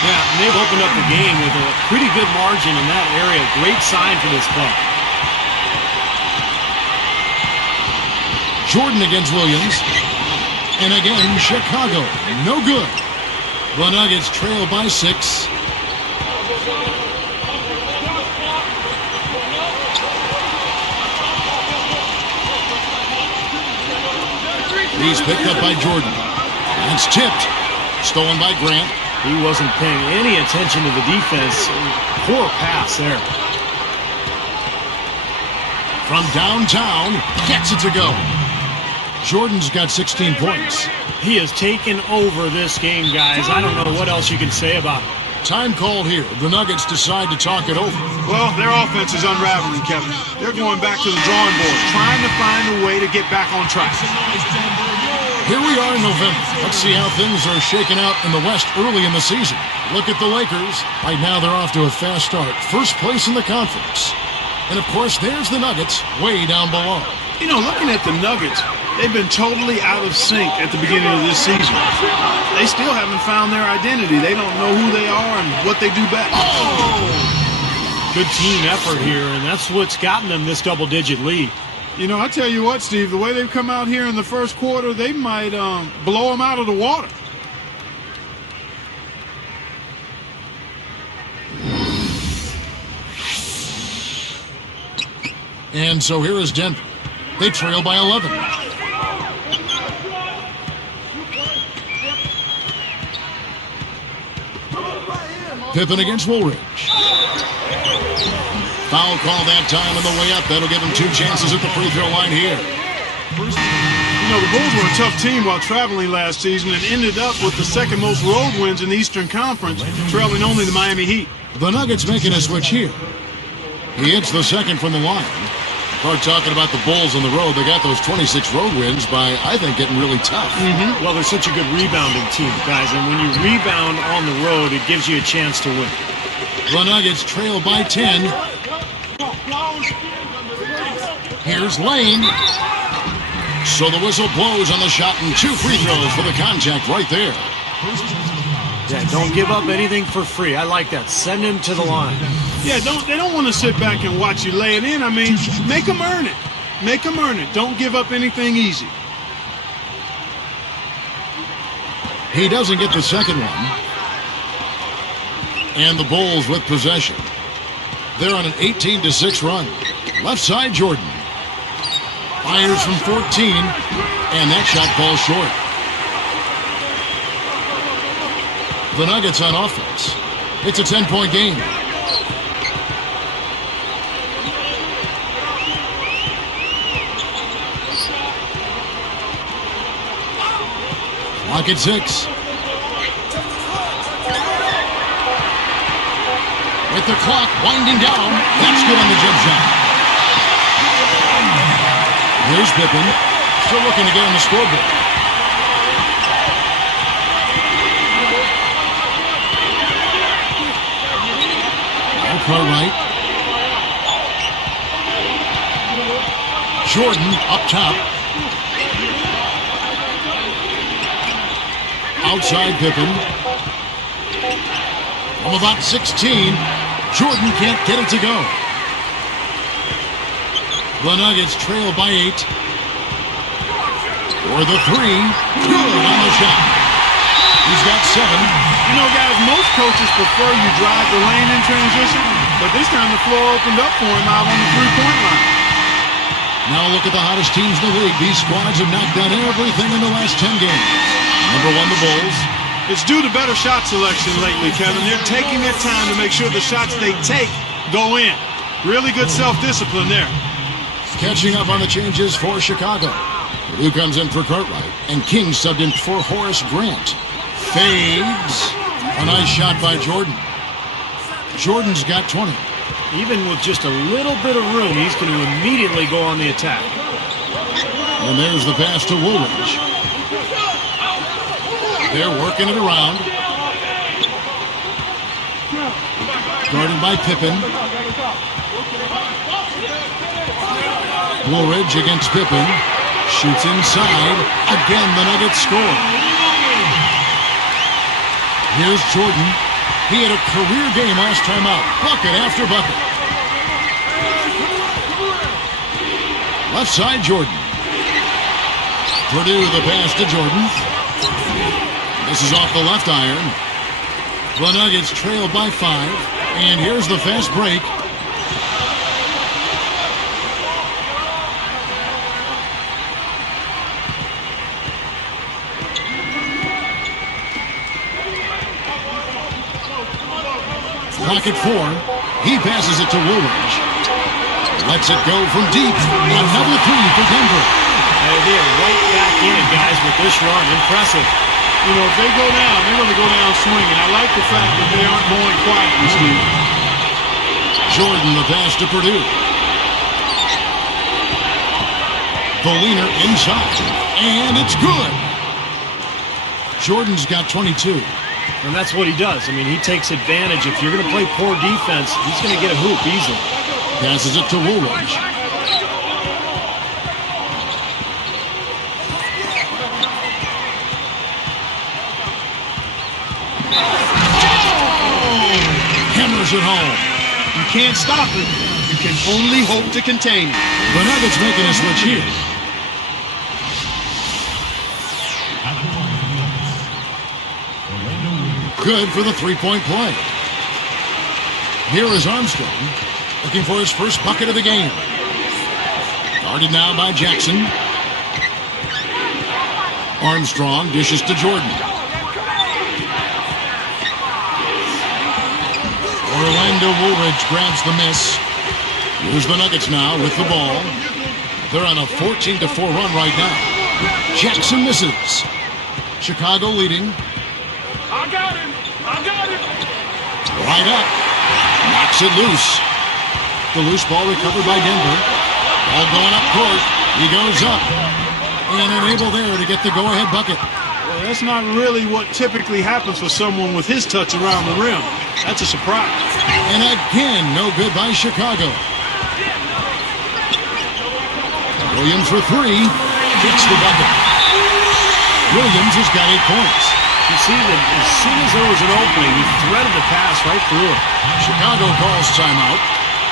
Yeah, and they've opened up the game with a pretty good margin in that area. Great sign for this club. Jordan against Williams. And again, Chicago. No good. The Nuggets trail by 6. He's picked up by Jordan. It's tipped. Stolen by Grant. He wasn't paying any attention to the defense. Poor pass there. From downtown, gets it to go. Jordan's got 16 points. He has taken over this game, guys. I don't know what else you can say about it. Time called here. The Nuggets decide to talk it over. Well, their offense is unraveling, Kevin. They're going back to the drawing board, trying to find a way to get back on track. Here we are in November. Let's see how things are shaking out in the West early in the season. Look at the Lakers. Right now they're off to a fast start. First place in the conference. And of course, there's the Nuggets way down below. You know, looking at the Nuggets, they've been totally out of sync at the beginning of this season. They still haven't found their identity. They don't know who they are and what they do best. Good team effort here, and that's what's gotten them this double-digit lead. You know, I tell you what, Steve, the way they've come out here in the first quarter, they might blow them out of the water. And so here is Denver. They trail by 11. Pippen against Woolridge. Foul call that time on the way up. That'll give him 2 chances at the free throw line here. You know, the Bulls were a tough team while traveling last season and ended up with the second most road wins in the Eastern Conference, trailing only the Miami Heat. The Nuggets making a switch here. He hits the second from the line. Start talking about the Bulls on the road. They got those 26 road wins by, I think, getting really tough. Well, they're such a good rebounding team, guys, and when you rebound on the road, it gives you a chance to win. The Nuggets trail by 10. Here's Lane. So the whistle blows on the shot and 2 free throws for the contact right there. Yeah, don't give up anything for free. I like that. Send him to the line. Yeah, they don't want to sit back and watch you lay it in. I mean, make them earn it. Make them earn it. Don't give up anything easy. He doesn't get the second one. And the Bulls with possession. They're on an 18-6 run. Left side, Jordan. Fires from 14, and that shot falls short. The Nuggets on offense. It's a 10-point game. Clock at 6. With the clock winding down, that's good on the jump shot. Here's Pippen, still looking to get on the scoreboard. Cartwright. Jordan up top. Outside Pippen. From about 16, Jordan can't get it to go. The Nuggets trail by 8. For the 3, good on the shot. He's got 7. You know, guys, most coaches prefer you drive the lane in transition, but this time the floor opened up for him out on the three-point line. Now look at the hottest teams in the league. These squads have knocked down everything in the last 10 games. Number 1, the Bulls. It's due to better shot selection lately, Kevin. They're taking their time to make sure the shots they take go in. Really good self-discipline there. Catching up on the changes for Chicago. Who comes in for Cartwright, and King subbed in for Horace Grant. Fades. A nice shot by Jordan. Jordan's got 20. Even with just a little bit of room, he's going to immediately go on the attack. And there's the pass to Woolridge. They're working it around. Guarded by Pippen. Woolridge against Pippen. Shoots inside. Again, the Nuggets score. Here's Jordan. He had a career game last time out. Bucket after bucket. Left side, Jordan. Purdue the pass to Jordan. This is off the left iron. The Nuggets trail by 5. And here's the fast break. Clock at 4. He passes it to Woolridge. Lets it go from deep. Another 3 for Denver. They are right back in it, guys, with this run. Impressive. You know, if they go down, they're going to go down swinging. I like the fact that they aren't going quietly, Steve. Jordan the pass to Purdue. The leaner inside. And it's good. Jordan's got 22. And that's what he does. I mean, he takes advantage. If you're going to play poor defense, he's going to get a hoop easily. Passes it to Woolridge. Hammers it home. You can't stop it. You can only hope to contain it. The Nuggets making a switch here. Good for the three-point play. Here is Armstrong, looking for his first bucket of the game. Guarded now by Jackson. Armstrong dishes to Jordan. Orlando Woolridge grabs the miss. Here's the Nuggets now with the ball. They're on a 14-4 run right now. Jackson misses. Chicago leading. I got him. I got him. Right up. Knocks it loose. The loose ball recovered by Denver. Ball going up court. He goes up. And unable there to get the go-ahead bucket. Well, that's not really what typically happens for someone with his touch around the rim. That's a surprise. And again, no good by Chicago. Williams for 3. Gets the bucket. Williams has got 8 points. You see that as soon as there was an opening, he threaded the pass right through it. Chicago calls timeout.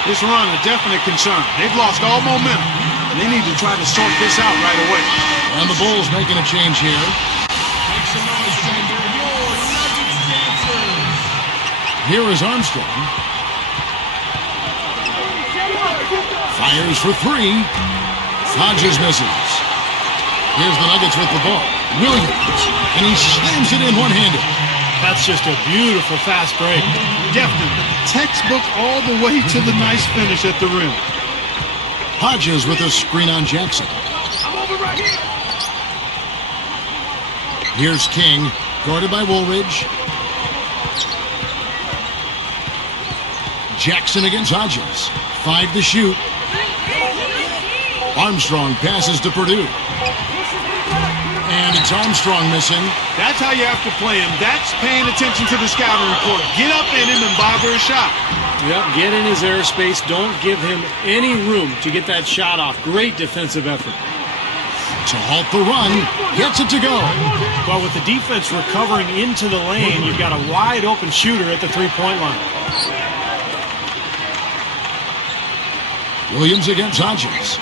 This run a definite concern. They've lost all momentum. And they need to try to sort this out right away. And the Bulls making a change here. Here is Armstrong. Fires for 3. Hodges misses. Here's the Nuggets with the ball. Williams. And he slams it in one-handed. That's just a beautiful fast break. Definitely. Textbook all the way to the nice finish at the rim. Hodges with a screen on Jackson. I'm over right here. Here's King, guarded by Woolridge. Jackson against Hodges. 5 to shoot. Armstrong passes to Purdue. And it's Armstrong missing. That's how you have to play him. That's paying attention to the scouting report. Get up in him and bother a shot. Yep, get in his airspace. Don't give him any room to get that shot off. Great defensive effort. To halt the run, gets it to go. Well, with the defense recovering into the lane, you've got a wide open shooter at the three-point line. Williams against Hodges.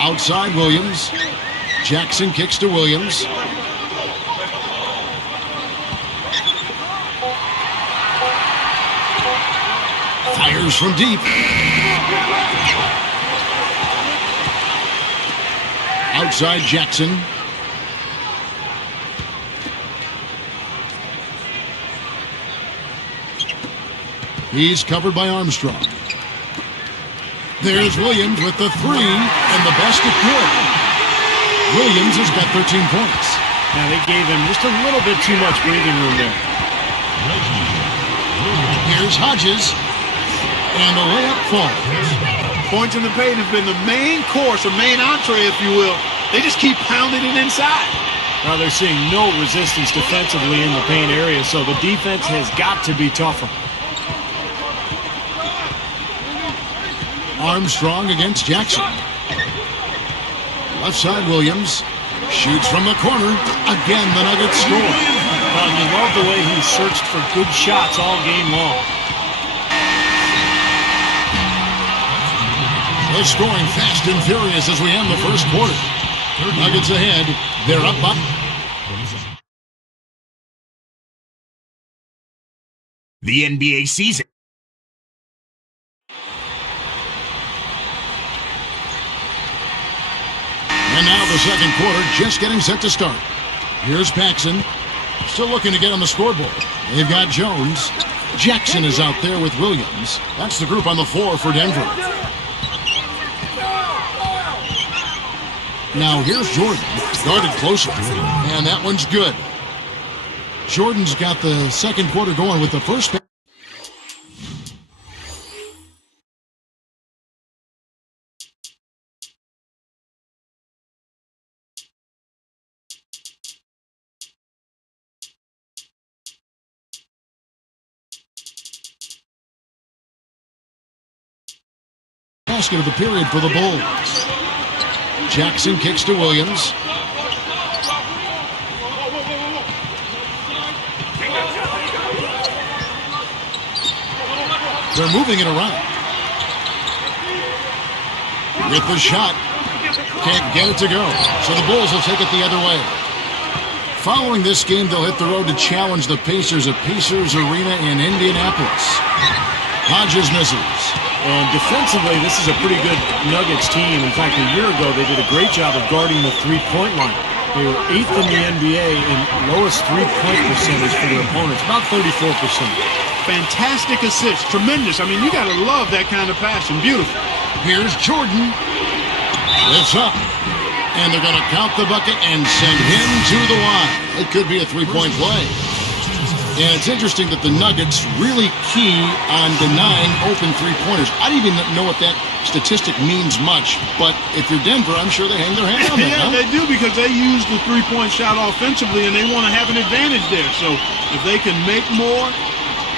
Outside Williams. Jackson kicks to Williams. Fires from deep. Outside Jackson. He's covered by Armstrong. There's Williams with the three, and the basket good. Williams has got 13 points. Now they gave him just a little bit too much breathing room there. Here's Hodges, and the layup falls. Points in the paint have been the main course, or main entree, if you will. They just keep pounding it inside. Now they're seeing no resistance defensively in the paint area, so the defense has got to be tougher. Armstrong against Jackson. Left side Williams. Shoots from the corner. Again, the Nuggets score. Well, you love the way he searched for good shots all game long. They're scoring fast and furious as we end the first quarter. Nuggets ahead. They're up by... The NBA season. And now the second quarter just getting set to start. Here's Paxson. Still looking to get on the scoreboard. They've got Jones. Jackson is out there with Williams. That's the group on the floor for Denver. Now here's Jordan. Guarded closer. And that one's good. Jordan's got the second quarter going with the first. Basket of the period for the Bulls. Jackson kicks to Williams. They're moving it around. With the shot. Can't get it to go. So the Bulls will take it the other way. Following this game, they'll hit the road to challenge the Pacers at Pacers Arena in Indianapolis. Hodges misses. And defensively, this is a pretty good Nuggets team. In fact, a year ago, they did a great job of guarding the three-point line. They were 8th in the NBA in lowest three-point percentage for their opponents, about 34%. Fantastic assist. Tremendous. I mean, you got to love that kind of passion. Beautiful. Here's Jordan. Lifts up. And they're going to count the bucket and send him to the line. It could be a three-point play. And it's interesting that the Nuggets really key on denying open three-pointers. I don't even know what that statistic means much, but if you're Denver, I'm sure they hang their hat on that. Yeah, they do, because they use the three-point shot offensively, and they want to have an advantage there. So if they can make more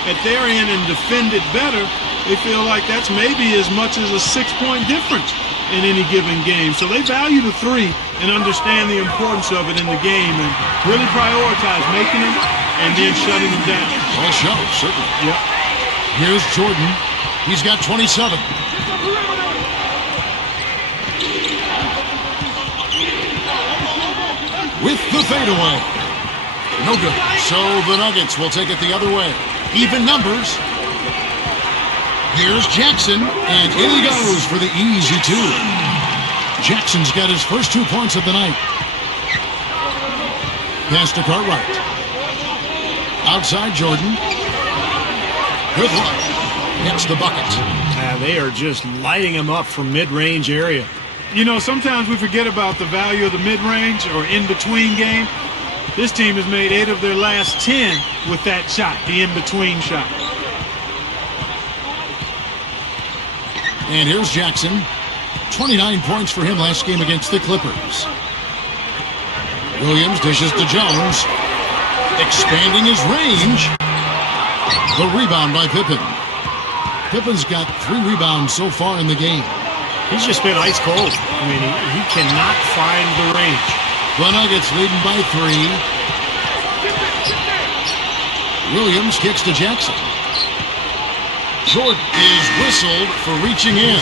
at their end and defend it better, they feel like that's maybe as much as a 6-point difference in any given game. So they value the three and understand the importance of it in the game and really prioritize making them and then shutting them down. Well, shows, certainly. Yep. Here's Jordan. He's got 27. With the fadeaway. No good. So the Nuggets will take it the other way. Even numbers. Here's Jackson, and in he goes for the easy two. Jackson's got his first 2 points of the night. Pass to Cartwright. Outside Jordan. Good luck. Gets the bucket. They are just lighting him up from mid-range area. You know, sometimes we forget about the value of the mid-range or in-between game. This team has made 8 of their last 10 with that shot, the in-between shot. And here's Jackson. 29 points for him last game against the Clippers. Williams dishes to Jones. Expanding his range. The rebound by Pippen. Pippen's got 3 rebounds so far in the game. He's just been ice cold. I mean, he cannot find the range. The Nuggets leading by 3. Williams kicks to Jackson. Jordan is whistled for reaching in.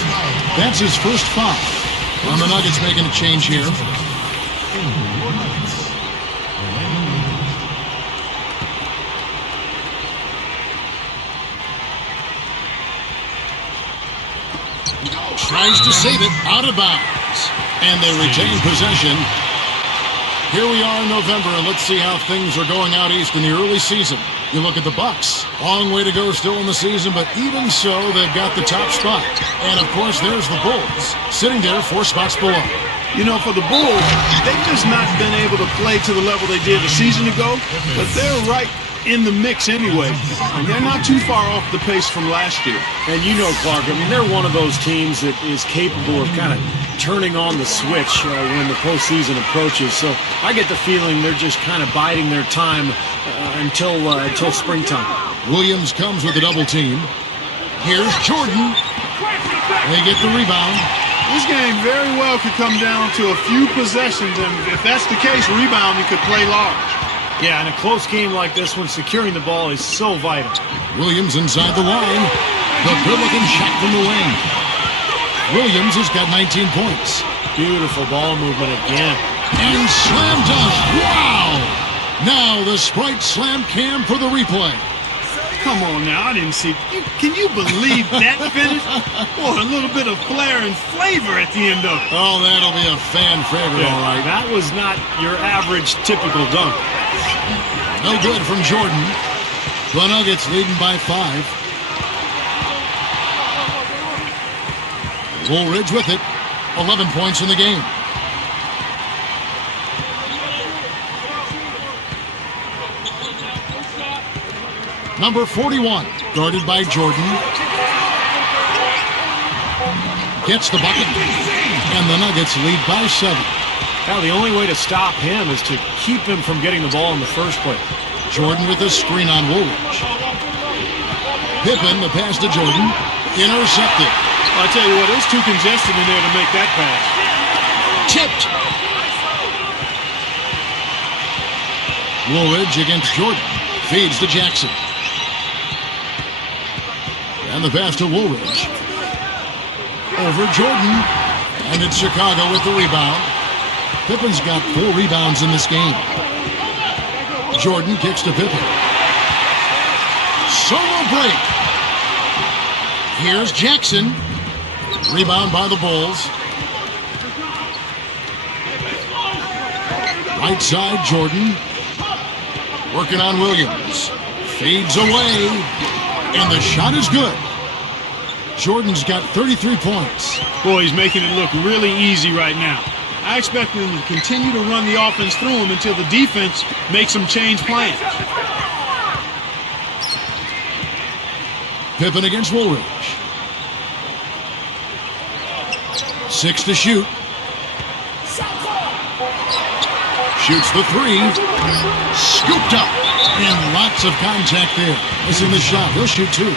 That's his first foul. And the Nuggets making a change here. Tries to save it out of bounds. And they retain possession. Here we are in November, and let's see how things are going out east in the early season. You look at the Bucks. Long way to go still in the season, but even so, they've got the top spot. And, of course, there's the Bulls, sitting there 4 spots below. You know, for the Bulls, they've just not been able to play to the level they did a season ago, but they're right in the mix anyway. And they're not too far off the pace from last year. And you know, Clark, I mean, they're one of those teams that is capable of kind of turning on the switch when the postseason approaches. So I get the feeling they're just kind of biding their time until springtime. Williams comes with a double team. Here's Jordan. They get the rebound. This game very well could come down to a few possessions, and if that's the case, rebounding could play large. Yeah, in a close game like this one, securing the ball is so vital. Williams inside the line. The good-looking shot from the wing. Williams has got 19 points. Beautiful ball movement again. And slam dunk. Wow! Now the Sprite slam cam for the replay. Come on now, I didn't see. Can you believe that finish? Boy, a little bit of flair and flavor at the end of it. Oh, that'll be a fan favorite, all right. That was not your average, typical dunk. No good from Jordan. The Nuggets leading by 5. Woolridge with it. 11 points in the game. Number 41, guarded by Jordan. Gets the bucket. And the Nuggets lead by 7. Now, the only way to stop him is to keep him from getting the ball in the first place. Jordan with a screen on Woolridge. Pippen, the pass to Jordan. Intercepted. I tell you what, it was too congested in there to make that pass. Tipped. Woolridge against Jordan. Feeds to Jackson. And the pass to Woolridge. Over Jordan. And it's Chicago with the rebound. Pippen's got 4 rebounds in this game. Jordan kicks to Pippen. Solo break. Here's Jackson. Rebound by the Bulls. Right side, Jordan. Working on Williams. Fades away. And the shot is good. Jordan's got 33 points. Boy, he's making it look really easy right now. I expect them to continue to run the offense through him until the defense makes them change plans. Pippen against Woolridge. 6 to shoot. Shoots the 3. Scooped up. And lots of contact there. Missing the shot. He'll shoot 2.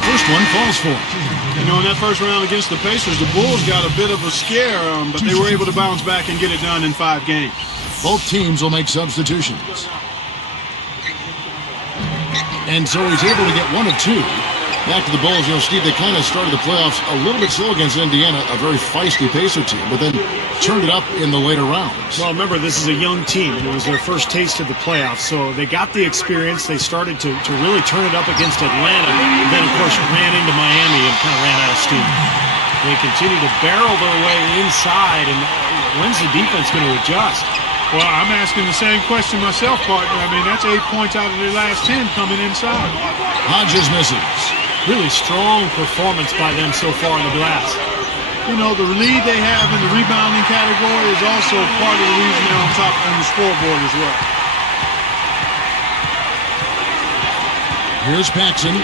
First one falls for him. You know, in that first round against the Pacers, the Bulls got a bit of a scare, but they were able to bounce back and get it done in 5 games. Both teams will make substitutions. And so he's able to get 1 of 2. Back to the Bulls, you know, Steve, they kind of started the playoffs a little bit slow against Indiana, a very feisty Pacer team, but then turned it up in the later rounds. Well, remember, this is a young team, and it was their first taste of the playoffs, so they got the experience. They started to really turn it up against Atlanta, and then, of course, ran into Miami and kind of ran out of steam. They continue to barrel their way inside, and when's the defense going to adjust? Well, I'm asking the same question myself, partner. I mean, that's 8 points out of their last 10 coming inside. Hodges misses. Really strong performance by them so far in the glass. You know, the lead they have in the rebounding category is also part of the reason they're on top on the scoreboard as well. Here's Paxson,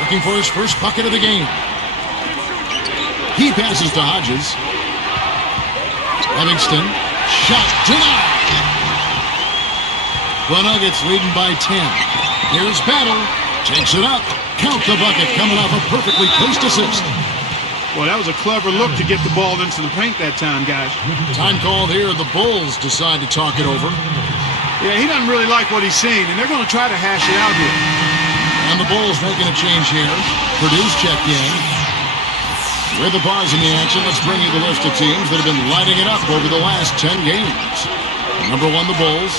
looking for his first bucket of the game. He passes to Hodges. Livingston, shot denied. The Nuggets leading by 10. Here's Battle. Takes it up. Count the bucket coming off a perfectly placed assist. Well, that was a clever look to get the ball into the paint that time, guys. Time called here. The Bulls decide to talk it over. Yeah, he doesn't really like what he's seen, and they're going to try to hash it out here. And the Bulls making a change here. Purdue's checked in. With the bars in the action, let's bring you the list of teams that have been lighting it up over the last 10 games. Number 1, the Bulls.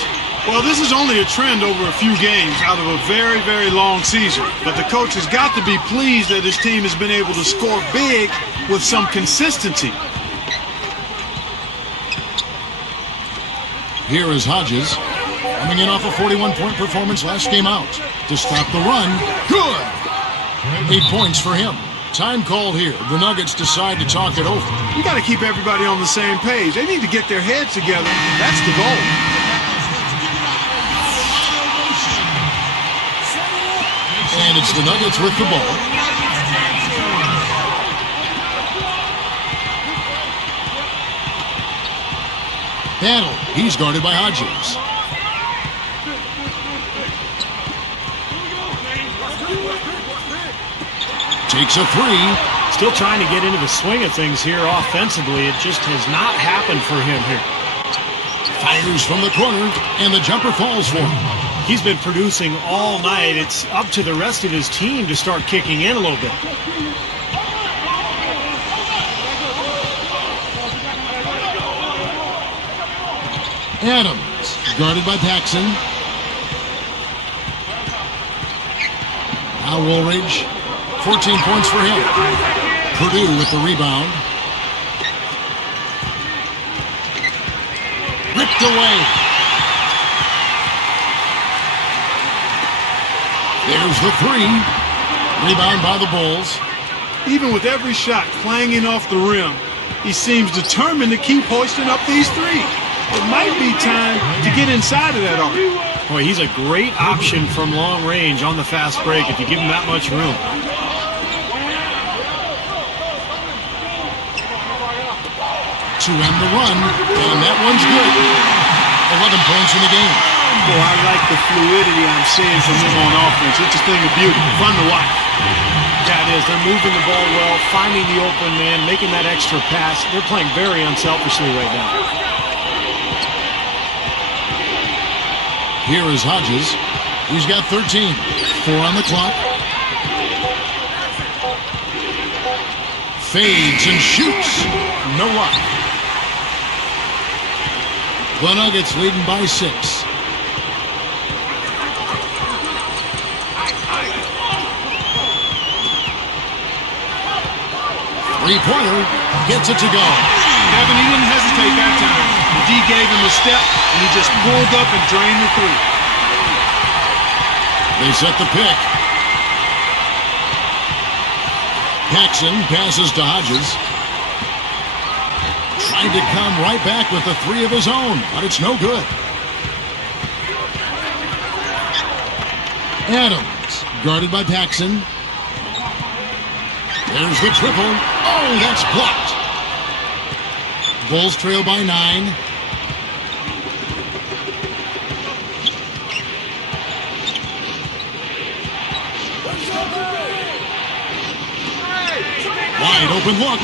Well, this is only a trend over a few games out of a very, very long season. But the coach has got to be pleased that his team has been able to score big with some consistency. Here is Hodges, coming in off a 41-point performance last game out. To stop the run, good! 8 points for him. Time called here. The Nuggets decide to talk it over. You got to keep everybody on the same page. They need to get their heads together. That's the goal. And it's the Nuggets with the ball. Battle. He's guarded by Hodges. Takes a 3. Still trying to get into the swing of things here offensively. It just has not happened for him here. Fires from the corner, and the jumper falls for him. He's been producing all night. It's up to the rest of his team to start kicking in a little bit. Adams, guarded by Paxson. Now Woolridge, 14 points for him. Purdue with the rebound. Ripped away. There's the 3. Rebound by the Bulls. Even with every shot clanging off the rim, he seems determined to keep hoisting up these threes. It might be time to get inside of that arc. Boy, he's a great option from long range on the fast break if you give him that much room. To end the run, and that one's good. 11 points in the game. Boy, I like the fluidity I'm seeing from them on offense. It's a thing of beauty. Fun to watch. Yeah, it is. They're moving the ball well, finding the open man, making that extra pass. They're playing very unselfishly right now. Here is Hodges. He's got 13. 4 on the clock. Fades and shoots. No luck. The Nuggets leading by 6. Three-pointer gets it to go. Kevin, he didn't hesitate that time. The D gave him a step, and he just pulled up and drained the 3. They set the pick. Paxson passes to Hodges. Trying to come right back with the 3 of his own, but it's no good. Adams, guarded by Paxson. There's the triple. Oh, that's blocked. Bulls trail by 9. Wide open look.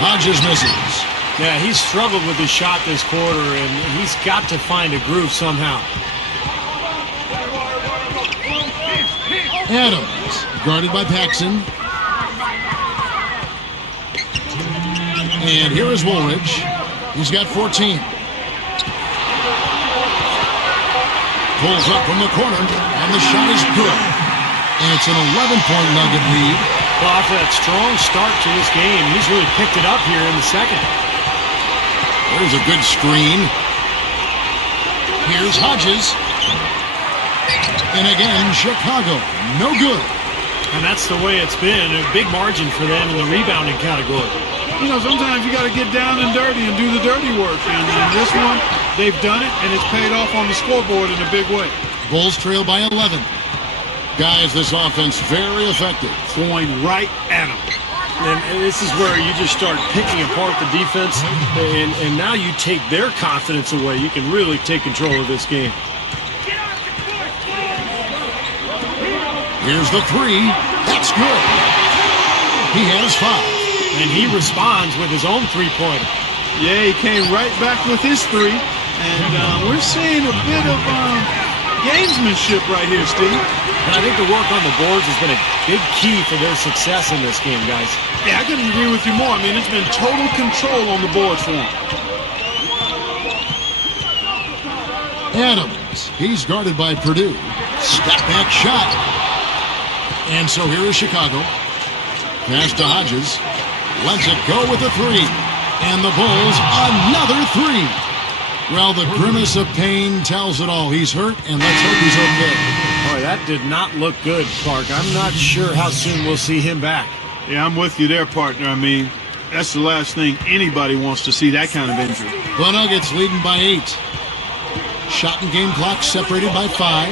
Hodges misses. Yeah, he's struggled with his shot this quarter, and he's got to find a groove somehow. Adams, guarded by Paxson. And here is Woolridge. He's got 14. Pulls up from the corner, and the shot is good. And it's an 11-point Nugget lead. Well, after that strong start to this game, he's really picked it up here in the second. There's a good screen. Here's Hodges. And again, Chicago. No good. And that's the way it's been. A big margin for them in the rebounding category. You know, sometimes you got to get down and dirty and do the dirty work. And in this one, they've done it, and it's paid off on the scoreboard in a big way. Bulls trail by 11. Guys, this offense very effective. Going right at them. And this is where you just start picking apart the defense, and now you take their confidence away. You can really take control of this game. Here's the three. That's good. He has 5. And he responds with his own three-pointer. Yeah, he came right back with his 3. And we're seeing a bit of gamesmanship right here, Steve. And I think the work on the boards has been a big key for their success in this game, guys. Yeah, I couldn't agree with you more. I mean, it's been total control on the boards for him. Adams, he's guarded by Purdue. Step back shot. And so here is Chicago. Pass to Hodges. Lets it go with a 3. And the Bulls, another 3. Well, the grimace of pain tells it all. He's hurt, and let's hope he's okay. Boy, that did not look good, Clark. I'm not sure how soon we'll see him back. Yeah, I'm with you there, partner. I mean, that's the last thing anybody wants to see, that kind of injury. The Nuggets leading by 8. Shot and game clock separated by 5.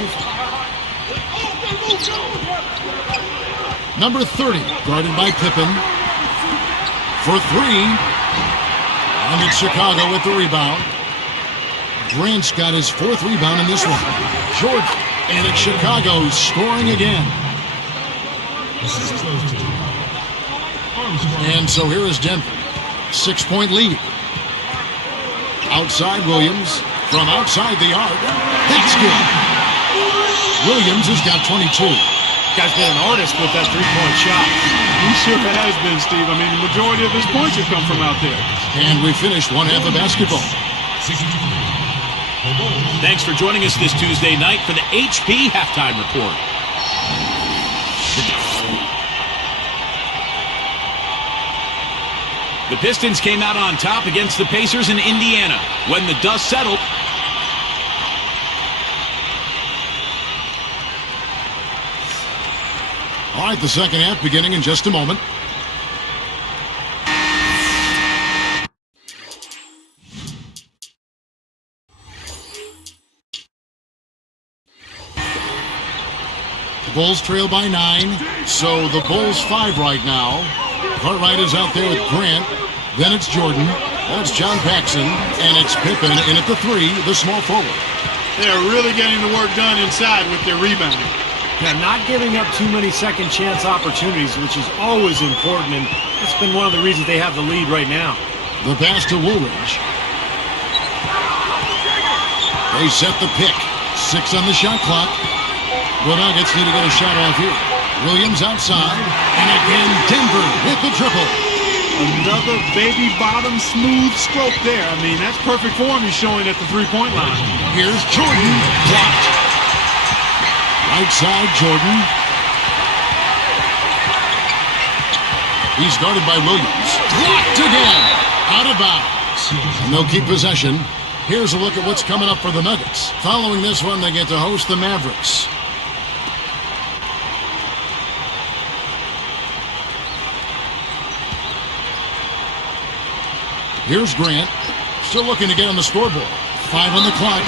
Number 30, guarded by Pippen. For 3. And it's Chicago with the rebound. Grant's got his 4th rebound in this one. Jordan. And it's Chicago scoring again. And so here is Denver. 6-point lead. Outside Williams. From outside the arc. That's good. Williams has got 22. Guy's been an artist with that three-point shot. He sure has been, Steve. I mean, the majority of his points have come from out there. And we finished one half of basketball. Thanks for joining us this Tuesday night for the HP Halftime Report. The Pistons came out on top against the Pacers in Indiana. When the dust settled, all right, the second half beginning in just a moment. The Bulls trail by 9, so the Bulls 5 right now. Cartwright is out there with Grant. Then it's Jordan. That's John Paxson. And it's Pippen in at the 3, the small forward. They're really getting the work done inside with their rebounding. Yeah, not giving up too many second chance opportunities, which is always important, and that's been one of the reasons they have the lead right now. The pass to Woolridge. They set the pick. 6 on the shot clock. The Nuggets need to get a shot off here. Williams outside. And again, Denver with the triple. Another baby bottom smooth stroke there. I mean, that's perfect form he's showing at the three-point line. Here's Jordan. Blocked. Right side, Jordan. He's guarded by Williams. Blocked again. Out of bounds. And they'll keep possession. Here's a look at what's coming up for the Nuggets. Following this one, they get to host the Mavericks. Here's Grant. Still looking to get on the scoreboard. 5 on the clock.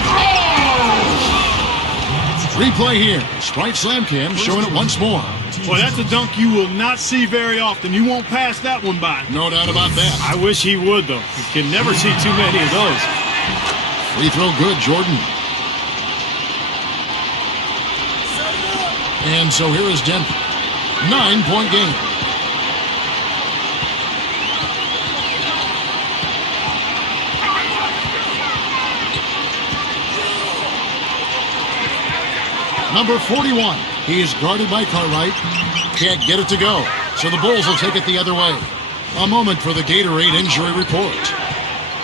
Replay here. Sprite Slam Cam showing it once more. Boy, that's a dunk you will not see very often. You won't pass that one by. No doubt about that. I wish he would, though. You can never see too many of those. Free throw good, Jordan. And so here is Denver. 9-point game. Number 41. He is guarded by Cartwright. Can't get it to go. So the Bulls will take it the other way. A moment for the Gatorade injury report.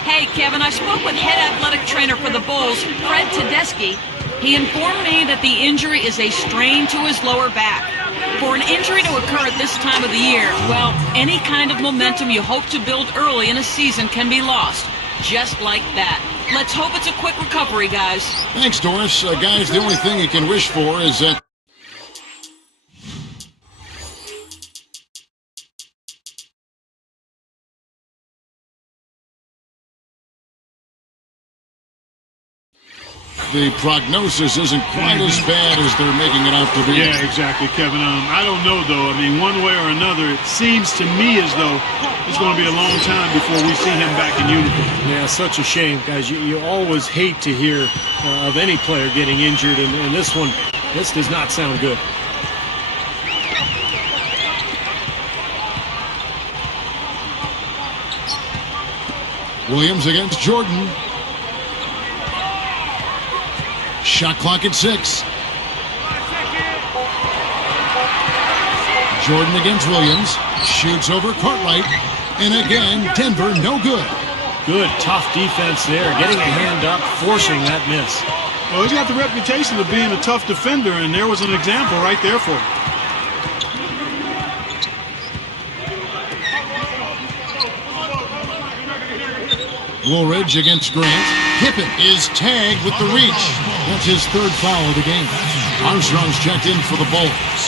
Hey, Kevin, I spoke with head athletic trainer for the Bulls, Fred Tedeschi. He informed me that the injury is a strain to his lower back. For an injury to occur at this time of the year, well, any kind of momentum you hope to build early in a season can be lost. Just like that. Let's hope it's a quick recovery, guys. Thanks, Doris. Guys, the only thing you can wish for is that the prognosis isn't quite as bad as they're making it out to be. Yeah, exactly, Kevin. I don't know, though. I mean, one way or another, it seems to me as though it's going to be a long time before we see him back in uniform. Yeah, such a shame, guys. You always hate to hear of any player getting injured, and this one, this does not sound good. Williams against Jordan. Shot clock at 6. Jordan against Williams. Shoots over Cartwright. And again, Denver no good. Good, tough defense there. Getting a hand up, forcing that miss. Well, he's got the reputation of being a tough defender, and there was an example right there for him. Woolridge against Grant. Pippen is tagged with the reach. That's his 3rd foul of the game. Armstrong's checked in for the Bulls.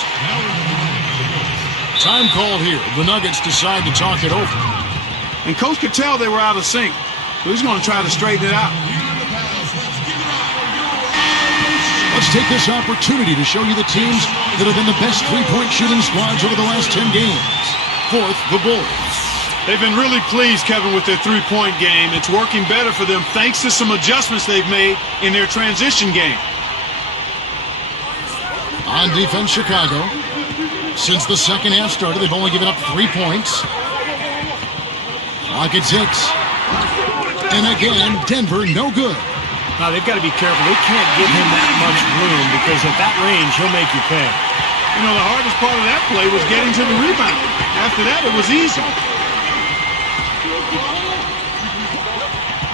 Time called here. The Nuggets decide to talk it over. And Coach could tell they were out of sync. So he's going to try to straighten it out. Let's take this opportunity to show you the teams that have been the best three-point shooting squads over the last 10 games. 4th, the Bulls. They've been really pleased, Kevin, with their three-point game. It's working better for them thanks to some adjustments they've made in their transition game. On defense, Chicago. Since the second half started, they've only given up 3 points. Clock at 6. And again, Denver no good. Now, they've got to be careful. They can't give him that much room because at that range, he'll make you pay. You know, the hardest part of that play was getting to the rebound. After that, it was easy.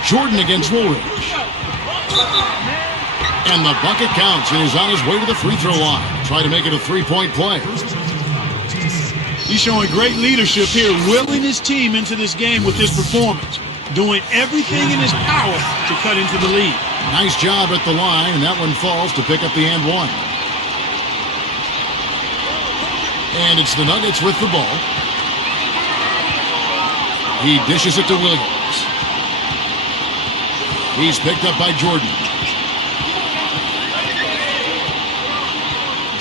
Jordan against Woolridge. And the bucket counts, and he's on his way to the free throw line. Try to make it a 3-point play. He's showing great leadership here, willing his team into this game with his performance, doing everything in his power to cut into the lead. Nice job at the line, and that one falls to pick up the and one. And it's the Nuggets with the ball. He dishes it to Williams. He's picked up by Jordan.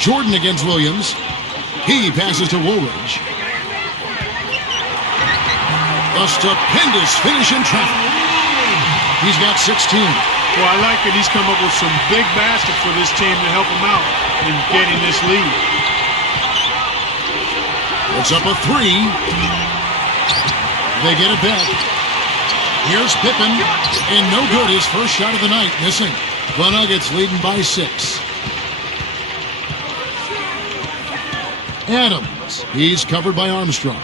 Jordan against Williams. He passes to Woolridge. A stupendous finish in traffic. He's got 16. Well, I like that he's come up with some big baskets for this team to help him out in getting this lead. It's up a 3. They get it back. Here's Pippen, and no good. His first shot of the night, missing. The Nuggets leading by 6. Adams, he's covered by Armstrong.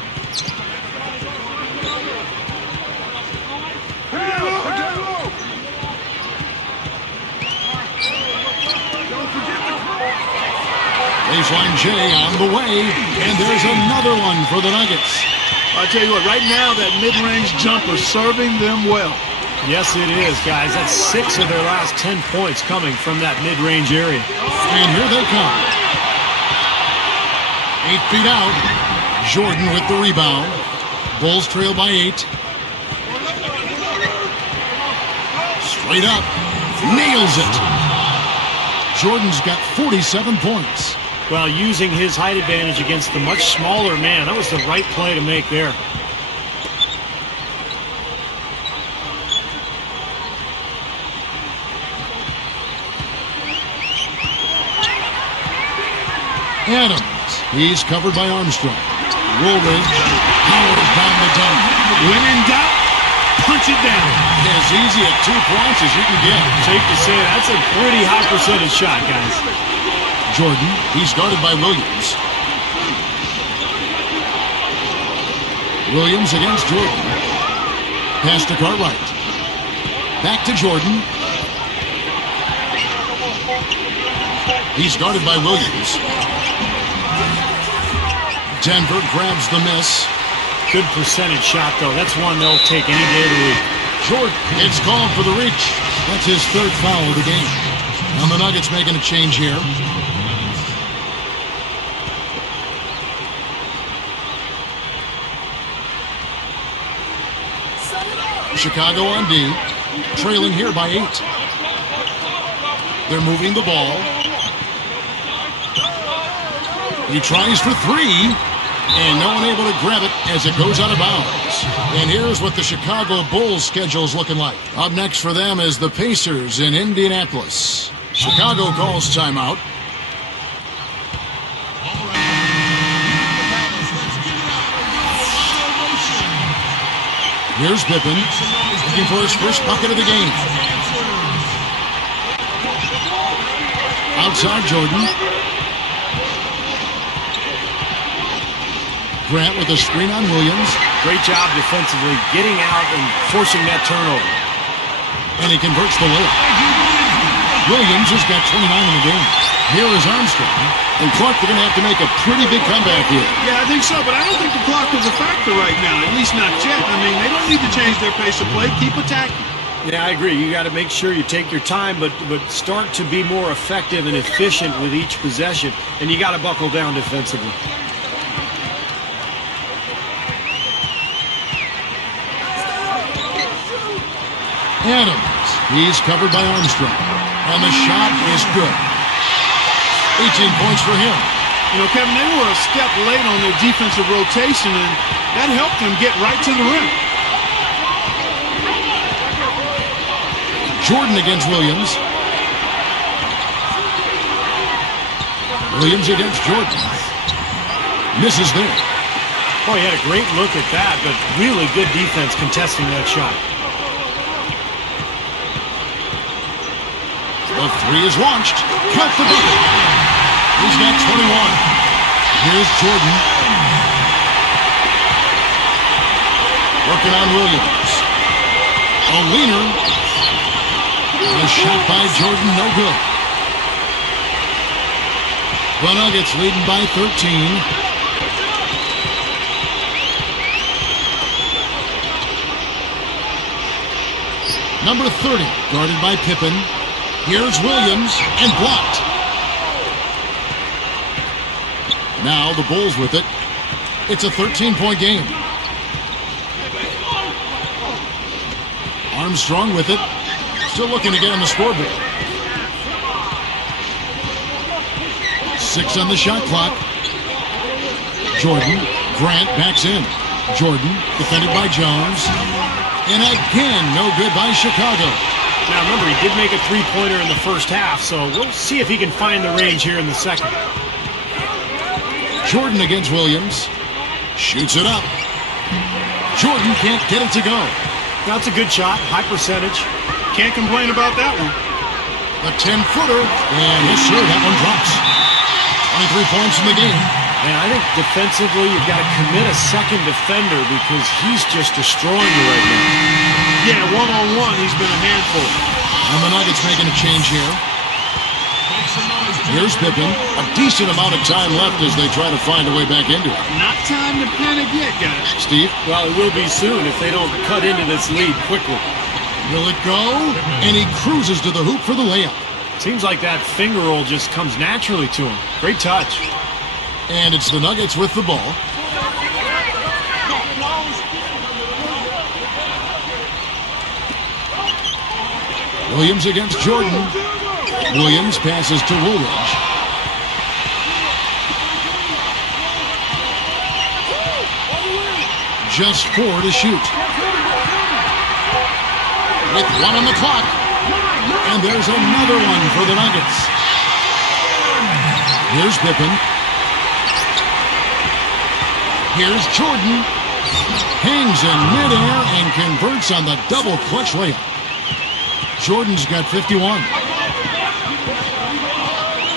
Baseline J on the way, and there's another one for the Nuggets. I tell you what, right now that mid-range jumper serving them well. Yes, it is, guys. That's 6 of their last 10 points coming from that mid-range area. And here they come. 8 feet out. Jordan with the rebound. Bulls trail by 8. Straight up. Nails it. Jordan's got 47 points. Well, using his height advantage against the much smaller man, that was the right play to make there. Adams, he's covered by Armstrong. Woolridge powers down the dunk. When in doubt, punch it down. As easy at 2 points as you can get. Safe to say that's a pretty high percentage shot, guys. Jordan, he's guarded by Williams. Williams against Jordan. Pass to Cartwright. Back to Jordan. He's guarded by Williams. Denver grabs the miss. Good percentage shot, though. That's one they'll take any day of the week. Jordan, it's called for the reach. That's his 3rd foul of the game. And the Nuggets making a change here. Chicago on D, trailing here by 8. They're moving the ball. He tries for 3, and no one able to grab it as it goes out of bounds. And here's what the Chicago Bulls schedule is looking like. Up next for them is the Pacers in Indianapolis. Chicago calls timeout. Here's Pippen, looking for his first bucket of the game. Outside Jordan. Grant with a screen on Williams. Great job defensively, getting out and forcing that turnover. And he converts the layup. Williams has got 29 in the game. Here is Armstrong. And Clark, they're going to have to make a pretty big comeback here. Yeah, I think so, but I don't think the clock is a factor right now, at least not yet. I mean, they don't need to change their pace of play. Keep attacking. Yeah, I agree. You got to make sure you take your time, but start to be more effective and efficient with each possession, and you got to buckle down defensively. Adams, he's covered by Armstrong, and the shot is good. 18 points for him. You know, Kevin, they were a step late on their defensive rotation, and that helped them get right to the rim. Jordan against Williams. Williams against Jordan. Misses there. Oh, he had a great look at that, but really good defense contesting that shot. The three is launched. Count the bucket. He's got 21. Here's Jordan. Working on Williams. A leaner. A shot by Jordan, no good. The Nuggets leading by 13. Number 30, guarded by Pippen. Here's Williams, and blocked. Now the Bulls with it. It's a 13-point game. Armstrong with it. Still looking to get on the scoreboard. 6 on the shot clock. Jordan. Grant backs in. Jordan, defended by Jones. And again, no good by Chicago. Now remember, he did make a three-pointer in the first half, so we'll see if he can find the range here in the second. Jordan against Williams. Shoots it up. Jordan can't get it to go. That's a good shot, high percentage. Can't complain about that one. A 10-footer, and yes, sir, that one drops. 23 points in the game. And I think defensively, you've got to commit a second defender because he's just destroying you right now. Yeah, one-on-one, he's been a handful. And the Nuggets making a change here. Here's Pippen. A decent amount of time left as they try to find a way back into it. Not time to panic yet, guys. Steve? Well, it will be soon if they don't cut into this lead quickly. Will it go? And he cruises to the hoop for the layup. Seems like that finger roll just comes naturally to him. Great touch. And it's the Nuggets with the ball. Williams against Jordan. Williams passes to Woolridge. Just 4 to shoot. With 1 on the clock. And there's another one for the Nuggets. Here's Pippen. Here's Jordan. Hangs in midair and converts on the double clutch layup. Jordan's got 51.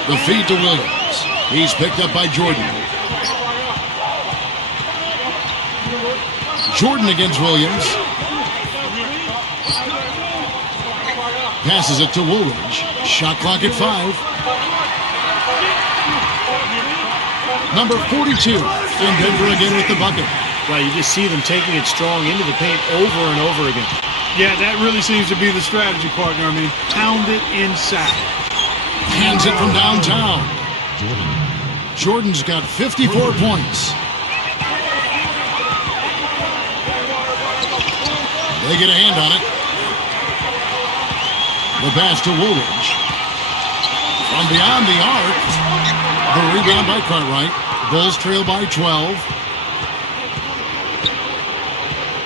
The feed to Williams. He's picked up by Jordan. Jordan against Williams. Passes it to Woolridge. Shot clock at 5. Number 42. And Denver again with the bucket. Well, you just see them taking it strong into the paint over and over again. Yeah, that really seems to be the strategy, partner. I mean, pound it inside. Hands it from downtown. Jordan's got 54 points. They get a hand on it. The pass to Woolridge. From beyond the arc. The rebound by Cartwright. Bulls trail by 12.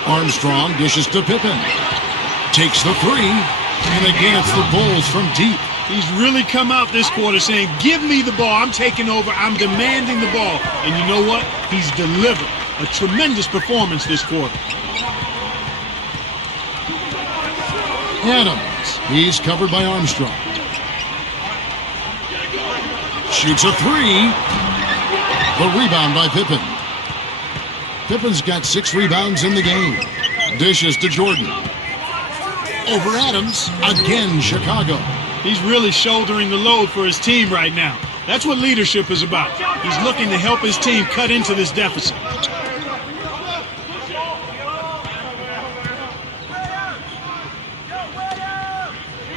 Armstrong dishes to Pippen. Takes the 3. And again, it's the Bulls from deep. He's really come out this quarter saying, give me the ball. I'm taking over. I'm demanding the ball. And you know what? He's delivered. A tremendous performance this quarter. Adams. He's covered by Armstrong. Shoots a three. The rebound by Pippen. Pippen's got 6 rebounds in the game. Dishes to Jordan. Over Adams. Again, Chicago. He's really shouldering the load for his team right now. That's what leadership is about. He's looking to help his team cut into this deficit.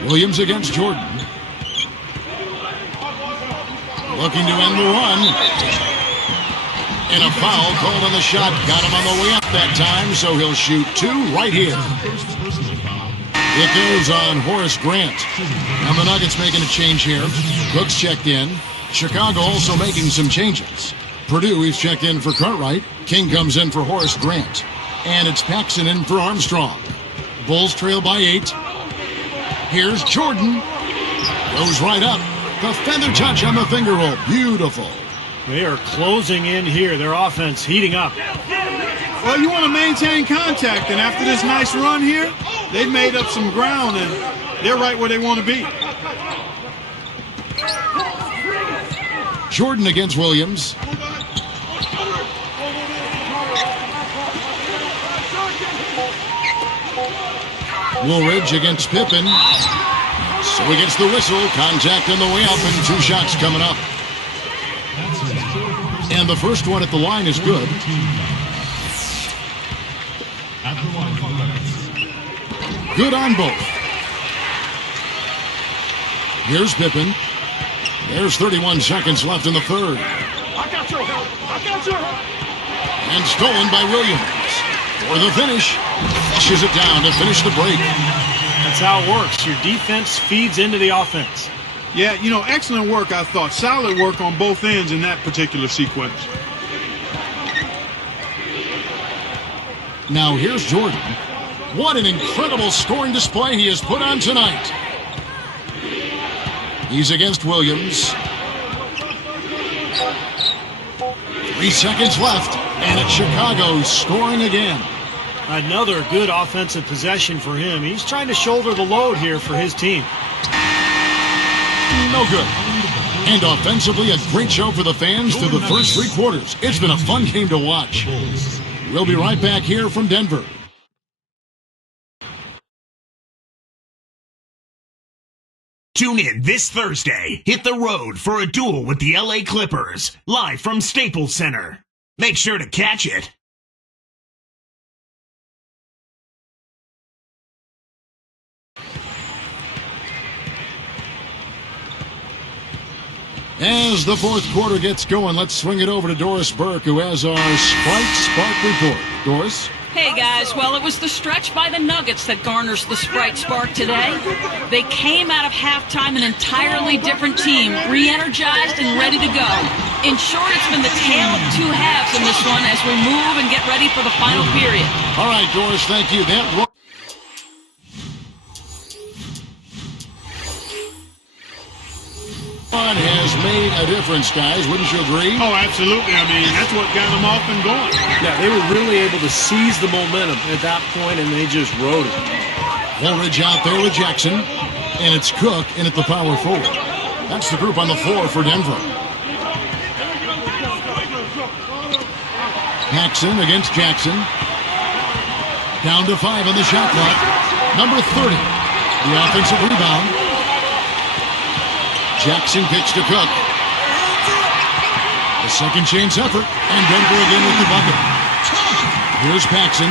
Williams against Jordan. Looking to end the run. And a foul called on the shot. Got him on the way up that time, so he'll shoot 2 right here. It goes on Horace Grant. Now the Nuggets making a change here. Cook's checked in. Chicago also making some changes. Purdue is checked in for Cartwright. King comes in for Horace Grant. And it's Paxson in for Armstrong. Bulls trail by 8. Here's Jordan. Goes right up. The feather touch on the finger roll. Beautiful. They are closing in here. Their offense heating up. Well, you want to maintain contact, and after this nice run here, they've made up some ground, and they're right where they want to be. Jordan against Williams. Woolridge against Pippen. So he gets the whistle. Contact on the way up, and 2 shots coming up. And the first one at the line is good. Good on both. Here's Pippen. There's 31 seconds left in the third. I got your help. I got your help. And stolen by Williams. For the finish. Flushes it down to finish the break. That's how it works. Your defense feeds into the offense. Yeah, you know, excellent work, I thought. Solid work on both ends in that particular sequence. Now here's Jordan. What an incredible scoring display he has put on tonight. He's against Williams. 3 seconds left, and it's Chicago scoring again. Another good offensive possession for him. He's trying to shoulder the load here for his team. No good. And offensively, a great show for the fans through the first 3 quarters. It's been a fun game to watch. We'll be right back here from Denver. Tune in this Thursday. Hit the road for a duel with the LA Clippers, live from Staples Center. Make sure to catch it. As the fourth quarter gets going, let's swing it over to Doris Burke, who has our Sprite Spark report. Doris? Hey guys, well, it was the stretch by the Nuggets that garners the Sprite Spark today. They came out of halftime an entirely different team, re-energized and ready to go. In short, it's been the tale of 2 halves in this one as we move and get ready for the final period. All right, Doris, thank you. That run has made a difference, guys. Wouldn't you agree? Oh, absolutely. I mean, that's what got them off and going. Yeah, they were really able to seize the momentum at that point, and they just rode it. Woolridge out there with Jackson, and it's Cook in at the power forward. That's the group on the floor for Denver. Paxson against Jackson. Down to 5 on the shot clock. Number 30, the offensive rebound. Jackson kicks to Cook. The second chance effort, and Denver again with the bucket. Here's Paxson.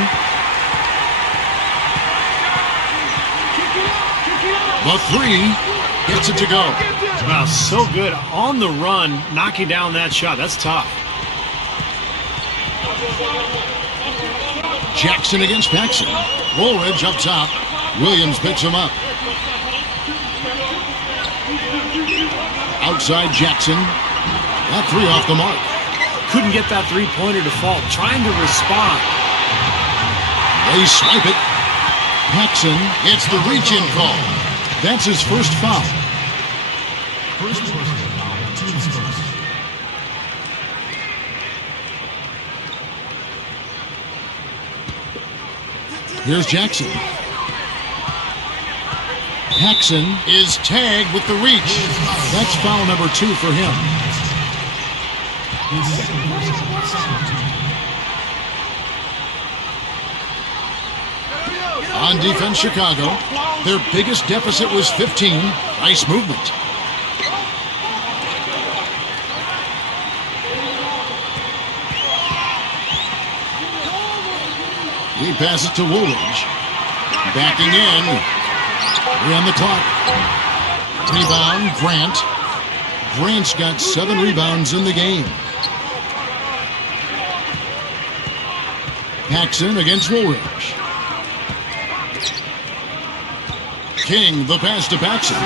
The 3 gets it to go. Wow, so good on the run, knocking down that shot. That's tough. Jackson against Paxson. Woolridge up top. Williams picks him up. Outside Jackson. That 3 off the mark. Couldn't get that 3-pointer to fall. Trying to respond. They swipe it. Paxson gets the reach-in call. That's his first foul. First personal foul, team's first. Here's Jackson. Paxson is tagged with the reach. That's foul number 2 for him. His second personal second team. On defense, Chicago. Their biggest deficit was 15. Nice movement. He passes to Woolridge. Backing in. 3 on the clock. Rebound, Grant. Grant's got 7 rebounds in the game. Paxson against Woolridge. King, the pass to Paxson.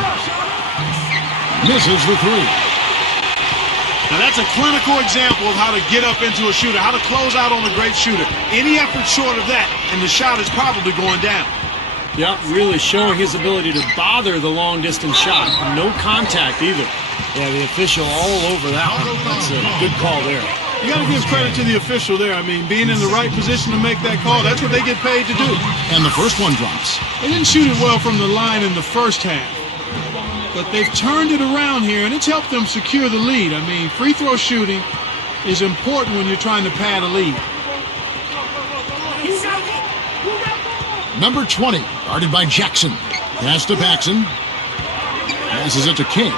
Misses the 3. Now that's a clinical example of how to get up into a shooter, how to close out on a great shooter. Any effort short of that, and the shot is probably going down. Yeah, really showing his ability to bother the long-distance shot. No contact either. Yeah, the official all over that one. That's a good call there. You got to give credit to the official there. I mean, being in the right position to make that call, that's what they get paid to do. And the first one drops. They didn't shoot it well from the line in the first half. But they've turned it around here, and it's helped them secure the lead. I mean, free throw shooting is important when you're trying to pad a lead. Number 20, guarded by Jackson. Pass to Paxson. Passes it to King.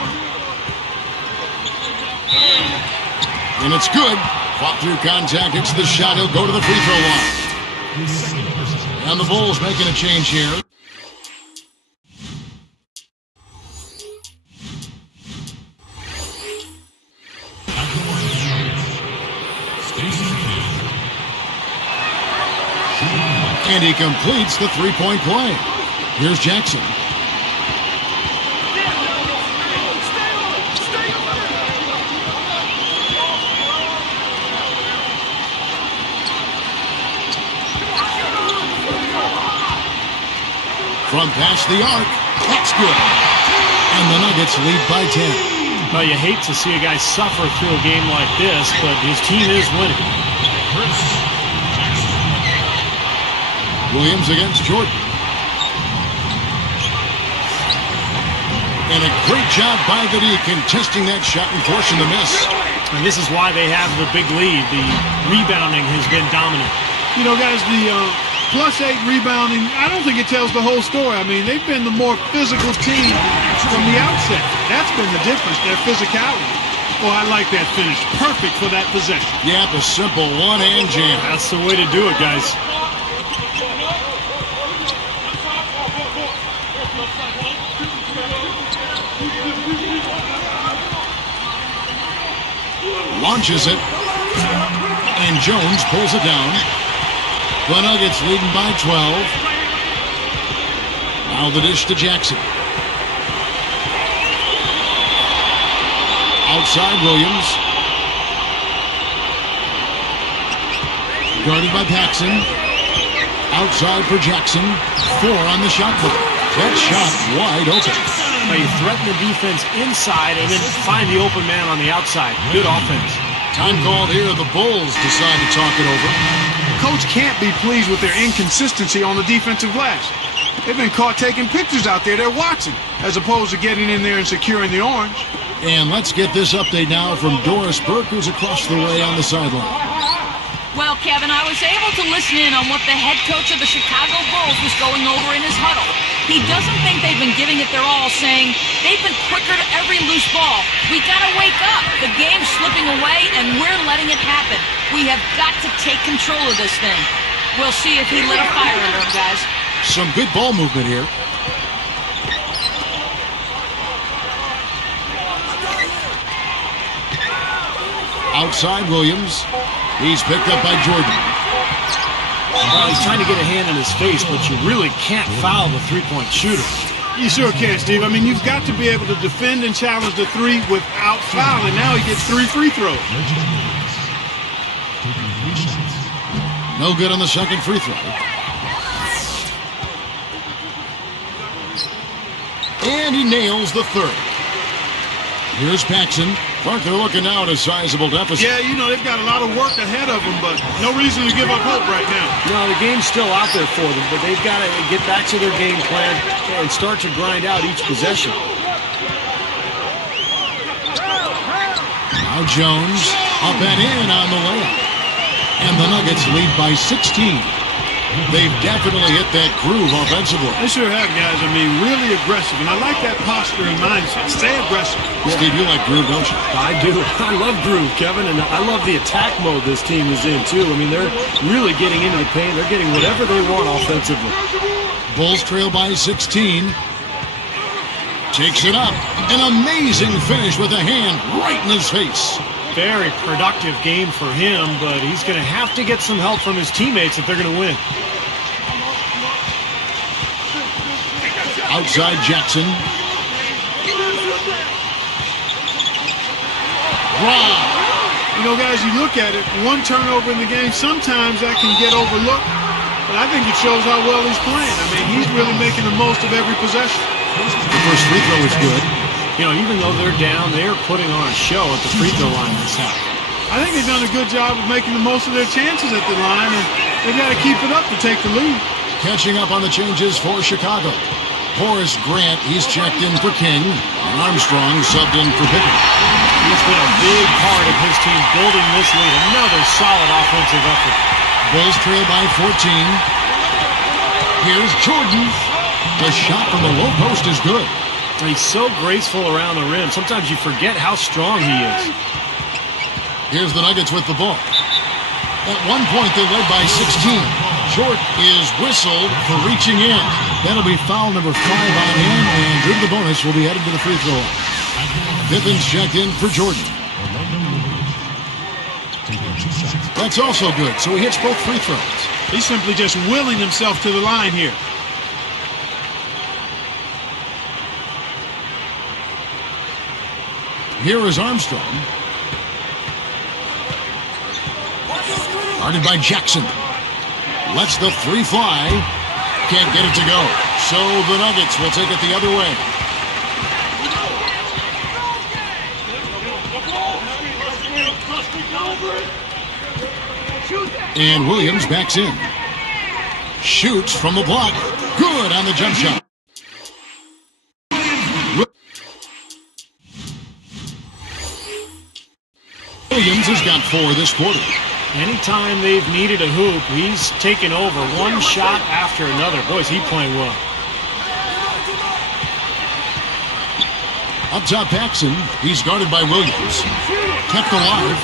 And it's good. Fought through contact, hits the shot. He'll go to the free throw line. His second personal. And the Bulls making a change here. And he completes the three-point play. Here's Jackson. From past the arc, that's good. And the Nuggets lead by 10. Well, you hate to see a guy suffer through a game like this, but his team is winning. Williams against Jordan. And a great job by the D contesting that shot and forcing the miss. And this is why they have the big lead. The rebounding has been dominant. You know, guys, the +8 rebounding, I don't think it tells the whole story. I mean, they've been the more physical team from the outset. That's been the difference, their physicality. Oh, I like that finish. Perfect for that possession. Yep, a simple one-hand jam. That's the way to do it, guys. Launches it. And Jones pulls it down. The Nuggets leading by 12. Now the dish to Jackson. Outside Williams. Guarded by Paxson. Outside for Jackson. 4 on the shot clock. That shot wide open. Now you threaten the defense inside and then find the open man on the outside. Good offense. Time called here. The Bulls decide to talk it over. Coach can't be pleased with their inconsistency on the defensive glass. They've been caught taking pictures out there. They're watching, as opposed to getting in there and securing the orange. And let's get this update now from Doris Burke, who's across the way on the sideline. Well, Kevin, I was able to listen in on what the head coach of the Chicago Bulls was going over in his huddle. He doesn't think they've been giving it their all, saying they've been quicker to every loose ball. We gotta wake up. The game's slipping away, and we're letting it happen. We have got to take control of this thing. We'll see if he lit a fire under him, guys. Some good ball movement here. Outside Williams. He's picked up by Jordan. Well, he's trying to get a hand in his face, but you really can't foul the three-point shooter. You sure can, Steve. I mean, you've got to be able to defend and challenge the three without fouling. Now he gets 3 free throws. No good on the second free throw. And he nails the third. Here's Paxson. Mark, they're looking now at a sizable deficit. Yeah, you know, they've got a lot of work ahead of them, but no reason to give up hope right now. No, the game's still out there for them, but they've got to get back to their game plan and start to grind out each possession. Now Jones up and in on the layup. And the Nuggets lead by 16. They've definitely hit that groove offensively. They sure have, guys. I mean, really aggressive. And I like that posture and mindset. Stay aggressive. Yeah. Steve, you like groove, don't you? I do. I love groove, Kevin, and I love the attack mode this team is in, too. I mean, they're really getting into the paint. They're getting whatever they want offensively. Bulls trail by 16. Takes it up. An amazing finish with a hand right in his face. Very productive game for him, but he's going to have to get some help from his teammates if they're going to win. Outside Jackson. Wow. You know, guys, you look at it, one turnover in the game, sometimes that can get overlooked, but I think it shows how well he's playing. I mean, he's really making the most of every possession. The first free throw is good. You know, even though they're down, they're putting on a show at the free throw line this half. I think they've done a good job of making the most of their chances at the line, and they've got to keep it up to take the lead. Catching up on the changes for Chicago. Horace Grant, he's checked in for King. And Armstrong subbed in for Pippen. He's been a big part of his team building this lead. Another solid offensive effort. Bulls trail by 14. Here's Jordan. The shot from the low post is good. He's so graceful around the rim. Sometimes you forget how strong he is. Here's the Nuggets with the ball. At one point, they led by 16. Short is whistled for reaching in. That'll be foul number 5 on him, and due to the bonus, will be headed to the free throw line. Pippen's checked in for Jordan. That's also good, so he hits both free throws. He's simply just willing himself to the line here. Here is Armstrong. Guarded by Jackson. Lets the three fly. Can't get it to go. So the Nuggets will take it the other way. And Williams backs in. Shoots from the block. Good on the jump shot. Williams has got 4 this quarter. Anytime they've needed a hoop, he's taken over one shot after another. Boy, is he playing well. Up top, Paxson. He's guarded by Williams. Kept alive.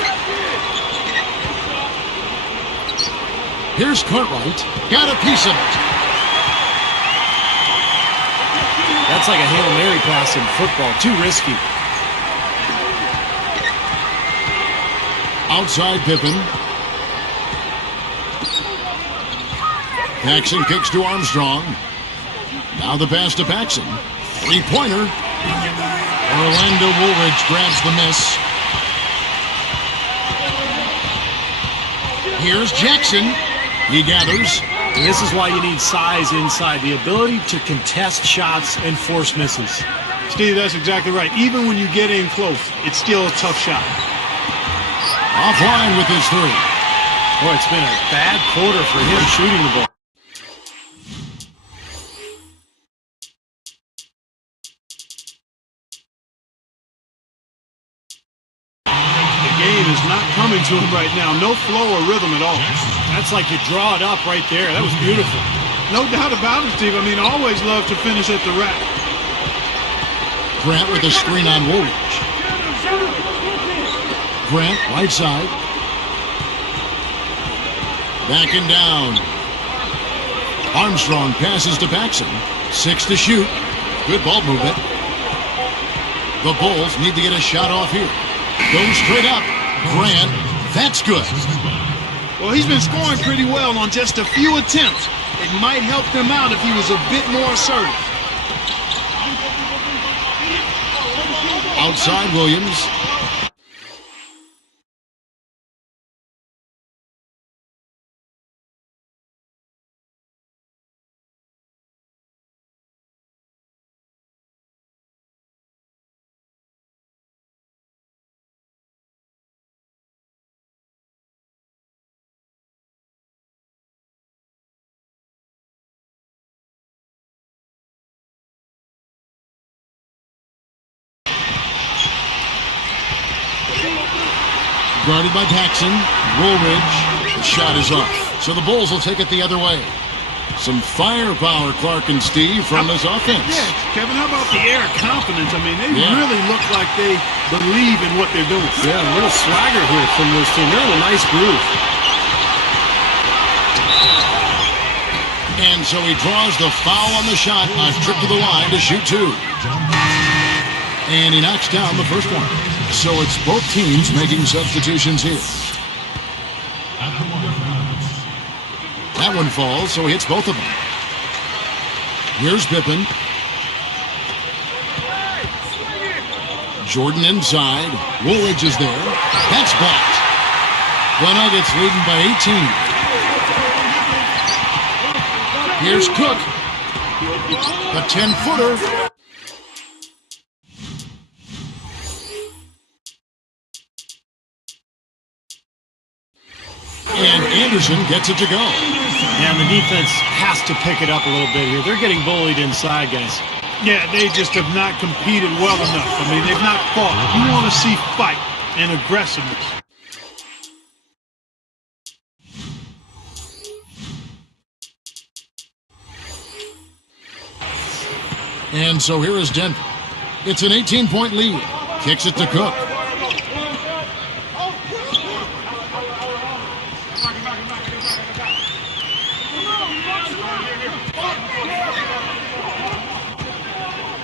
Here's Cartwright. Got a piece of it. That's like a Hail Mary pass in football. Too risky. Outside Pippen. Paxson kicks to Armstrong. Now the pass to Paxson. Three-pointer. Orlando Woolridge grabs the miss. Here's Jackson. He gathers. And this is why you need size inside. The ability to contest shots and force misses. Steve, that's exactly right. Even when you get in close, it's still a tough shot. Offline with his 3. Boy, it's been a bad quarter for him shooting the ball. The game is not coming to him right now. No flow or rhythm at all. That's like you draw it up right there. That was beautiful. No doubt about it, Steve. I mean, always love to finish at the rack. Grant with a screen on Woolridge. Grant, right side. Backing down. Armstrong passes to Paxson. 6 to shoot. Good ball movement. The Bulls need to get a shot off here. Goes straight up. Grant, that's good. Well, he's been scoring pretty well on just a few attempts. It might help him out if he was a bit more assertive. Outside Williams. Guarded by Paxson. Woolridge. The shot is off. So the Bulls will take it the other way. Some firepower, Clark and Steve, from this offense. Yeah, Kevin, how about the air confidence? I mean, they really look like they believe in what they're doing. Yeah, a little swagger here from this team. They're in a nice groove. And so he draws the foul on the shot. A trip to the line to shoot two. And he knocks down the first one. So it's both teams making substitutions here. That one falls, so he hits both of them. Here's Pippen. Jordan inside. Woolridge is there. That's blocked. The Nuggets leading by 18. Here's Cook. The 10-footer. And Anderson gets it to go. Yeah, and the defense has to pick it up a little bit here. They're getting bullied inside, guys. Yeah, they just have not competed well enough. I mean, they've not fought. You want to see fight and aggressiveness. And so here is Denver. It's an 18-point lead. Kicks it to Cook.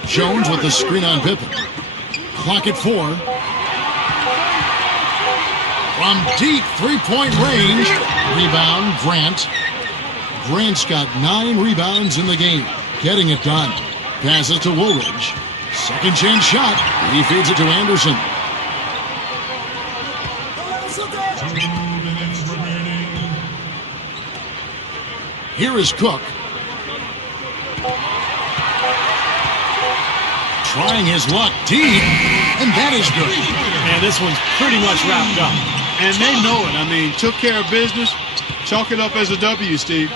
Jones with the screen on Pippen. Clock at 4. From deep three-point range. Rebound, Grant. Grant's got 9 rebounds in the game. Getting it done. Passes to Woolridge. Second chance shot. He feeds it to Anderson. 2 minutes remaining. Here is Cook. Trying his luck deep, and that is good. Man, this one's pretty much wrapped up. And they know it. I mean, took care of business. Chalk it up as a W, Steve.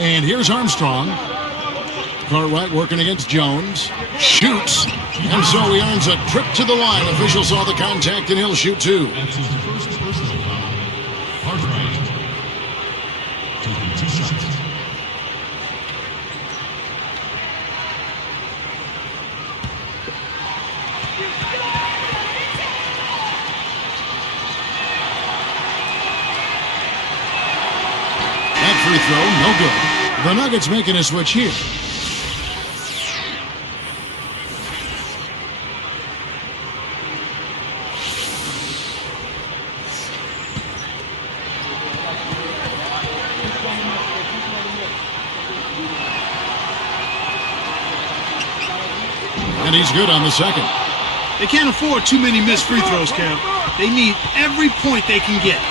And here's Armstrong. Cartwright working against Jones. Shoots. And so he earns a trip to the line. Official saw the contact, and he'll shoot two. That's his first personal foul. Hardwood. Taking 2 shots. That free throw, no good. The Nuggets making a switch here. And he's good on the second. They can't afford too many missed free throws, Cam. They need every point they can get.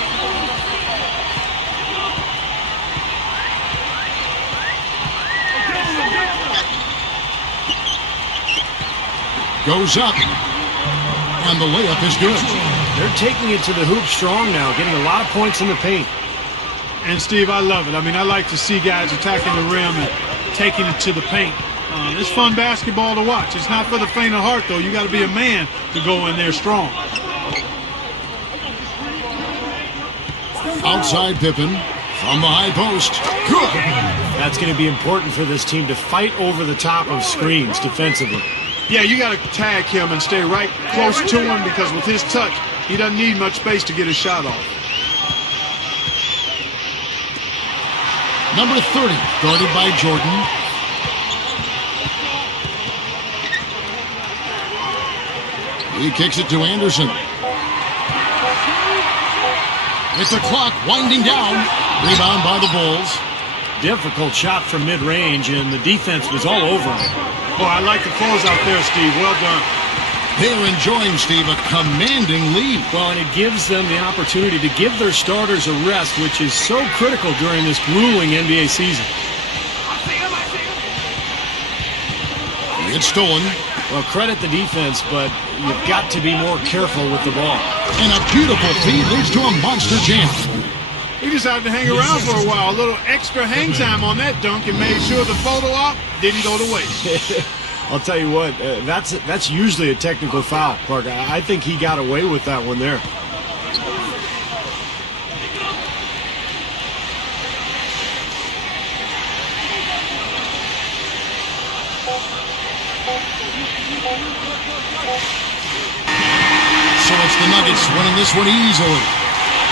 Goes up. And the layup is good. They're taking it to the hoop strong now, getting a lot of points in the paint. And, Steve, I love it. I mean, I like to see guys attacking the rim and taking it to the paint. It's fun basketball to watch. It's not for the faint of heart, though. You got to be a man to go in there strong. Outside Pippen from the high post. Good. That's going to be important for this team to fight over the top of screens defensively. Yeah, you got to tag him and stay right close to him because with his touch, he doesn't need much space to get his shot off. Number 30, guarded by Jordan. He kicks it to Anderson. With the clock winding down. Rebound by the Bulls. Difficult shot from mid-range, and the defense was all over him. Oh, I like the close out there, Steve. Well done. They're enjoying, Steve, a commanding lead. Well, and it gives them the opportunity to give their starters a rest, which is so critical during this grueling NBA season. It's stolen. Well, credit the defense, but you've got to be more careful with the ball. And a beautiful feed leads to a monster jam. He decided to hang around for a while. A little extra hang time on that dunk and made sure the photo op didn't go to waste. I'll tell you what, that's usually a technical foul, Clark. I think he got away with that one there. So it's the Nuggets winning this one easily.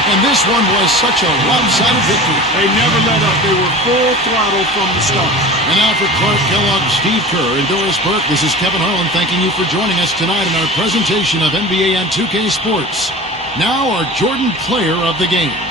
And this one was such a lopsided victory. They never let up. They were full throttle from the start. And now for Clark Kellogg, Steve Kerr, and Doris Burke, this is Kevin Harlan thanking you for joining us tonight in our presentation of NBA on 2K Sports. Now our Jordan Player of the Game.